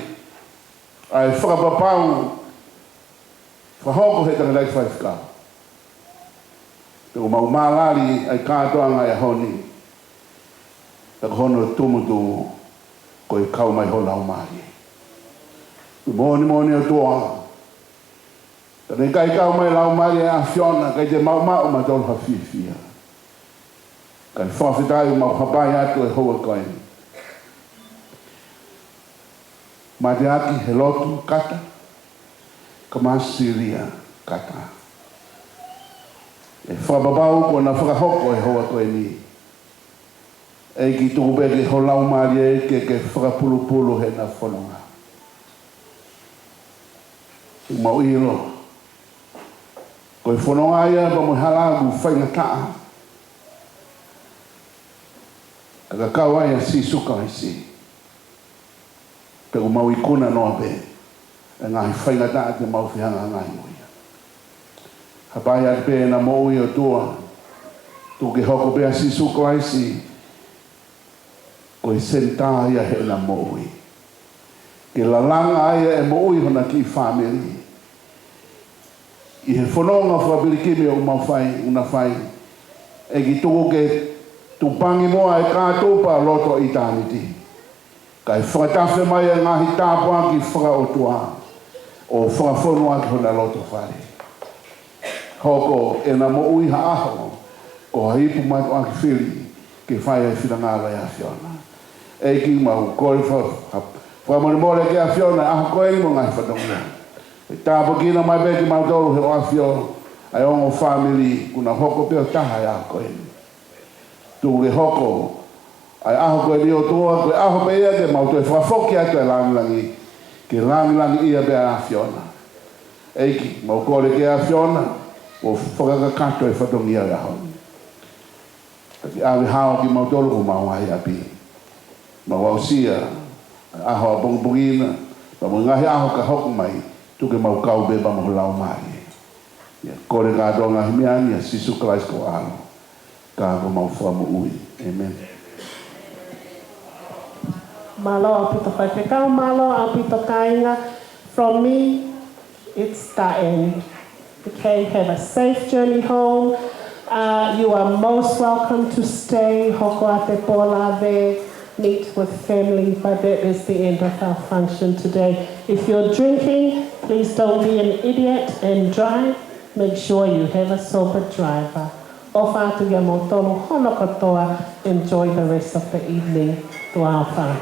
ai whakapapau whahoko he tanga lai whaifka. Te o mau mālari ai kātoanga e honi. Te hono tumutumu koe kau mai ho lau mahi. Moni o toa. Te ne kai kau mai lau mahi e awhiona kai te mau ma tolu hawhiwhia. Kai whawhitai mau hapai atu e hoa koe. Mateaki he Lotu, Kata. Ka Silia, Kata. E whababau ko na whakahoko e hoa koe ni. E ki tuku peke ho lau maari e ke whakapulu he na whanonga. I mau ilo. Koe whanonga ia pa mo halagu whainga taa. Ka kaua ia si suka i si. Peko mau ikuna noa pe. E ngahi whainga taa te mau whihanga ngahi moia. Hapai ati pe na mo i o tua. Tu ke hoko pe a si suka i si. Koe senta ia he na mo i. Ke la langa ia e mo i hona ki whamiri. I he whanonga whabilikimi o umawhai, una whai. E ki tuku ke tupangi moa e kātopa loto i tāniti. Kai whakatawhi mai e ngahi tāpua ki whakaotua o whakawhanua ki hona loto whare. Hoko e na mo ui ha aho ko haipu mai o aki whiri ke whai e whirangāra e a whiona. E ki mau kore whamore ke a whiona aho koe ni mo ngahi whanonga. E tāpua ki na mai beki mau tolu he o a whiona ai ongo family kuna hoko peo taha e a koe ni. Tu ke hoko ai aho koe ni o tua koe aho pe ia ke mau toe whafoki atu e langilangi ke langilangi ia pe a whiona eiki mau kore ke a whiona o whakakakato e whatongi ia aho taki awe hao ki mau tolu ko mau hai api mau au sia aho a bongbongina pa mo ngahi aho ka hoko mai tu ke mau kau beba mo lau mai kore ka donga himiani a sisu Christ ko alo ka ko mau fo mo ui amen. Malo apito whaipekau, malo apito kainga. From me, it's the end. Okay, have a safe journey home. You are most welcome to stay. Hoko ate Paula there, meet with family, but that is the end of our function today. If you're drinking, please don't be an idiot and drive. Make sure you have a sober driver. Ofa atu ia motonu hono katoa. Enjoy the rest of the evening. Tua awha.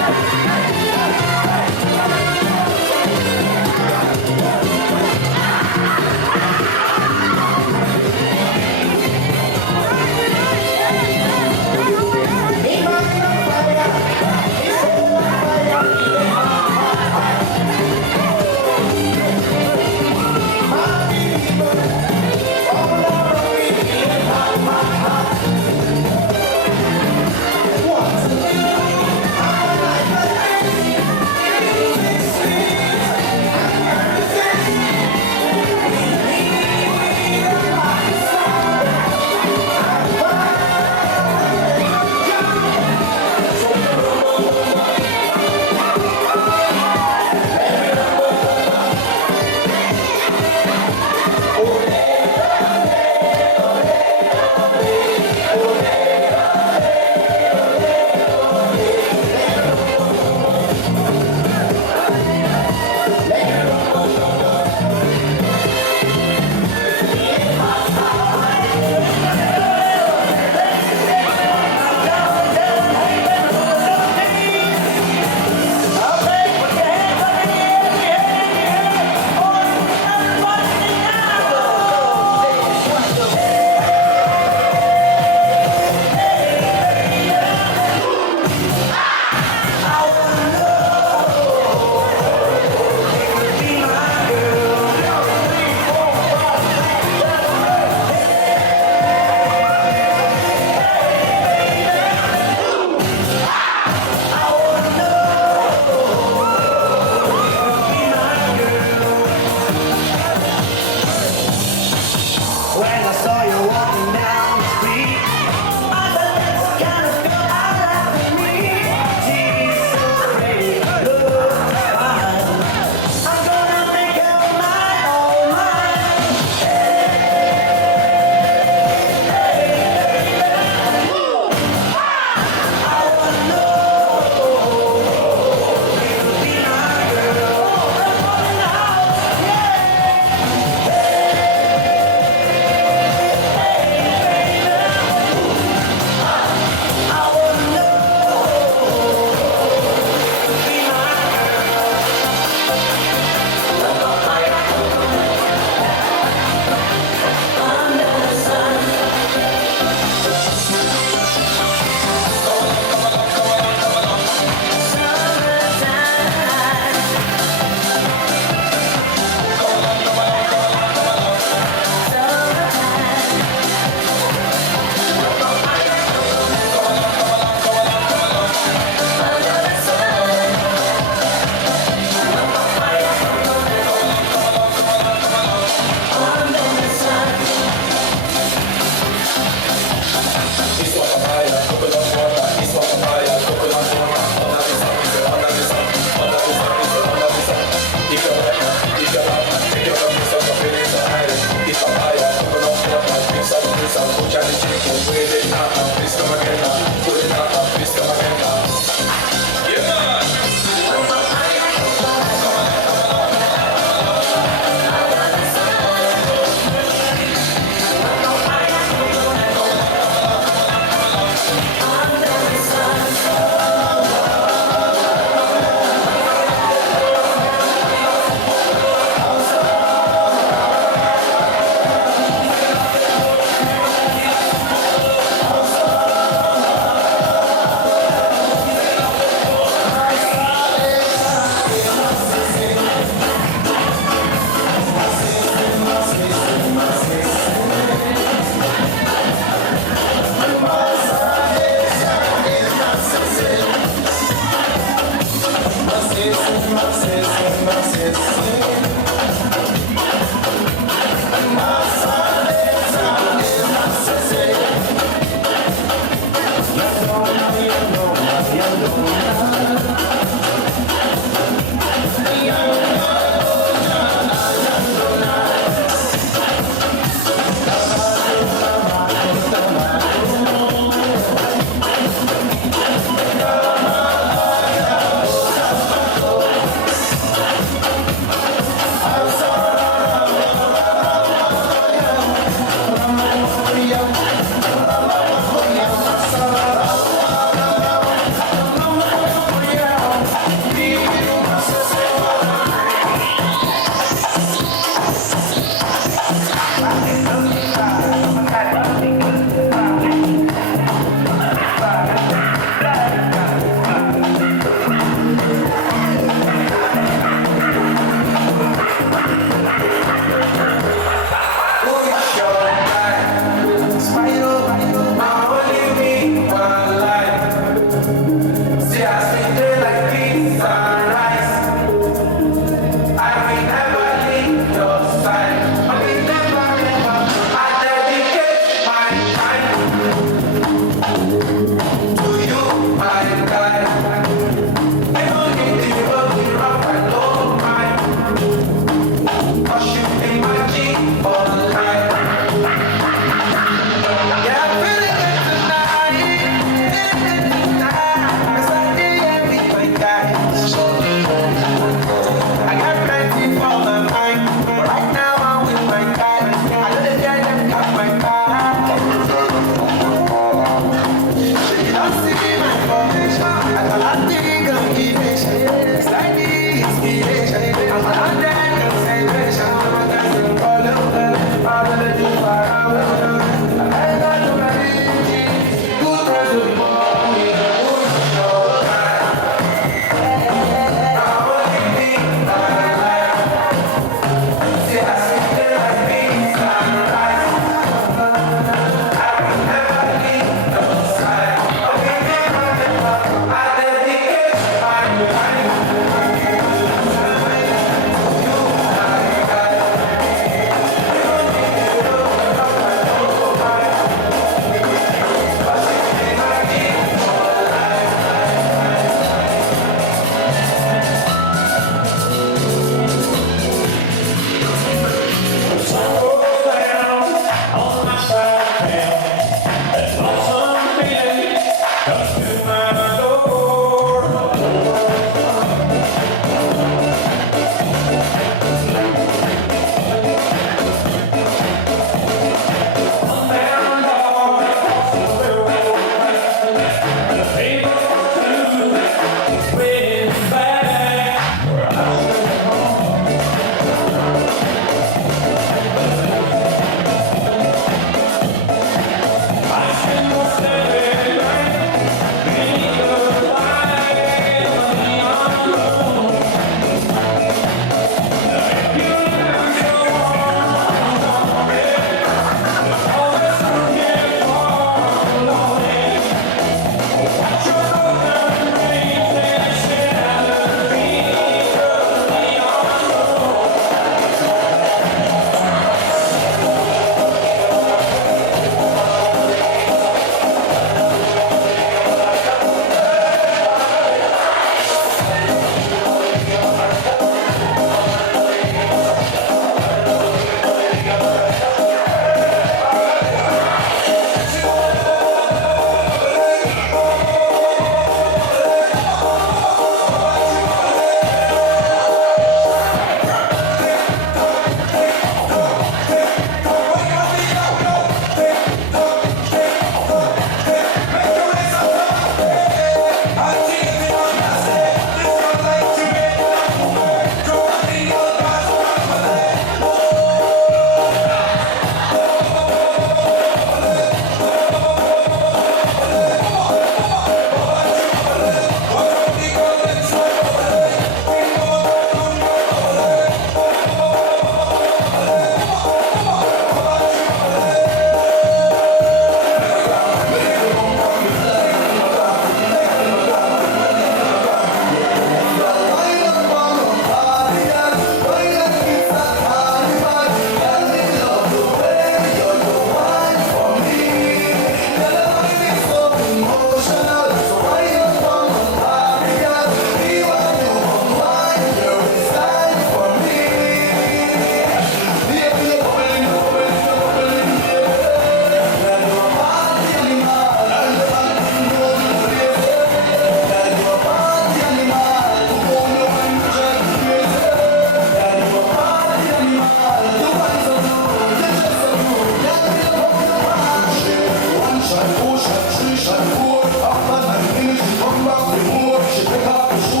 Latu